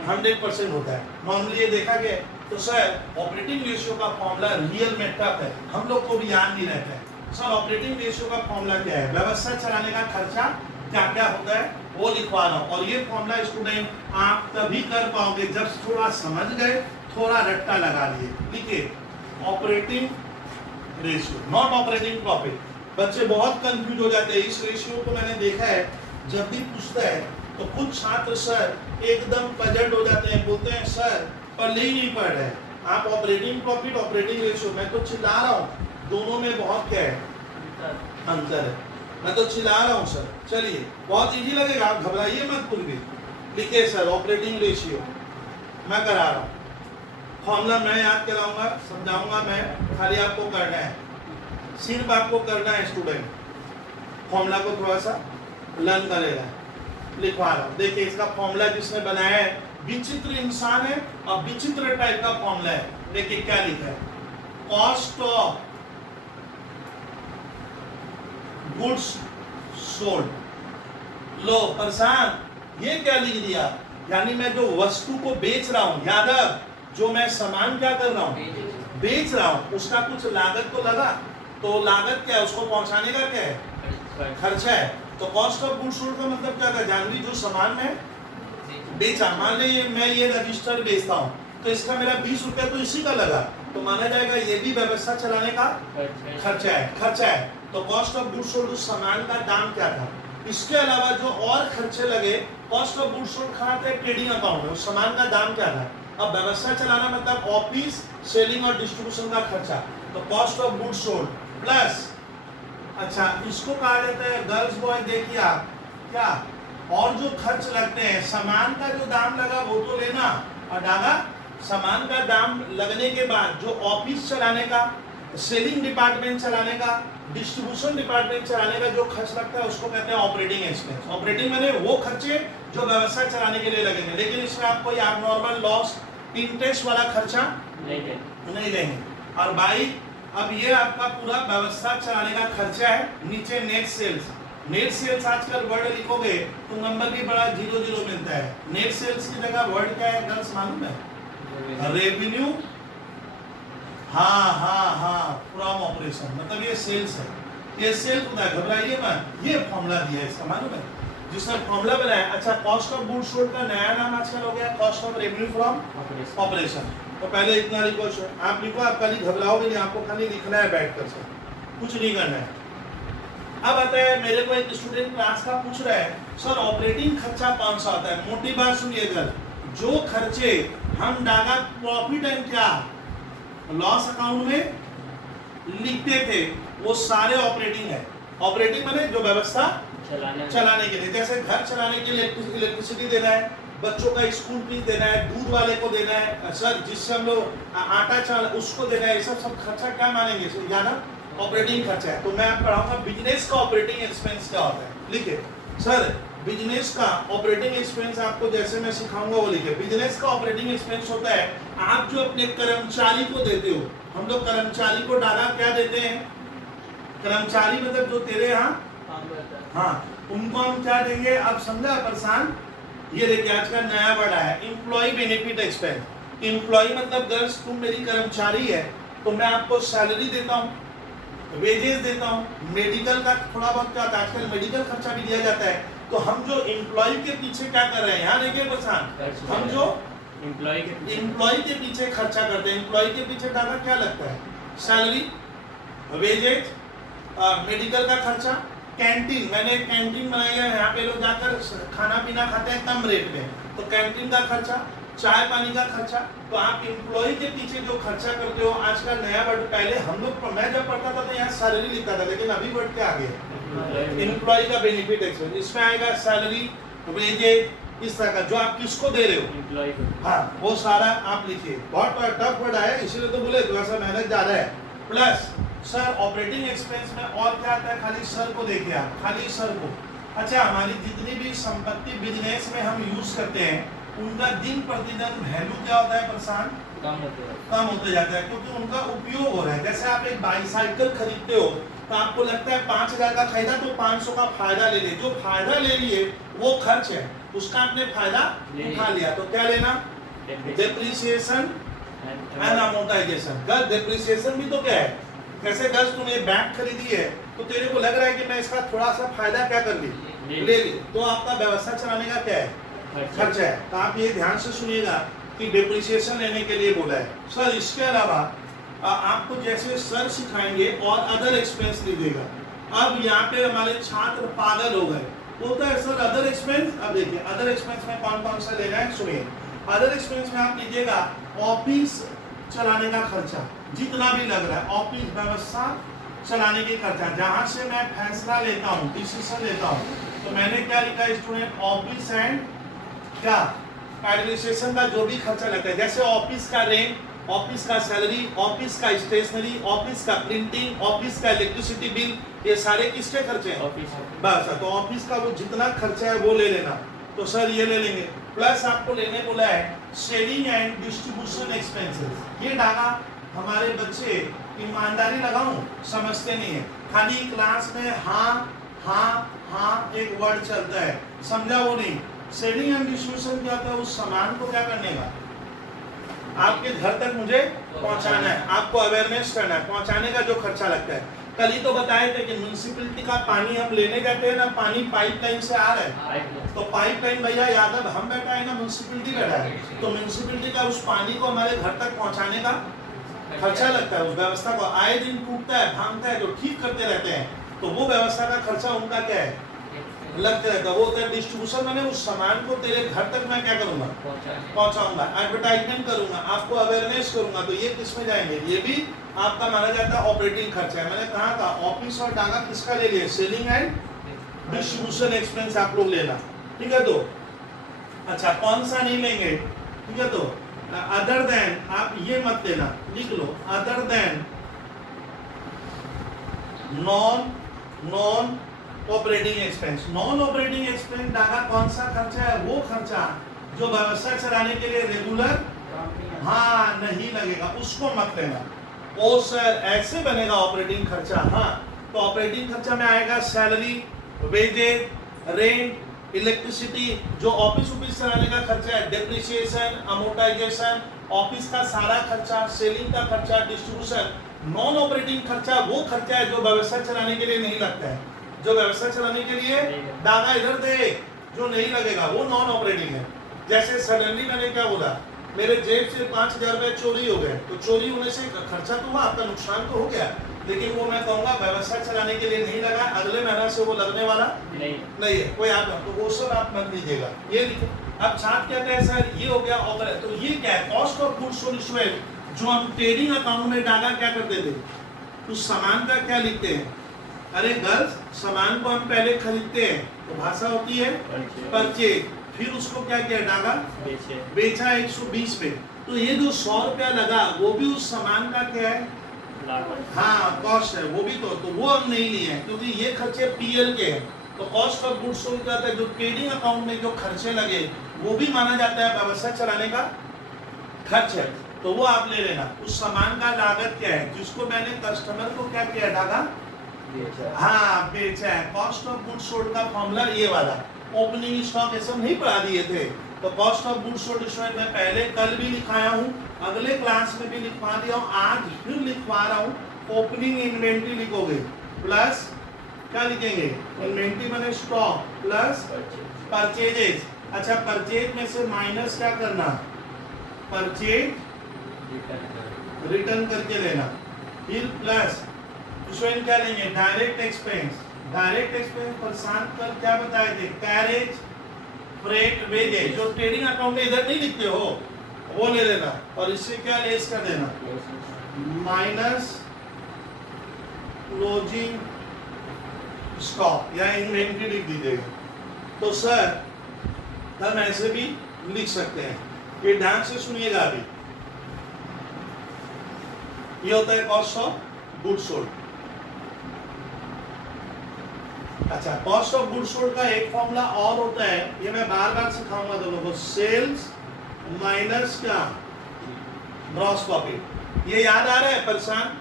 100% होता है। नॉर्मली ये देखा गया है। तो सर ऑपरेटिंग रेशियो का फॉर्मूला रियल में टफ है, हम लोग को भी याद नहीं रहता है। सर ऑपरेटिंग रेशियो का फॉर्मूला क्या है, व्यवस्था चलाने का खर्चा क्या क्या होता है वो लिखवा रहा हूँ। और ये फॉर्मूला स्टूडेंट आप तभी कर पाओगे जब थोड़ा समझ गए, थोड़ा रट्टा लगा लिए। लिखिए operating ratio, not operating profit. बच्चे बहुत कंफ्यूज हो जाते हैं इस रेशियो को। मैंने देखा है जब भी पूछता है तो कुछ छात्र सर एकदम पजट हो जाते हैं, बोलते हैं सर पल्ले ही नहीं पड़ रहा है। आप ऑपरेटिंग प्रॉफिट ऑपरेटिंग रेशियो, मैं तो चिल्ला रहा हूँ, दोनों में बहुत क्या है, अंतर है। मैं तो चिल्ला रहा हूँ सर। चलिए बहुत इजी लगेगा, आप घबराइए मत कुछ भी। लिखिए सर ऑपरेटिंग रेशियो मैं करा रहा हूँ, फॉर्मूला मैं याद कराऊंगा, समझाऊंगा मैं, खाली आपको करना है, सिर्फ आपको करना है स्टूडेंट। फॉर्मूला को थोड़ा सा लर्न करेगा। लिखवा रहा हूँ, देखिए इसका फॉर्मूला जिसने बनाया है विचित्र इंसान है और विचित्र टाइप का फॉर्मूला है। देखिए क्या लिखा है, कॉस्ट ऑफ गुड्स सोल्ड। लो प्रशांत ये क्या लिख दिया, यानी मैं जो वस्तु को बेच रहा हूं, यादव जो मैं सामान क्या कर रहा हूं, बेच रहा हूं, उसका कुछ लागत तो लगा। तो लागत क्या है, उसको पहुंचाने का क्या है, खर्चा है। तो कॉस्ट ऑफ गुड्स सोल्ड का मतलब क्या था, जानवी जो सामान में बेचा, मान लीजिए मैं ये रजिस्टर बेचता हूँ तो इसका मेरा 20 रुपया तो इसी का लगा, तो माना जाएगा ये भी व्यवस्था चलाने का खर्चा है। तो कॉस्ट ऑफ गुड्स सोल्ड उस सामान का दाम क्या था। इसके अलावा जो और खर्चे लगे, कॉस्ट ऑफ गुड्स सोल्ड कहाँ थे, ट्रेडिंग अकाउंट में, उस सामान का दाम क्या था। अब व्यवस्था चलाना मतलब ऑफिस, सेलिंग और डिस्ट्रीब्यूशन का खर्चा। तो cost of goods sold plus, अच्छा इसको कहा जाता है गर्ल्स बॉय, देखिए आप क्या, और जो खर्च लगते हैं, सामान का जो दाम लगा वो तो लेना, और डागा सामान का दाम लगने के बाद जो ऑफिस चलाने का, सेलिंग डिपार्टमेंट चलाने का, डिस्ट्रीब्यूशन डिपार्टमेंट चलाने का जो खर्च लगता है उसको कहते हैं ऑपरेटिंग एक्सपेंस। ऑपरेटिंग मैंने वो खर्चे जो व्यवस्था चलाने के लिए लगेंगे, लेकिन इसमें आपको ये नॉर्मल लॉस, इंटरेस्ट वाला खर्चा नहीं देंगे। और भाई अब ये आपका पूरा व्यवस्था चलाने का खर्चा है। नीचे नेट सेल्स, नेट सेल्स आजकल वर्ड लिखोगे तो नंबर भी बड़ा 0 मिलता है। नेट सेल्स की जगह वर्ड क्या है गर्ल्स मालूम है, रेवेन्यू। हाँ फ्रॉम ऑपरेशन, मतलब ये सेल्स है, ये सेल्स होता है, घबराइए मत। ये फॉर्मूला दिया है इसका, मालूम है जिसने फॉर्मूला बनाया। अच्छा कॉस्ट ऑफ गुड्स सोल्ड का नया नाम आजकल हो गया cost of revenue from operation. तो पहले इतना लिखो, आप लिखो, आप खाली घबराओगे नहीं, आपको खाली लिखना है बैठ कर, कुछ नहीं करना है। अब आता है मेरे को एक स्टूडेंट क्लास का पूछ रहा है सर ऑपरेटिंग खर्चा कौन सा होता है। मोटी बात सुनिएगा, जो खर्चे हम डागा प्रॉफिट एंड क्या लॉस अकाउंट में लिखते थे वो सारे ऑपरेटिंग है। ऑपरेटिंग माने जो व्यवस्था चलाने के लिए, जैसे घर चलाने के लिए इलेक्ट्रिसिटी देना है, बच्चों का स्कूल फीस देना है, दूध वाले को देना है, सर जिससे हम लोग आटा चाल उसको देना है, ये सब खर्चा क्या मानेंगे याना ऑपरेटिंग खर्चा है। तो मैं आप पढ़ाऊंगा बिजनेस का ऑपरेटिंग एक्सपेंस क्या होता है। लिखिए सर बिजनेस का ऑपरेटिंग एक्सपेंस आपको जैसे मैं सिखाऊंगा वो लिखिए। बिजनेस का ऑपरेटिंग एक्सपेंस होता है आप जो अपने कर्मचारी को देते हो। हम लोग कर्मचारी को डाला क्या देते हैं, कर्मचारी मतलब जो तेरे यहाँ हाँ उनको हम क्या देंगे, आप समझा परेशान। ये देखिए आज का नया वर्ड आया एम्प्लॉय बेनिफिट एक्सपेंस। एम्प्लॉय मतलब गर्ल्स तुम मेरी कर्मचारी है तो मैं आपको सैलरी देता हूँ, वेजेस देता हूँ, मेडिकल का थोड़ा बहुत क्या आजकल मेडिकल खर्चा भी दिया जाता है। तो हम जो एम्प्लॉय के पीछे क्या कर रहे हैं, यहाँ देखिए परेशान, हम जो एम्प्लॉय के पीछे खर्चा करते हैं, एम्प्लॉय के पीछे डाला क्या लगता है, सैलरी, वेजेज, मेडिकल का खर्चा, कैंटीन। मैंने एक कैंटीन बनाई है, यहाँ पे लोग जाकर खाना पीना खाते हैं कम रेट में, तो कैंटीन का खर्चा, चाय पानी का खर्चा। तो आप एम्प्लॉय के पीछे जो खर्चा करते हो, आज का नया वर्ड, पहले हम लोग मैं जब पढ़ता था तो यहाँ सैलरी लिखता था, लेकिन अभी वर्ड क्या आ गया, एम्प्लॉय का बेनिफिट एक्सपेंस। इसमें आएगा सैलरी, वेजेज, इस तरह का जो आप किसको दे रहे हो एम्प्लॉय को, हाँ वो सारा आप लिखिए। बहुत टफ वर्ड आया इसीलिए तो बोले थोड़ा सा मेहनत ज्यादा है। प्लस सर ऑपरेटिंग एक्सपेंस में और क्या आता है, खाली सर को देखिए आप, खाली सर को। अच्छा हमारी जितनी भी संपत्ति बिजनेस में हम यूज करते हैं उनका दिन प्रतिदिन वैल्यू क्या होता है परेशान, कम होते जाता है क्योंकि उनका उपयोग हो रहा है। जैसे आप एक बाईसाइकिल खरीदते हो तो आपको लगता है 5,000 का खरीदा तो 500 का फायदा ले लिए, जो फायदा ले लिए वो खर्च है, उसका आपने फायदा उठा लिया, तो क्या लेना? Depreciation and amortisation. Girls depreciation भी तो क्या है? कैसे गर्ल्स तुमने बैग खरीदी है तो तेरे को लग रहा है कि मैं इसका थोड़ा सा फायदा क्या कर ली, ले ली, तो आपका व्यवस्था चलाने का क्या है? खर्च है। तो आप ये ध्यान से सुनिएगा कि डेप्रिसिएशन लेने के लिए बोला है। सर इसके अलावा आपको जैसे सर सिखाएंगे और अदर एक्सपेंस लीजिएगा। अब यहाँ पे हमारे छात्र पागल हो गए, बोलता है सर अदर एक्सपेंस। अब देखिए अदर एक्सपेंस में कौन कौन सा लेना है, सुनिए। अदर एक्सपेंस में आप लीजिएगा ऑफिस चलाने का खर्चा, जितना भी लग रहा है ऑफिस व्यवस्था चलाने की खर्चा, जहां से मैं फैसला लेता हूँ, डिसीजन लेता हूँ, तो मैंने क्या लिखा स्टूडेंट? ऑफिस एंड क्या एडमिनिस्ट्रेशन का जो भी खर्चा लगता है, जैसे ऑफिस का रेंट, ऑफिस का सैलरी, ऑफिस का स्टेशनरी, ऑफिस का प्रिंटिंग, ऑफिस का इलेक्ट्रिसिटी बिल, ये सारे किसके खर्चे हैं? बस, तो ऑफिस का वो जितना खर्चा है वो ले लेना। तो सर ये ले लेंगे। प्लस आपको लेने बोला है सेलिंग एंड डिस्ट्रीब्यूशन एक्सपेंसेस। ये डाला हमारे बच्चे ईमानदारी लगाऊं समझते नहीं है, खाली क्लास में हाँ हाँ हाँ एक वर्ड चलता है, समझा वो नहीं। सेलिंग एंड डिस्ट्रीब्यूशन क्या होता है? उस सामान को क्या करने का, आपके घर तक मुझे पहुंचाना है, आपको अवेयरनेस करना है, पहुंचाने का जो खर्चा लगता है। कल ही तो बताए थे कि म्युनिसिपैलिटी का पानी हम लेने जाते हैं ना, पानी पाइपलाइन से आ रहा है, तो पाइपलाइन भैया यादव हम बैठा है ना, म्युनिसिपैलिटी बैठा है, तो म्युनिसिपैलिटी का उस पानी को हमारे घर तक पहुंचाने का खर्चा लगता है। उस व्यवस्था को आए दिन टूटता है, भांगता है, तो ठीक करते रहते हैं, तो वो व्यवस्था का खर्चा उनका क्या है? लगते रहता है। वो होता है डिस्ट्रीब्यूशन, मैंने उस सामान को तेरे घर तक मैं क्या करूंगा? पहुंचाऊंगा, एडवर्टाइजमेंट करूंगा, आपको अवेयरनेस करूंगा, तो ये किस में जाएंगे? ये भी आपका माना जाता है ऑपरेटिंग खर्चा है। मैंने कहा था ऑफिस और डागा किसका ले लिए? सेलिंग एंड डिस्ट्रीब्यूशन एक्सपेंस आप लोग लेना, ठीक है। तो अच्छा कौन सा नहीं लेंगे, ठीक है। तो अदर देन आप ये मत लेना, लिख लो other than non operating expense. Non operating expense Daga कौन सा खर्चा है? वो खर्चा जो व्यवस्था चलाने के लिए रेगुलर हाँ नहीं लगेगा, उसको मत लेना। ओ सर ऐसे बनेगा ऑपरेटिंग खर्चा, हाँ तो ऑपरेटिंग खर्चा में आएगा सैलरी, वेजेज, रेंट, इलेक्ट्रिसिटी, जो ऑफिस चलाने का खर्चा है, डेप्रिसिएशन, अमोर्टाइजेशन, ऑफिस का सारा खर्चा, सेलिंग का खर्चा, डिस्ट्रीब्यूशन। नॉन ऑपरेटिंग खर्चा वो खर्चा है जो व्यवस्था चलाने के लिए नहीं लगता है, जो व्यवस्था चलाने के लिए दागा इधर दे जो नहीं लगेगा, वो नॉन ऑपरेटिंग है। जैसे सडनली मैंने क्या बोला, मेरे जेब से 5,000 रुपए चोरी हो गए, तो चोरी होने से खर्चा तो हुआ, आपका नुकसान तो हो गया, लेकिन वो मैं कहूँगा व्यवस्था चलाने के लिए नहीं लगा, अगले महीना से वो लगने वाला नहीं है कोई आप, तो वो सब आप मत लीजिएगा, ये लिखो। अब छात्र कहते हैं सर ये हो गया ऑपरेट, तो ये क्या है? Cost of goods sold equal, जो हम ट्रेडिंग अकाउंट में डागा क्या करते थे, तो सामान का क्या लिखते हैं? अरे गर्ल्स सामान को हम पहले खरीदते हैं तो भाषा होती है परचेज, फिर उसको क्या किया डागा बेचा 120 पे, तो ये जो 100 रुपया लगा वो भी उस सामान का क्या है? हाँ कॉस्ट है, वो भी तो वो हम नहीं लिए हैं क्योंकि ये खर्चे पीएल के हैं। तो कॉस्ट ऑफ गुड्स सोल्ड क्या होता है? जो ट्रेडिंग अकाउंट में जो खर्चे लगे वो भी माना जाता है व्यवस्था चलाने का खर्च है, तो वो आप ले लेना। उस सामान का लागत क्या है जिसको मैंने कस्टमर को क्या किया डागा हाँ बेचा है। कॉस्ट ऑफ गुड्स सोल्ड का फॉर्मूला ये वाला, ओपनिंग स्टॉक ये सब नहीं पढ़ा दिए थे, तो कॉस्ट ऑफ गुड्स सोल्ड इसमें मैं पहले कल भी लिखाया हूँ, अगले क्लास में भी लिखवा दिया हूँ, आज फिर लिखवा रहा हूँ। ओपनिंग इन्वेंट्री लिखोगे प्लस क्या लिखेंगे? इन्वेंट्री माने स्टॉक प्लस परचेजेस। अच्छा परचेज में से माइनस क्या करना? परचेज रिटर्न करके लेना, फिर प्लस इसमें क्या लेंगे? Direct expense. डायरेक्ट एक्सपेंस प्रशांत कर क्या बताए थे? कैरेज, फ्रेट, वेजेज, जो ट्रेडिंग अकाउंट में इधर नहीं लिखते हो वो ले लेना, और इससे क्या लेस कर देना? माइनस क्लोजिंग स्टॉक या इन्वेंट्री लिख दीजिएगा। तो सर हम ऐसे भी लिख सकते हैं, ये ध्यान से सुनिएगा। अभी ये होता है कॉस्ट ऑफ गुड्स सोल्ड। अच्छा कॉस्ट ऑफ गुड्स सोल्ड का एक फॉर्मूला और होता है, ये मैं बार बार सिखाऊंगा दोनों को, सेल्स माइनस क्या? Gross profit. ये याद आ रहा है परेशान?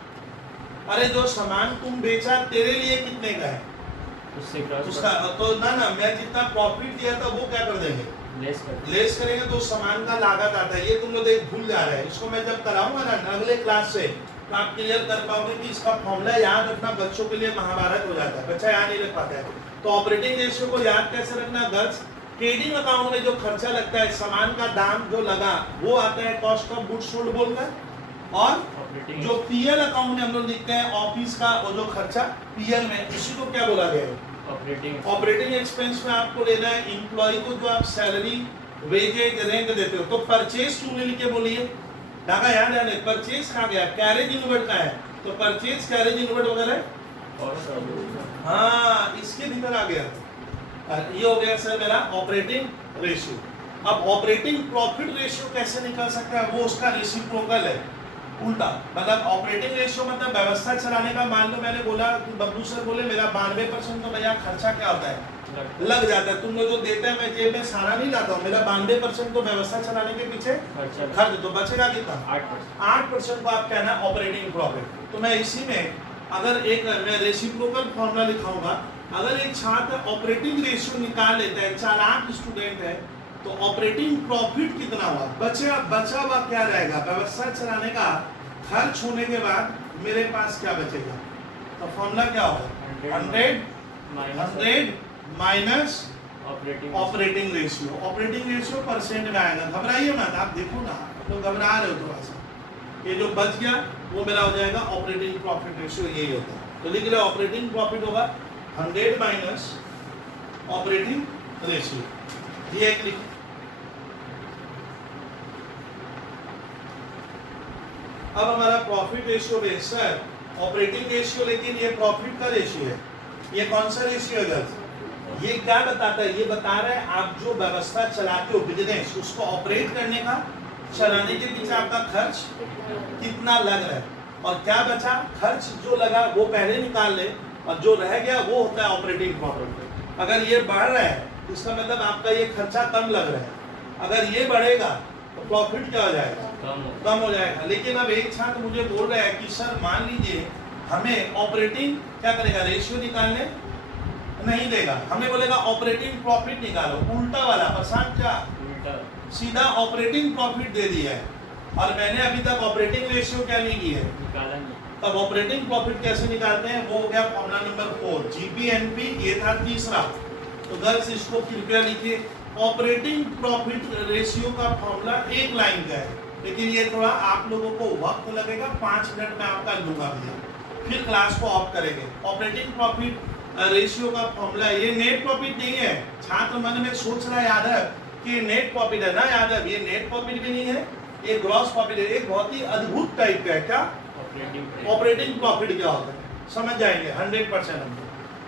अरे जो सामान तुम बेचा तेरे लिए कितने का है उससे क्रॉस उसका, तो ना मैं जितना प्रॉफिट दिया था वो क्या कर देंगे, लेस करेंगे, तो सामान का लागत आता है। ये तुम लोग एक भूल जा रहे हैं। इसको मैं जब कराऊंगा ना अगले क्लास से तो आप क्लियर कर पाओगे कि इसका फॉर्मूला याद रखना बच्चों के लिए महाभारत हो जाता है, बच्चा याद नहीं रख पाता है। तो ऑपरेटिंग रेशियो को याद कैसे रखना गर्ल्स, ट्रेडिंग अकाउंट में जो खर्चा लगता है, सामान का दाम जो लगा वो आता है कॉस्ट ऑफ गुड्स सोल्ड बोलकर, और जो पीएल अकाउंट में हम लोग लिखते हैं ऑफिस का वो जो खर्चा पीएल में, उसी को क्या बोला गया है, ऑपरेटिंग एक्सपेंस में आपको लेना है एम्प्लॉय को जो आप सैलरी वेजेज रेंट देते हो। तो परचेज क्यों लिख के बोलिए, धागा याद है, परचेज कहाँ गया, कैरेज इनवर्ट का है, तो परचेज कैरेज इनवर्ट वगैरह, हाँ इसके भीतर आ गया। ये हो गया सर मेरा ऑपरेटिंग रेशियो। अब ऑपरेटिंग प्रॉफिट रेशियो कैसे निकल सकता है, वो उसका रेसिप्रोकल है, उल्टा। मतलब ऑपरेटिंग रेशियो मतलब व्यवस्था चलाने का, मान लो मैंने बोला कि बब्बू सर बोले मेरा 92% तो भैया खर्चा क्या होता है लग जाता है, तुम लोग जो देते हैं मैं जेब में सारा नहीं लाता हूँ, मेरा 92% तो व्यवस्था चलाने के पीछे खर्च, तो बचेगा कितना 8% को आप कहना ऑपरेटिंग प्रॉफिट। तो मैं इसी में अगर एक मैं रेसिप्रोकल फॉर्मूला लिखाऊंगा, अगर एक छात्र ऑपरेटिंग रेशियो निकाल लेता है, चालाक स्टूडेंट है, तो ऑपरेटिंग प्रॉफिट कितना हुआ, बचा हुआ क्या रहेगा, व्यवस्था चलाने का खर्च होने के बाद मेरे पास क्या बचेगा, तो फॉर्मूला क्या होगा 100 minus operating ratio. Operating ratio percent में आएगा, घबराइए मत, आप देखो ना तो घबरा रहे हो थोड़ा सा, ये जो बच गया वो मेरा हो जाएगा ऑपरेटिंग प्रॉफिट रेशियो, यही होता है। तो लिख रहे ऑपरेटिंग प्रॉफिट होगा 100 माइनस ऑपरेटिंग रेशियो, ये एक लिखो। अब हमारा profit ratio base sir operating ratio, लेकिन ये प्रॉफिट का रेशियो है, ये कौन सा रेशियो है गर्ल्स, ये क्या बताता है, ये बता रहा है आप जो व्यवस्था चलाते हो बिजनेस, उसको ऑपरेट करने का, चलाने के पीछे आपका खर्च कितना लग रहा है, और क्या बचा, खर्च जो लगा वो पहले निकाल ले, और जो रह गया वो होता है ऑपरेटिंग प्रॉफिट। अगर ये बढ़ रहा है इसका मतलब आपका ये खर्चा कम लग रहा है, अगर ये बढ़ेगा तो प्रॉफिट क्या हो जाएगा, कम हो जाएगा। लेकिन अब एक छात्र मुझे बोल रहा है कि सर मान लीजिए हमें ऑपरेटिंग क्या करेगा, रेशियो निकालने नहीं देगा, हमें बोलेगा ऑपरेटिंग प्रॉफिट निकालो, उल्टा वाला प्रशांत, क्या सीधा ऑपरेटिंग प्रॉफिट दे दिया है, और मैंने अभी तक ऑपरेटिंग रेशियो क्या नहीं की है, तब ऑपरेटिंग प्रॉफिट कैसे निकालते हैं, वो हो गया फॉर्मूला नंबर 4 जीपीएनपी, ये था तीसरा। तो गर्ल्स इसको कृपया लिखिए, ऑपरेटिंग प्रॉफिट रेशियो का फॉर्मूला एक लाइन का है, लेकिन ये थोड़ा आप लोगों को वक्त लगेगा, 5 मिनट में आपका लूंगा भैया, फिर क्लास को ऑफ करेंगे। ऑपरेटिंग प्रॉफिट रेशियो का फॉर्मूला, ये नेट प्रॉफिट नहीं है, छात्र मन में सोच रहा है यादव कि नेट प्रॉफिट है ना यादव, ये नेट प्रॉफिट भी नहीं है, ये ग्रॉस प्रॉफिट है, एक बहुत ही अद्भुत टाइप का है। क्या ऑपरेटिंग प्रॉफिट क्या होता है समझ जाएंगे 100% हम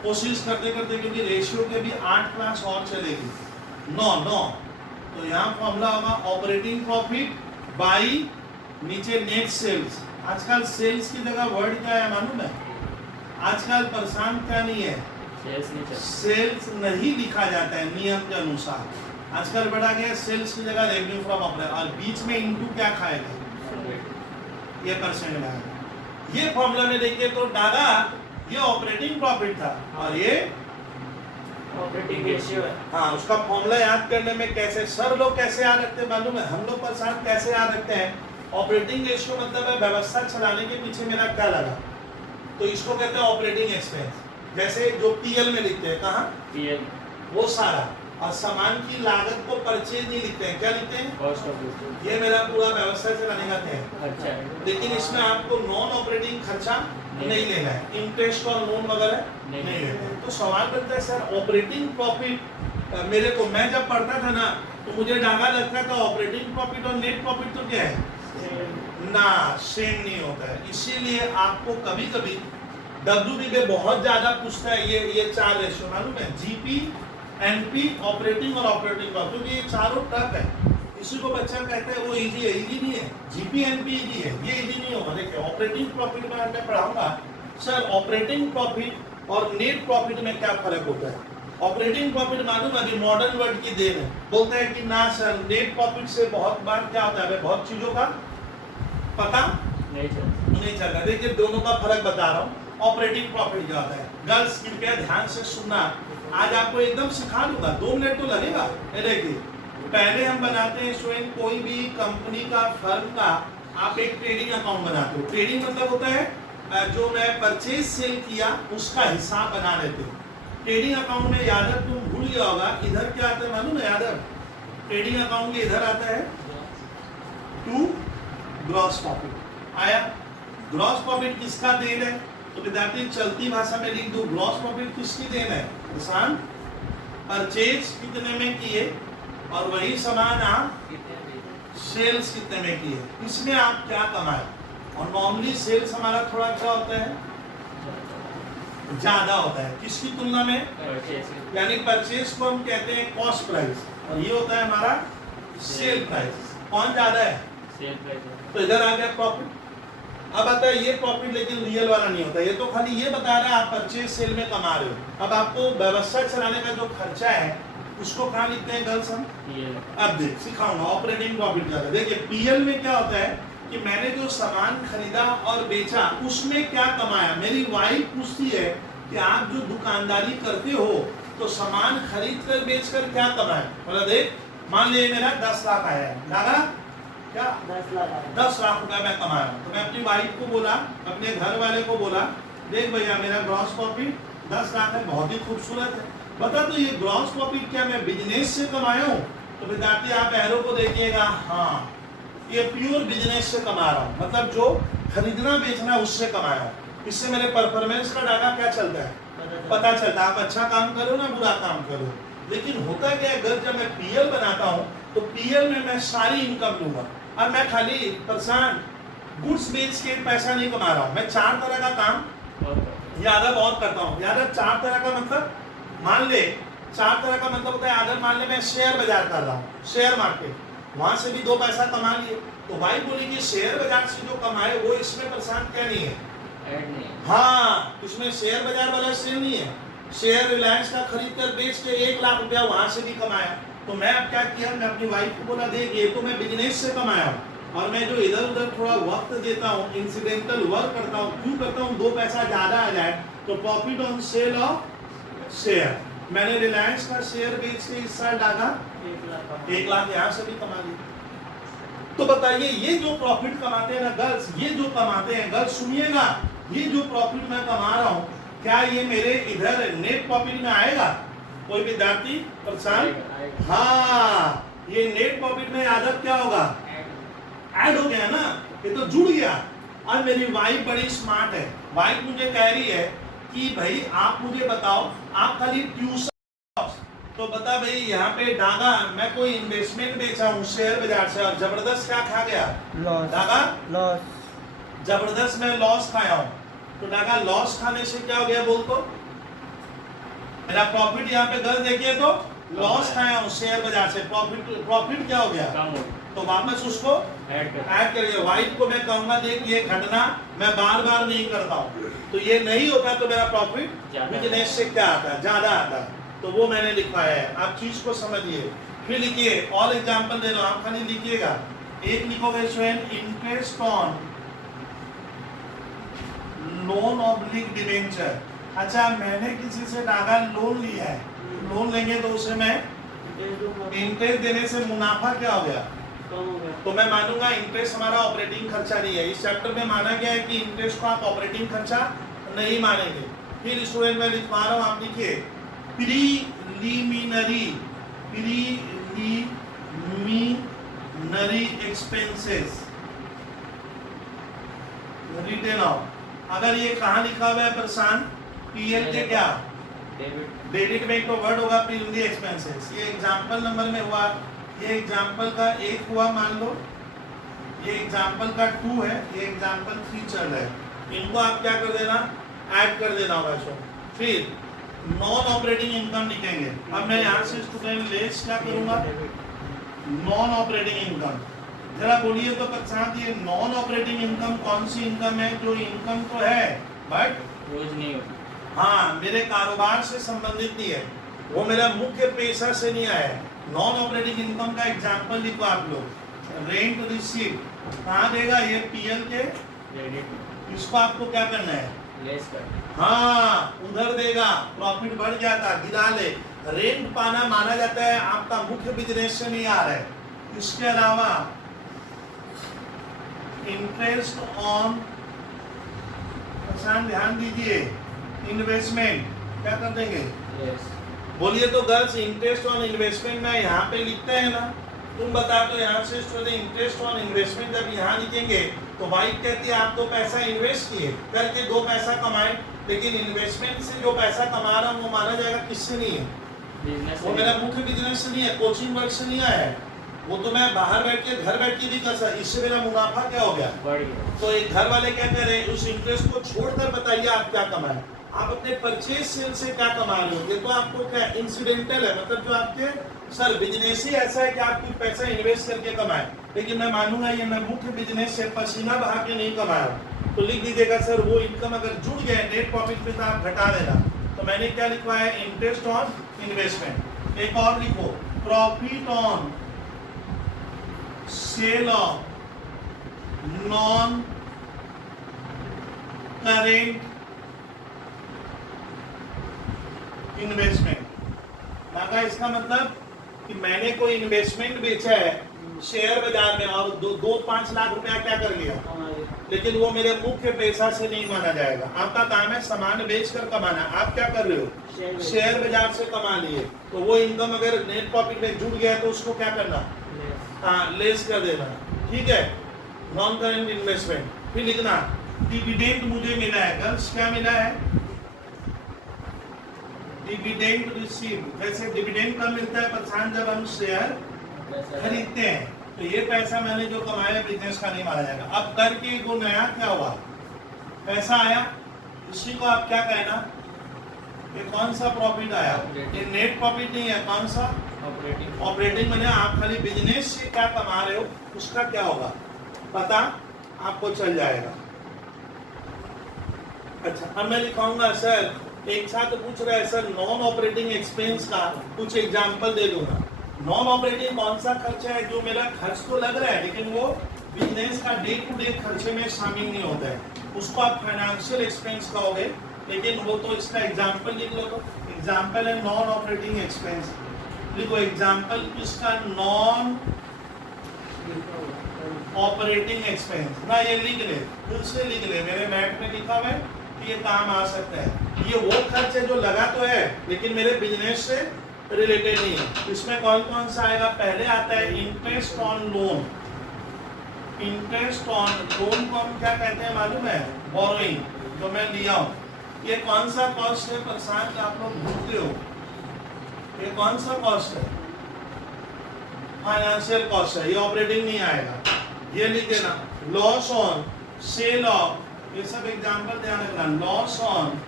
कोशिश करते करते, क्योंकि रेशियो के भी 8 क्लास और चलेगी, 9 तो यहाँ फॉर्मूला होगा ऑपरेटिंग प्रॉफिट बाई नीचे नेट सेल्स। आजकल सेल्स की जगह वर्ड क्या है मालूम है, आजकल परेशान क्या नहीं है, सेल्स नहीं लिखा जाता है नियम के अनुसार, आजकल बढ़ा गया सेल्स की जगह रेवेन्यू फ्रॉम ऑपरेशन, और बीच में इनटू क्या खाएगा, ये परसेंट में आएगा। ये फॉर्मूला में देखिए तो डागा ये ऑपरेटिंग प्रॉफिट था, और ये ऑपरेटिंग रेशियो है। हाँ, उसका फॉर्मूला याद करने में कैसे सर लोग कैसे याद रखते हैं मालूम है, हम लोग परेशान कैसे याद रखते हैं, ऑपरेटिंग रेशियो मतलब है व्यवस्था चलाने के पीछे मेरा क्या लगा, तो इसको कहते हैं ऑपरेटिंग एक्सपेंस, जैसे जो पीएल में लिखते हैं, कहाँ पीएल वो सारा, और सामान की लागत को परचेज नहीं लिखते हैं, क्या लिखते हैं, कॉस्ट ऑफ गुड्स, ये मेरा पूरा व्यवस्था चलाने का है खर्चा, लेकिन इसमें आपको नॉन ऑपरेटिंग खर्चा नहीं लेना है, इंटरेस्ट और लोन वगैरह नहीं लेना है। तो सवाल बनता है सर ऑपरेटिंग प्रॉफिट, मेरे को मैं जब पढ़ता था ना तो मुझे डागा लगता था ऑपरेटिंग प्रॉफिट और नेट प्रॉफिट तो क्या है ना, सेम नहीं होता है। इसीलिए आपको कभी कभी डब्ल्यूबी में बहुत ज्यादा पूछता है ये 4 रेशियो मालूम है, जीपी, एनपी, ऑपरेटिंग और ऑपरेटिंग प्रॉफिट, क्योंकि ये चारों टफ है, इसी को बच्चा कहता है वो इजी है, इजी नहीं है, जीपी एनपी इजी है, ये इजी नहीं होगा। देखिए ऑपरेटिंग प्रॉफिट में मैं पढ़ाऊंगा सर ऑपरेटिंग प्रॉफिट और नेट प्रॉफिट में क्या फर्क होता है। ऑपरेटिंग प्रॉफिट मालूम अभी मॉडर्न वर्ड की देन है, बोलते हैं कि ना सर नेट प्रॉफिट से बहुत बार क्या होता है, बहुत चीजों का पता नहीं चलता। नहीं चल रहा। देखिए दोनों का फर्क बता रहा हूँ। ऑपरेटिंग प्रॉफिट क्या होता है? गर्ल्स कृपया ध्यान से सुनना, आज आपको एकदम सिखा दूंगा, 2 मिनट तो लगेगा। ये देखिए, पहले हम बनाते हैं स्टूडेंट, कोई भी कंपनी का, फर्म का आप एक ट्रेडिंग अकाउंट बनाते हो। ट्रेडिंग मतलब होता है जो मैं परचेज सेल किया उसका हिसाब बना लेते हो। ट्रेडिंग अकाउंट में यादव तुम भूल गया होगा, इधर क्या आता है मालूम है यादव? ट्रेडिंग अकाउंट के इधर आता है टू ग्रॉस प्रॉफिट। आया? ग्रॉस प्रॉफिट किसका देन है? तो विद्यार्थी चलती भाषा में लिख दो, ग्रॉस प्रॉफिट किसकी देन है? किसान परचेज कितने में किए और वही सामान आप सेल्स कितने में किए, इसमें आप क्या कमाए। और नॉर्मली सेल्स हमारा थोड़ा क्या होता है? ज्यादा होता है। किसकी तुलना में? परचेज। यानी परचेज को हम कहते हैं कॉस्ट प्राइस और ये होता है हमारा सेल प्राइस। कौन ज्यादा है? Sale price. तो इधर आ गया प्रॉफिट। अब आता है ये प्रॉफिट, लेकिन रियल वाला नहीं होता। ये तो खाली ये बता रहा है आप परचेज सेल में कमा रहे हो। अब आपको व्यवस्था चलाने का जो खर्चा है उसको कहाँ लिखते हैं गर्ल्स हम? अब देख सिखाऊंगा ऑपरेटिंग प्रॉफिट क्या है। देखिए पीएल में क्या होता है कि मैंने जो सामान खरीदा और बेचा उसमें क्या कमाया। मेरी वाइफ पूछती है कि आप जो दुकानदारी करते हो तो सामान खरीद कर बेच कर क्या कमाए। बोला देख, मान लिया मेरा 10 लाख आया है, लगा क्या 10 लाख रुपया मैं कमा रहा हूँ। तो मैं अपनी वाइफ को बोला, अपने घर वाले को बोला, देख भैया मेरा ग्रॉस प्रॉफिट 10 लाख है, बहुत ही खूबसूरत है। बता तो ये ग्रॉस प्रॉफिट क्या मैं बिजनेस से कमाया हूँ? तो विद्यार्थी आप एरो को देखिएगा, हाँ ये प्योर बिजनेस से कमा रहा हूँ, मतलब जो खरीदना बेचना उससे कमाया हूँ। इससे मेरे परफॉर्मेंस का डाटा क्या चलता है? पता चलता है आप अच्छा काम करो ना बुरा काम करो। लेकिन होता क्या है, अगर जब मैं पीएल बनाता हूँ तो पीएल में मैं सारी इनकम लूंगा और मैं खाली परेशान गुड्स बेच के पैसा नहीं कमा रहा हूँ। मैं 4 तरह का काम यादव और करता हूँ। यादव 4 तरह का मतलब मान ले, 4 तरह का मतलब होता है यादव मान ले मैं शेयर बाजार कर रहा हूँ, शेयर मार्केट, वहां से भी 2 पैसा कमा लिए। तो भाई बोली कि शेयर बाजार से जो कमाए वो इसमें परेशान क्या नहीं है? ऐड नहीं। हाँ, इसमें शेयर बाजार वाला सेल नहीं है। शेयर रिलायंस का खरीद कर बेच के 1 लाख रुपया वहां से भी कमाया। तो मैं अब क्या किया, मैं अपनी वाइफ को बोला देख ये तो मैं बिजनेस से कमाया हूँ और मैं जो इधर उधर थोड़ा वक्त देता हूँ, इंसिडेंटल वर्क करता हूँ, क्यों करता हूँ? 2 पैसा ज्यादा आ जाए तो profit on sale of share. मैंने रिलायंस का शेयर बेच के इस साल डाला 1 लाख यहाँ से भी कमा लिया। तो बताइए ये जो प्रॉफिट कमाते हैं ना गर्ल्स, ये जो कमाते हैं गर्ल्स सुनिएगा, ये जो प्रॉफिट मैं कमा रहा हूँ क्या ये मेरे इधर नेट प्रॉफिट में आएगा? कोई विद्यार्थी परेशान? हाँ, ये नेट प्रॉफिट में यादव क्या होगा? ऐड हो गया ना, ये तो जुड़ गया। और मेरी वाइफ बड़ी स्मार्ट है, वाइफ मुझे कह रही है कि भाई आप मुझे बताओ, आप खाली ट्यूशन, तो बता भाई यहाँ पे डागा मैं कोई इन्वेस्टमेंट बेचा हूँ शेयर बाजार से और जबरदस्त क्या खा गया? डागा लॉस, जबरदस्त मैं लॉस खाया हूँ। तो डागा लॉस खाने से क्या हो गया बोल तो? मेरा प्रॉफिट यहाँ पे गर्ल देखिए तो लॉस खाया हूँ शेयर बाजार से, प्रॉफिट क्या हो गया? तो वापस उसको ऐड करिए। वाइफ को मैं कहूंगा देख ये घटना मैं बार बार नहीं करता हूँ, तो ये नहीं होता तो मेरा प्रॉफिट बिजनेस से क्या आता है? ज्यादा आता है। तो वो मैंने लिखवाया है, आप चीज को समझिए। फिर लिखिए और एग्जांपल दे रहा हूं, आप खाली लिखिएगा। एक लिखोगे स्वयं interest on loan oblique debenture. अच्छा मैंने किसी से डागा लोन लिया है, लोन लेंगे तो उसे मैं इंटरेस्ट देने से मुनाफा क्या हो गया? तो मैं मानूंगा इंटरेस्ट हमारा ऑपरेटिंग खर्चा नहीं है। इस चैप्टर में माना गया है कि इंटरेस्ट को आप ऑपरेटिंग खर्चा नहीं मानेंगे। फिर स्टूडेंट मैं लिखवा रहा हूँ, आप लिखिए प्रीलिमिनरी एक्सपेंसेस रिटेन ऑफ। अगर ये कहाँ लिखा हुआ है परेशान? पीएल के क्या डेबिट में तो वर्ड होगा प्रीलिमिनरी एक्सपेंसेस। ये एग्जांपल नंबर में हुआ, ये एग्जांपल का 1 हुआ मान लो, ये एग्जांपल का 2 है, ये एग्जांपल 3 चल रहा है। इनको आप क्या कर देना? ऐड कर देना होगा इसको। फिर नॉन ऑपरेटिंग इनकम लिखेंगे। अब मैं यहाँ से स्टूडेंट लेस क्या करूंगा? Non operating income. जरा बोलिए तो प्रशांत ये नॉन ऑपरेटिंग इनकम कौन सी इनकम है? जो इनकम तो है बट रोज नहीं होती। हाँ, मेरे कारोबार से संबंधित नहीं है, वो मेरा मुख्य पेशा से नहीं आया है। नॉन ऑपरेटिंग इनकम का एग्जाम्पल लिखो आप लोग। रेंट रिसीट कहाँ देगा ये पीएल के, क्रेडिट इसको आपको क्या करना है, लेस कर हाँ उधर देगा, प्रॉफिट बढ़ जाता, गिरा ले। रेंट पाना माना जाता है आपका मुख्य बिजनेस से नहीं आ रहा है। इसके अलावा इंटरेस्ट ऑन, ध्यान दीजिए, इन्वेस्टमेंट क्या कर देंगे, लेस बोलिए तो गर्ल्स, इंटरेस्ट ऑन इन्वेस्टमेंट में यहाँ पे लिखते हैं ना, तुम बता दो यहाँ से स्टूडेंट, इंटरेस्ट ऑन इन्वेस्टमेंट जब यहाँ लिखेंगे तो वाइफ कहती है आप 2 पैसा इन्वेस्ट किए करके 2 पैसा कमाए, लेकिन इन्वेस्टमेंट से जो पैसा कमा रहा हूँ वो माना जाएगा किससे नहीं है, बिजनेस वो मेरा मुख्य बिजनेस से नहीं है, कोचिंग वर्क से नहीं आया है, वो तो मैं बाहर बैठ के घर बैठ के भी कर सकता, इससे मेरा मुनाफा क्या हो गया, बढ़ गया। तो एक घर वाले क्या करें, उस इंटरेस्ट को छोड़कर बताइए आप क्या कमाए, आप अपने परचेज सेल से क्या कमा रहे हो, ये तो आपको क्या इंसिडेंटल है, मतलब जो आपके सर बिजनेस ही ऐसा है कि आप कुछ पैसा इन्वेस्ट करके कमाए, लेकिन मैं मानूंगा ये मैं मुख्य बिजनेस से पसीना बहा के नहीं कमाया, तो लिख दीजिएगा सर वो इनकम अगर जुड़ गए नेट प्रॉफिट में तो आप घटा देना, तो मैंने क्या लिखवा है, इंटरेस्ट ऑन इन्वेस्टमेंट। एक और लिखो, profit on sale of non current investment. लगा इसका मतलब कि मैंने कोई इन्वेस्टमेंट बेचा है शेयर बाजार में और 2-5 लाख रुपया क्या कर लिया, लेकिन वो मेरे मुख्य पैसा से नहीं माना जाएगा। आपका काम है सामान बेचकर कमाना, आप क्या कर रहे हो, शेयर बाजार से कमा लिए, तो वो इनकम अगर नेट प्रॉफिट में जुड़ गया तो उसको क्या करना, हाँ लेस कर देना, ठीक है। नॉन करेंट इन्वेस्टमेंट, फिर लिखना डिविडेंड मुझे मिला है, गर्ल्स क्या मिला है, डिविडेंड रिसीव। वैसे डिविडेंड कब मिलता है परेशान, जब हम शेयर खरीदते हैं, तो ये पैसा मैंने जो कमाया बिजनेस का नहीं माना जाएगा। अब करके वो नया क्या हुआ, पैसा आया, इसी को आप क्या कहना, ये कौन सा प्रॉफिट आया, ये नेट प्रॉफिट नहीं है, कौन सा ऑपरेटिंग। ऑपरेटिंग मैंने आप खाली बिजनेस से क्या कमा रहे हो उसका क्या होगा पता आपको चल जाएगा। अच्छा अब मैं लिखाऊंगा सर, एक छात्र पूछ रहा है सर नॉन ऑपरेटिंग एक्सपेंस का कुछ एग्जांपल दे दूंगा। नॉन ऑपरेटिंग कौन सा खर्चा है जो मेरा खर्च तो लग रहा है लेकिन वो बिजनेस का डे टू डे खर्चे में शामिल नहीं होता है, उसको आप फाइनेंशियल एक्सपेंस कहोगे, लेकिन वो तो इसका एग्जांपल लिख लो, तो एग्जांपल है नॉन ऑपरेटिंग एक्सपेंस, लिखो एग्जांपल इसका नॉन ऑपरेटिंग एक्सपेंस ना, ये लिख ले, फिर से लिख ले, मेरे मैट में लिखा हुआ है कि ये काम आ सकता है। ये वो खर्च है जो लगा तो है लेकिन मेरे बिजनेस से रिलेटेड नहीं है। इसमें कौन कौन सा आएगा, पहले आता है interest on loan. Interest on loan को हम क्या कहते हैं मालूम है, बोरोइंग, जो मैं लिया हूँ। ये कौन सा कॉस्ट है प्रशांत, आप लोग भूलते हो, ये कौन सा कॉस्ट है, फाइनेंशियल कॉस्ट है, ये ऑपरेटिंग नहीं आएगा, ये लिख देना। लॉस ऑन सेल ऑफ, ये सब एग्जांपल ध्यान रखना, loss on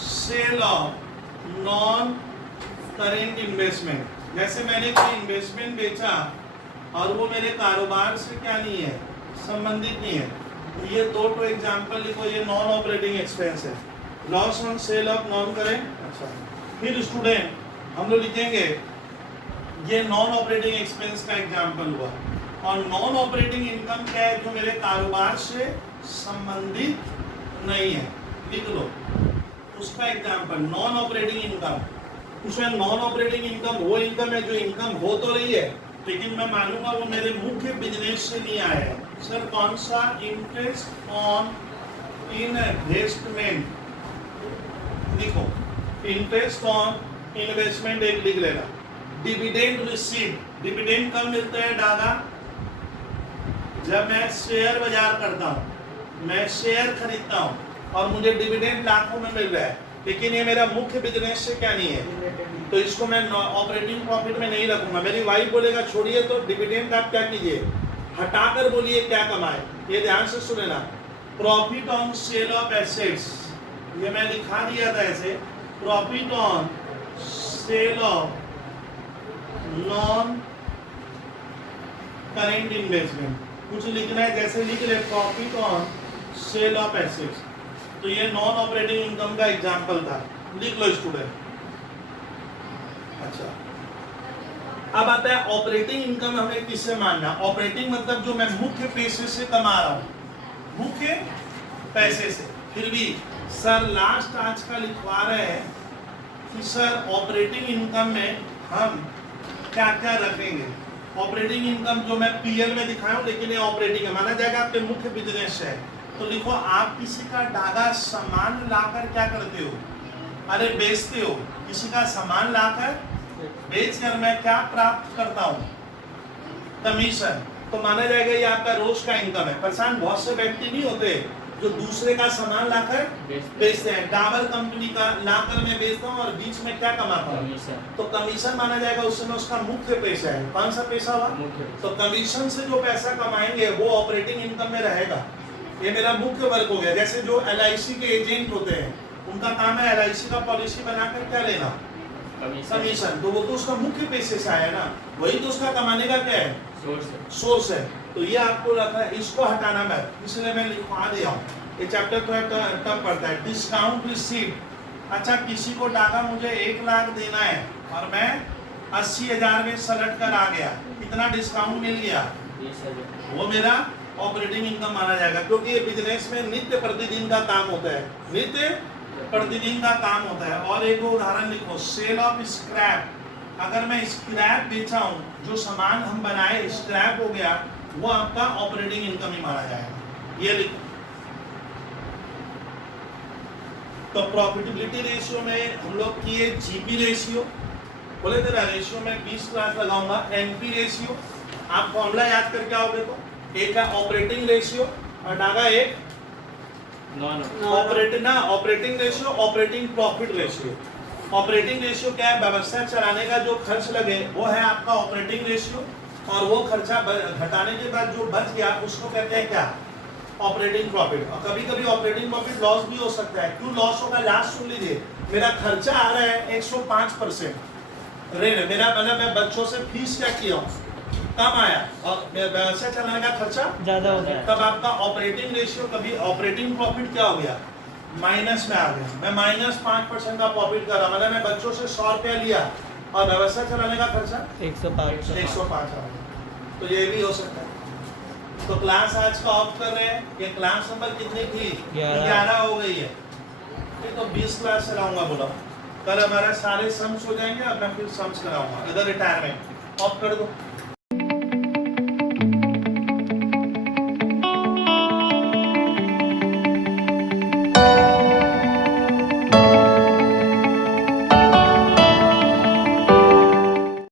sale of non current investment. जैसे मैंने कोई इन्वेस्टमेंट बेचा और वो मेरे कारोबार से क्या नहीं है, संबंधित नहीं है, तो ये 2 एग्जांपल लिखो, ये नॉन ऑपरेटिंग एक्सपेंस है, loss on sale of non current. अच्छा फिर स्टूडेंट हम लोग लिखेंगे ये नॉन ऑपरेटिंग एक्सपेंस का एग्जांपल हुआ, और नॉन ऑपरेटिंग इनकम क्या है जो मेरे कारोबार से संबंधित नहीं है, लिख लो उसका एग्जांपल नॉन ऑपरेटिंग इनकम। उसमें नॉन ऑपरेटिंग इनकम वो इनकम है जो इनकम हो तो रही है लेकिन मैं मानूंगा वो मेरे मुख्य बिजनेस से नहीं आया है। सर कौन सा, इंटरेस्ट ऑन इन्वेस्टमेंट, लिखो इंटरेस्ट ऑन इन्वेस्टमेंट एक लिख लेना। डिविडेंड रिसीव, डिविडेंड कब मिलता है दादा, जब मैं शेयर बाजार करता हूँ, मैं शेयर खरीदता हूँ और मुझे डिविडेंड लाखों में मिल रहा है, लेकिन ये मेरा मुख्य बिजनेस से क्या नहीं है, तो इसको मैं ऑपरेटिंग प्रॉफिट में नहीं रखूंगा। मेरी वाइफ बोलेगा छोड़िए तो डिविडेंड आप क्या कीजिए, हटाकर बोलिए क्या कमाए, ये ध्यान से सुनेना। Profit on sale of assets, ये मैं लिखा दिया था ऐसे, profit on sale of non current investment, कुछ लिखना है जैसे लिख ले profit on sale of assets, तो ये नॉन ऑपरेटिंग इनकम का एग्जांपल था, लिख लो स्टूडेंट। अच्छा अब आता है ऑपरेटिंग इनकम हमें किससे मानना। ऑपरेटिंग मतलब जो मैं मुख्य पैसे से कमा रहा हूँ, मुख्य पैसे से। फिर भी सर लास्ट आज का लिखवा रहे हैं कि सर ऑपरेटिंग इनकम में हम क्या क्या रखेंगे। ऑपरेटिंग इनकम जो मैं पीएल में दिखाया हूँ, लेकिन ये ऑपरेटिंग है, माना जाएगा आपके मुख्य बिजनेस है। तो लिखो आप किसी का डागा सामान लाकर क्या करते हो, अरे बेचते हो। किसी का सामान लाकर बेचकर मैं क्या प्राप्त करता हूँ, कमीशन। तो माना जाएगा ये आपका रोज का इनकम है। परेशान बहुत से व्यक्ति नहीं होते जो दूसरे का सामान लाकर बेचते हैं। डाबर कंपनी का लाकर मैं बेचता हूँ और बीच में क्या कमाता हूँ, तो कमीशन माना जाएगा। उस समय उसका मुख्य पैसा है। कौन सा पैसा हुआ, तो कमीशन से जो पैसा कमाएंगे वो ऑपरेटिंग इनकम में रहेगा। ये मेरा मुख्य वर्क हो गया। जैसे जो LIC के एजेंट होते हैं, उनका काम है LIC का पॉलिसी बनाकर क्या लेना, कमीशन। तो वो तो उसका मुख्य पैसे से आया ना, वही तो उसका कमाने का क्या है, सोर्स है। तो ये आपको रखना है, इसको हटाना मत, इसलिए मैं लिखवा दिया हूँ। ये चैप्टर थोड़ा टफ पड़ता है। Discount receive. अच्छा, किसी को डाका मुझे 1 लाख देना है और मैं 80,000 में सलट कर आ गया, कितना डिस्काउंट मिल गया, वो मेरा ऑपरेटिंग इनकम माना जाएगा। क्योंकि ये बिजनेस में नित्य प्रतिदिन का काम होता है, नित्य प्रतिदिन का काम होता है। और एक उदाहरण लिखो, सेल ऑफ स्क्रैप। अगर मैं स्क्रैप बेचा हूँ, जो सामान हम बनाए स्क्रैप हो गया, वो आपका ऑपरेटिंग इनकम ही माना जाएगा। ये लिखो। तो प्रॉफिटेबिलिटी रेशियो में हम लोग किए जीपी रेशियो, बोले थे ना रेशियो में 20 क्लास लगाऊंगा। एनपी रेशियो आप फॉर्मूला याद करके आओगे तो एक है ऑपरेटिंग रेशियो और डागा एक ऑपरेटिंग ना, operating ratio, operating profit ratio. Operating ratio क्या है, व्यवस्था चलाने का जो खर्च लगे वो है आपका ऑपरेटिंग रेशियो। और वो खर्चा घटाने के बाद जो बच गया उसको कहते हैं क्या, ऑपरेटिंग प्रॉफिट। और कभी कभी ऑपरेटिंग प्रॉफिट लॉस भी हो सकता है। क्यों लॉस होगा, लास्ट सुन लीजिए। मेरा खर्चा आ रहा है 105%, मेरा मतलब मैं बच्चों से फीस क्या किया हूँ, कम आया, और व्यवसाय चलाने का खर्चा ज्यादा हो गया, तब आपका ऑपरेटिंग रेशियो, कभी ऑपरेटिंग प्रॉफिट क्या हो गया, माइनस में आ गया। मैं -5% का प्रॉफिट कर रहा, मतलब मैं बच्चों से 100 रुपया लिया और व्यवस्था चलाने का खर्चा 105 आ गया। तो ये भी हो सकता है। तो क्लास आज का ऑफ कर रहे हैं। ये क्लास नंबर कितनी थी, 11 हो गई है। ये तो 20 क्लास चलाऊंगा बोला। कल हमारा सारे सम्स हो जाएंगे, अब मैं फिर सम्स कराऊंगा। इधर रिटायरमेंट ऑफ कर दो।